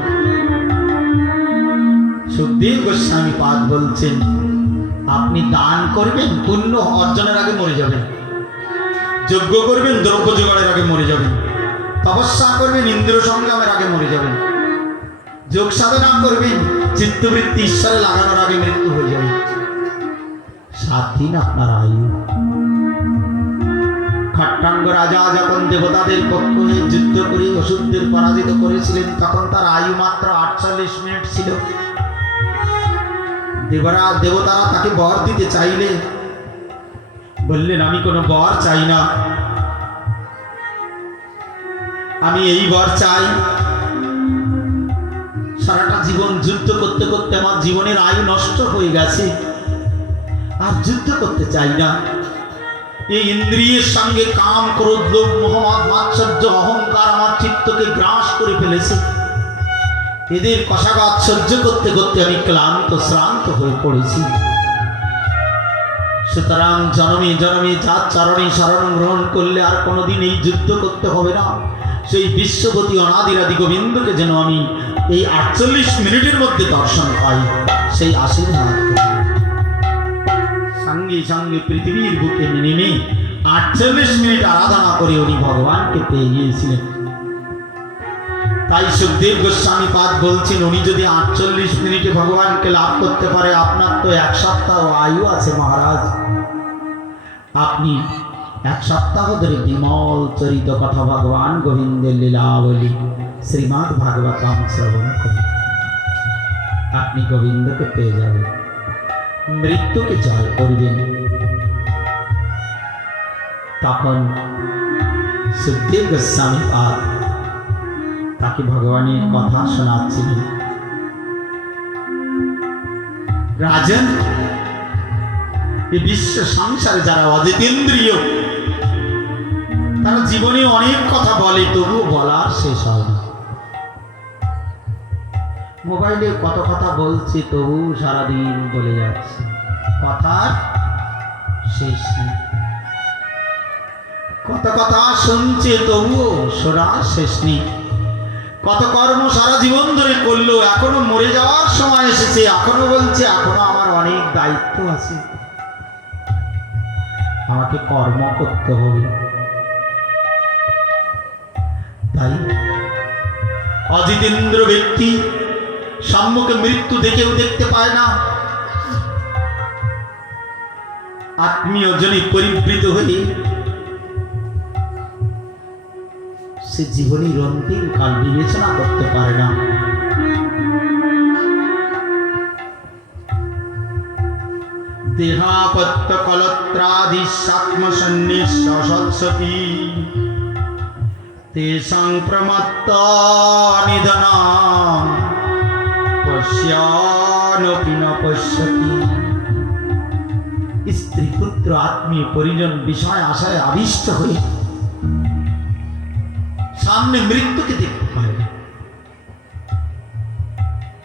সুখদেব গোস্বামী পাদ বলছেন, আপনি দান করবেন, পুণ্য অর্জনের আগে মরে যাবেন। যজ্ঞ করবেন, দ্রব্য জোগাড়ের আগে মরে যাবেন। তপস্যা করবেন, ইন্দ্র সংগ্রামের আগে মরে যাবেন। যোগ সাধনা করবেন, চিত্তবৃত্তি ঈশ্বরে লাগানোর আগে মৃত্যু হয়ে যাবে। 7 দিন আপনার আয়ু। খট্টাঙ্গ রাজা যখন দেবতাদের পক্ষ হয়ে যুদ্ধ করে অসুরদের পরাজিত করেছিলেন, তখন তার আয়ু মাত্র 48 মিনিট ছিল। দেবতারা তাকে বর দিতে চাইলে বললেন, আমি কোনো বর চাই না, আমি এই বর চাই, সারাটা জীবন যুদ্ধ করতে করতে আমার জীবনের আয়ু নষ্ট হয়ে গেছে, আর যুদ্ধ করতে চাই না। এই ইন্দ্রিয়ের সঙ্গে কাম, ক্রোধ, লোভ, মোহ, মাৎসর্য, অহংকার আমার চিত্তকে গ্রাস করে ফেলেছে। এদের কষাঘাত সহ্য করতে করতে আমি ক্লান্ত শ্রান্ত হয়ে পড়েছি। সুতরাং জনমে জনমে যার চরণে শরণ গ্রহণ করলে আর কোনোদিন এই যুদ্ধ করতে হবে না। সেই বিশ্বপতি অনাদিরাদি গোবিন্দকে যেন আমি এই 48 মিনিটের মধ্যে দর্শন পাই, সেই আশীর্বাদ। সঙ্গে সঙ্গে পৃথিবীর বুকে নেমে 48 মিনিট আরাধনা করে উনি ভগবানকে পেয়ে গিয়েছিলেন। তাই সুখদেব গোস্বামী পাদ বলছেন, উনি যদি 48 মিনিটে ভগবানকে লাভ করতে পারে, আপনার তো 1 সপ্তাহ আয়ু আছে মহারাজ। আপনি 1 সপ্তাহ ধরে বিমল চরিত কথা ভগবান গোবিন্দের লীলাবলী শ্রীমদ্ ভাগবতম শ্রবণ করুন, আপনি গোবিন্দকে পেয়ে যাবেন, মৃত্যুকে জয় করবেন। তখন সুখদেব গোস্বামী পাদ তাকে ভগবানের কথা শোনাচ্ছিলেন। রাজন, এই বিশ্ব সংসারে যারা অজিতেন্দ্রিয়, তারা জীবনে অনেক কথা বলে, তবু বলার শেষ হয় না। মোবাইলে কত কথা বলছে, তবু সারাদিন বলে যাচ্ছে, কথার শেষ নেই। কত কথা শুনছে, তবুও শোনার শেষ নেই। কত কর্ম সারা জীবন ধরে করলো, এখনো মরে যাওয়ার সময় এসেছে, এখনো বলছে এখনো আমার অনেক দায়িত্ব আছে, আমাকে কর্ম করতে হবে। তাই অজিতেন্দ্র ব্যক্তি সম্মুখে মৃত্যু দেখেও দেখতে পায় না, আত্মীয় জনে পরিবৃত হয়ে সে জীবনের অন্তিম কাল বিবেচনা করতে পারে না। দেহাপত্য কলত্রাদি সাত্মসন্নিঃসৎসতি তেষাং প্রমত্ত নিধনাং পশ্যানপি ন পশ্যতি। স্ত্রী, পুত্র, আত্মীয় পরিজন বিষয় আশায় আবিষ্ট হয়ে সামনে মৃত্যুকে দেখতে পায় না।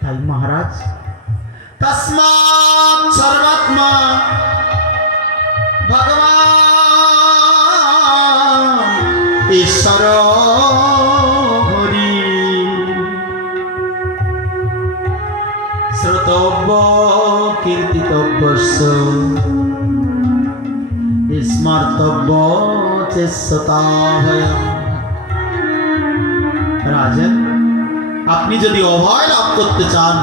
তাই মহারাজ, তস্মাৎ সর্বাত্মা ভগবান ঈশ্বর হরি। শ্রোতব্য কীর্তিতব্যস্য স্মর্তব্য চেষ্যতাভয়ম। রাজন, আপনি যদি অভয় লাভ করতে চান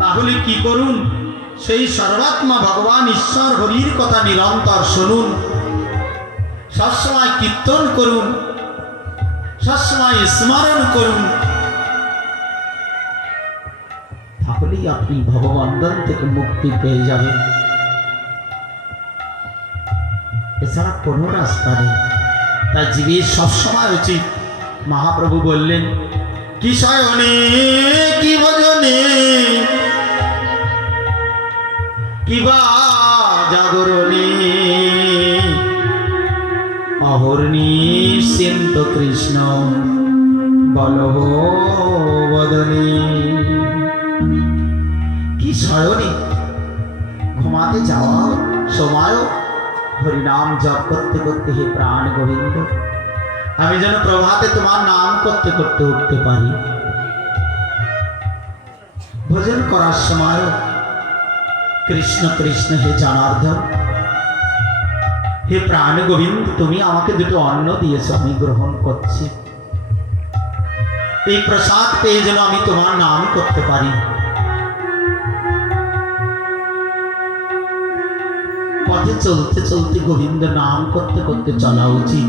তাহলে কি করুন? সেই সর্বাত্মা ভগবান ঈশ্বর হরির কথা নিরন্তর শুনুন, সবসময় কীর্তন করুন, সবসময় স্মরণ করুন, তাহলেই আপনি ভগবন্ধন থেকে মুক্তি পেয়ে যাবেন। এছাড়া কোনো রাস্তা নেই। তাই জীবের সবসময় উচিত, মহাপ্রভু বললেন, কি শয়নে কি ভজনে কিবা জাগরণে অহর্নিশিন্ত কৃষ্ণ বলহ বদনে। কি শয়নে, ঘুমাতে যাওয়া সময়ও হরিনাম জপ করতে করতে, হে প্রাণ গোবিন্দ, আমি যেন প্রভাতে তোমার নাম করতে করতে উঠতে পারি। ভজন করার সময়ও কৃষ্ণ কৃষ্ণ হে জনার্দন, হে প্রাণ গোবিন্দ, তুমি আমাকে দুটো অন্ন দিয়েছ, আমি গ্রহণ করছি। এই প্রসাদ পেয়ে যেন আমি তোমার নাম করতে পারি। পথে চলতে চলতে গোবিন্দ নাম করতে করতে চলা উচিত।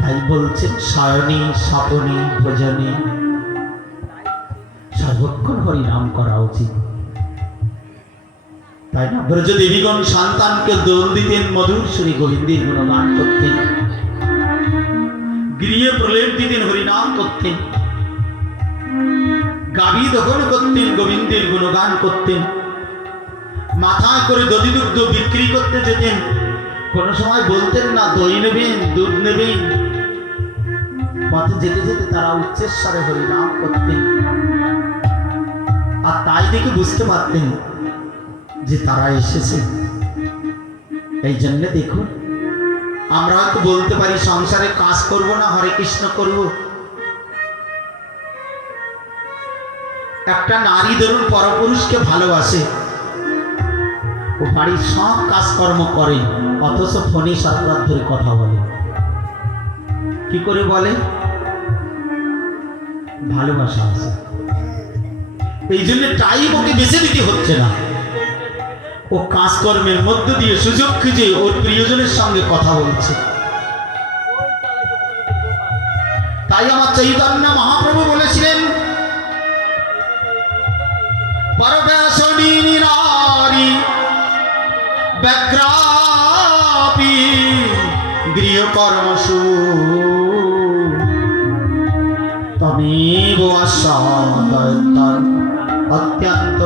তাই বলছেন, শয়নে স্বপনে ভোজনে সর্বক্ষণ হরি নাম করা উচিত। তাই না ব্রজ দেবীগণ সন্তানকে দোল দিতেন, মধুর সুরে গোবিন্দের গুণগান করতেন, গৃহে প্রলেপ দিতেন, হরিনাম করতেন, গাভী দহন করতেন, গোবিন্দের গুণগান করতেন, মাথায় করে দধি দুগ্ধ বিক্রি করতে যেতেন। কোনো সময় বলতেন না দই নেবেন, দুধ নেবেন। পথে যেতে যেতে তারা উচ্চেশ্বরে হরিনাম করতেন। আর তাই দেখে বুঝতে পারতেন যে তারা এসেছে। এই জন্য দেখুন, আমরা হয়তো বলতে পারি সংসারে কাজ করব না, হরে কৃষ্ণ করব। একটা নারী ধরুন পরপুরুষকে ভালোবাসে, ও বাড়ির সব কাজকর্ম করে, অথচ ফোনে সারা রাত ধরে কথা বলে। কি করে বলে? ভালোবাসা আছে। এই জন্য টাইম ওকে বেছে দিতে হচ্ছে না, ও কাজকর্মের মধ্য দিয়ে সুযোগ খুঁজে ওর প্রিয়জনের সঙ্গে কথা বলছে। তাই আমার চৈতন্য মহাপ্রভু বলেছিলেন, পরবেশনী নারী ব্যগ্রাপি গৃহকর্মসু তমেব আস্বাদয়তর অত্যন্ত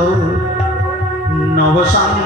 নবসঙ্গ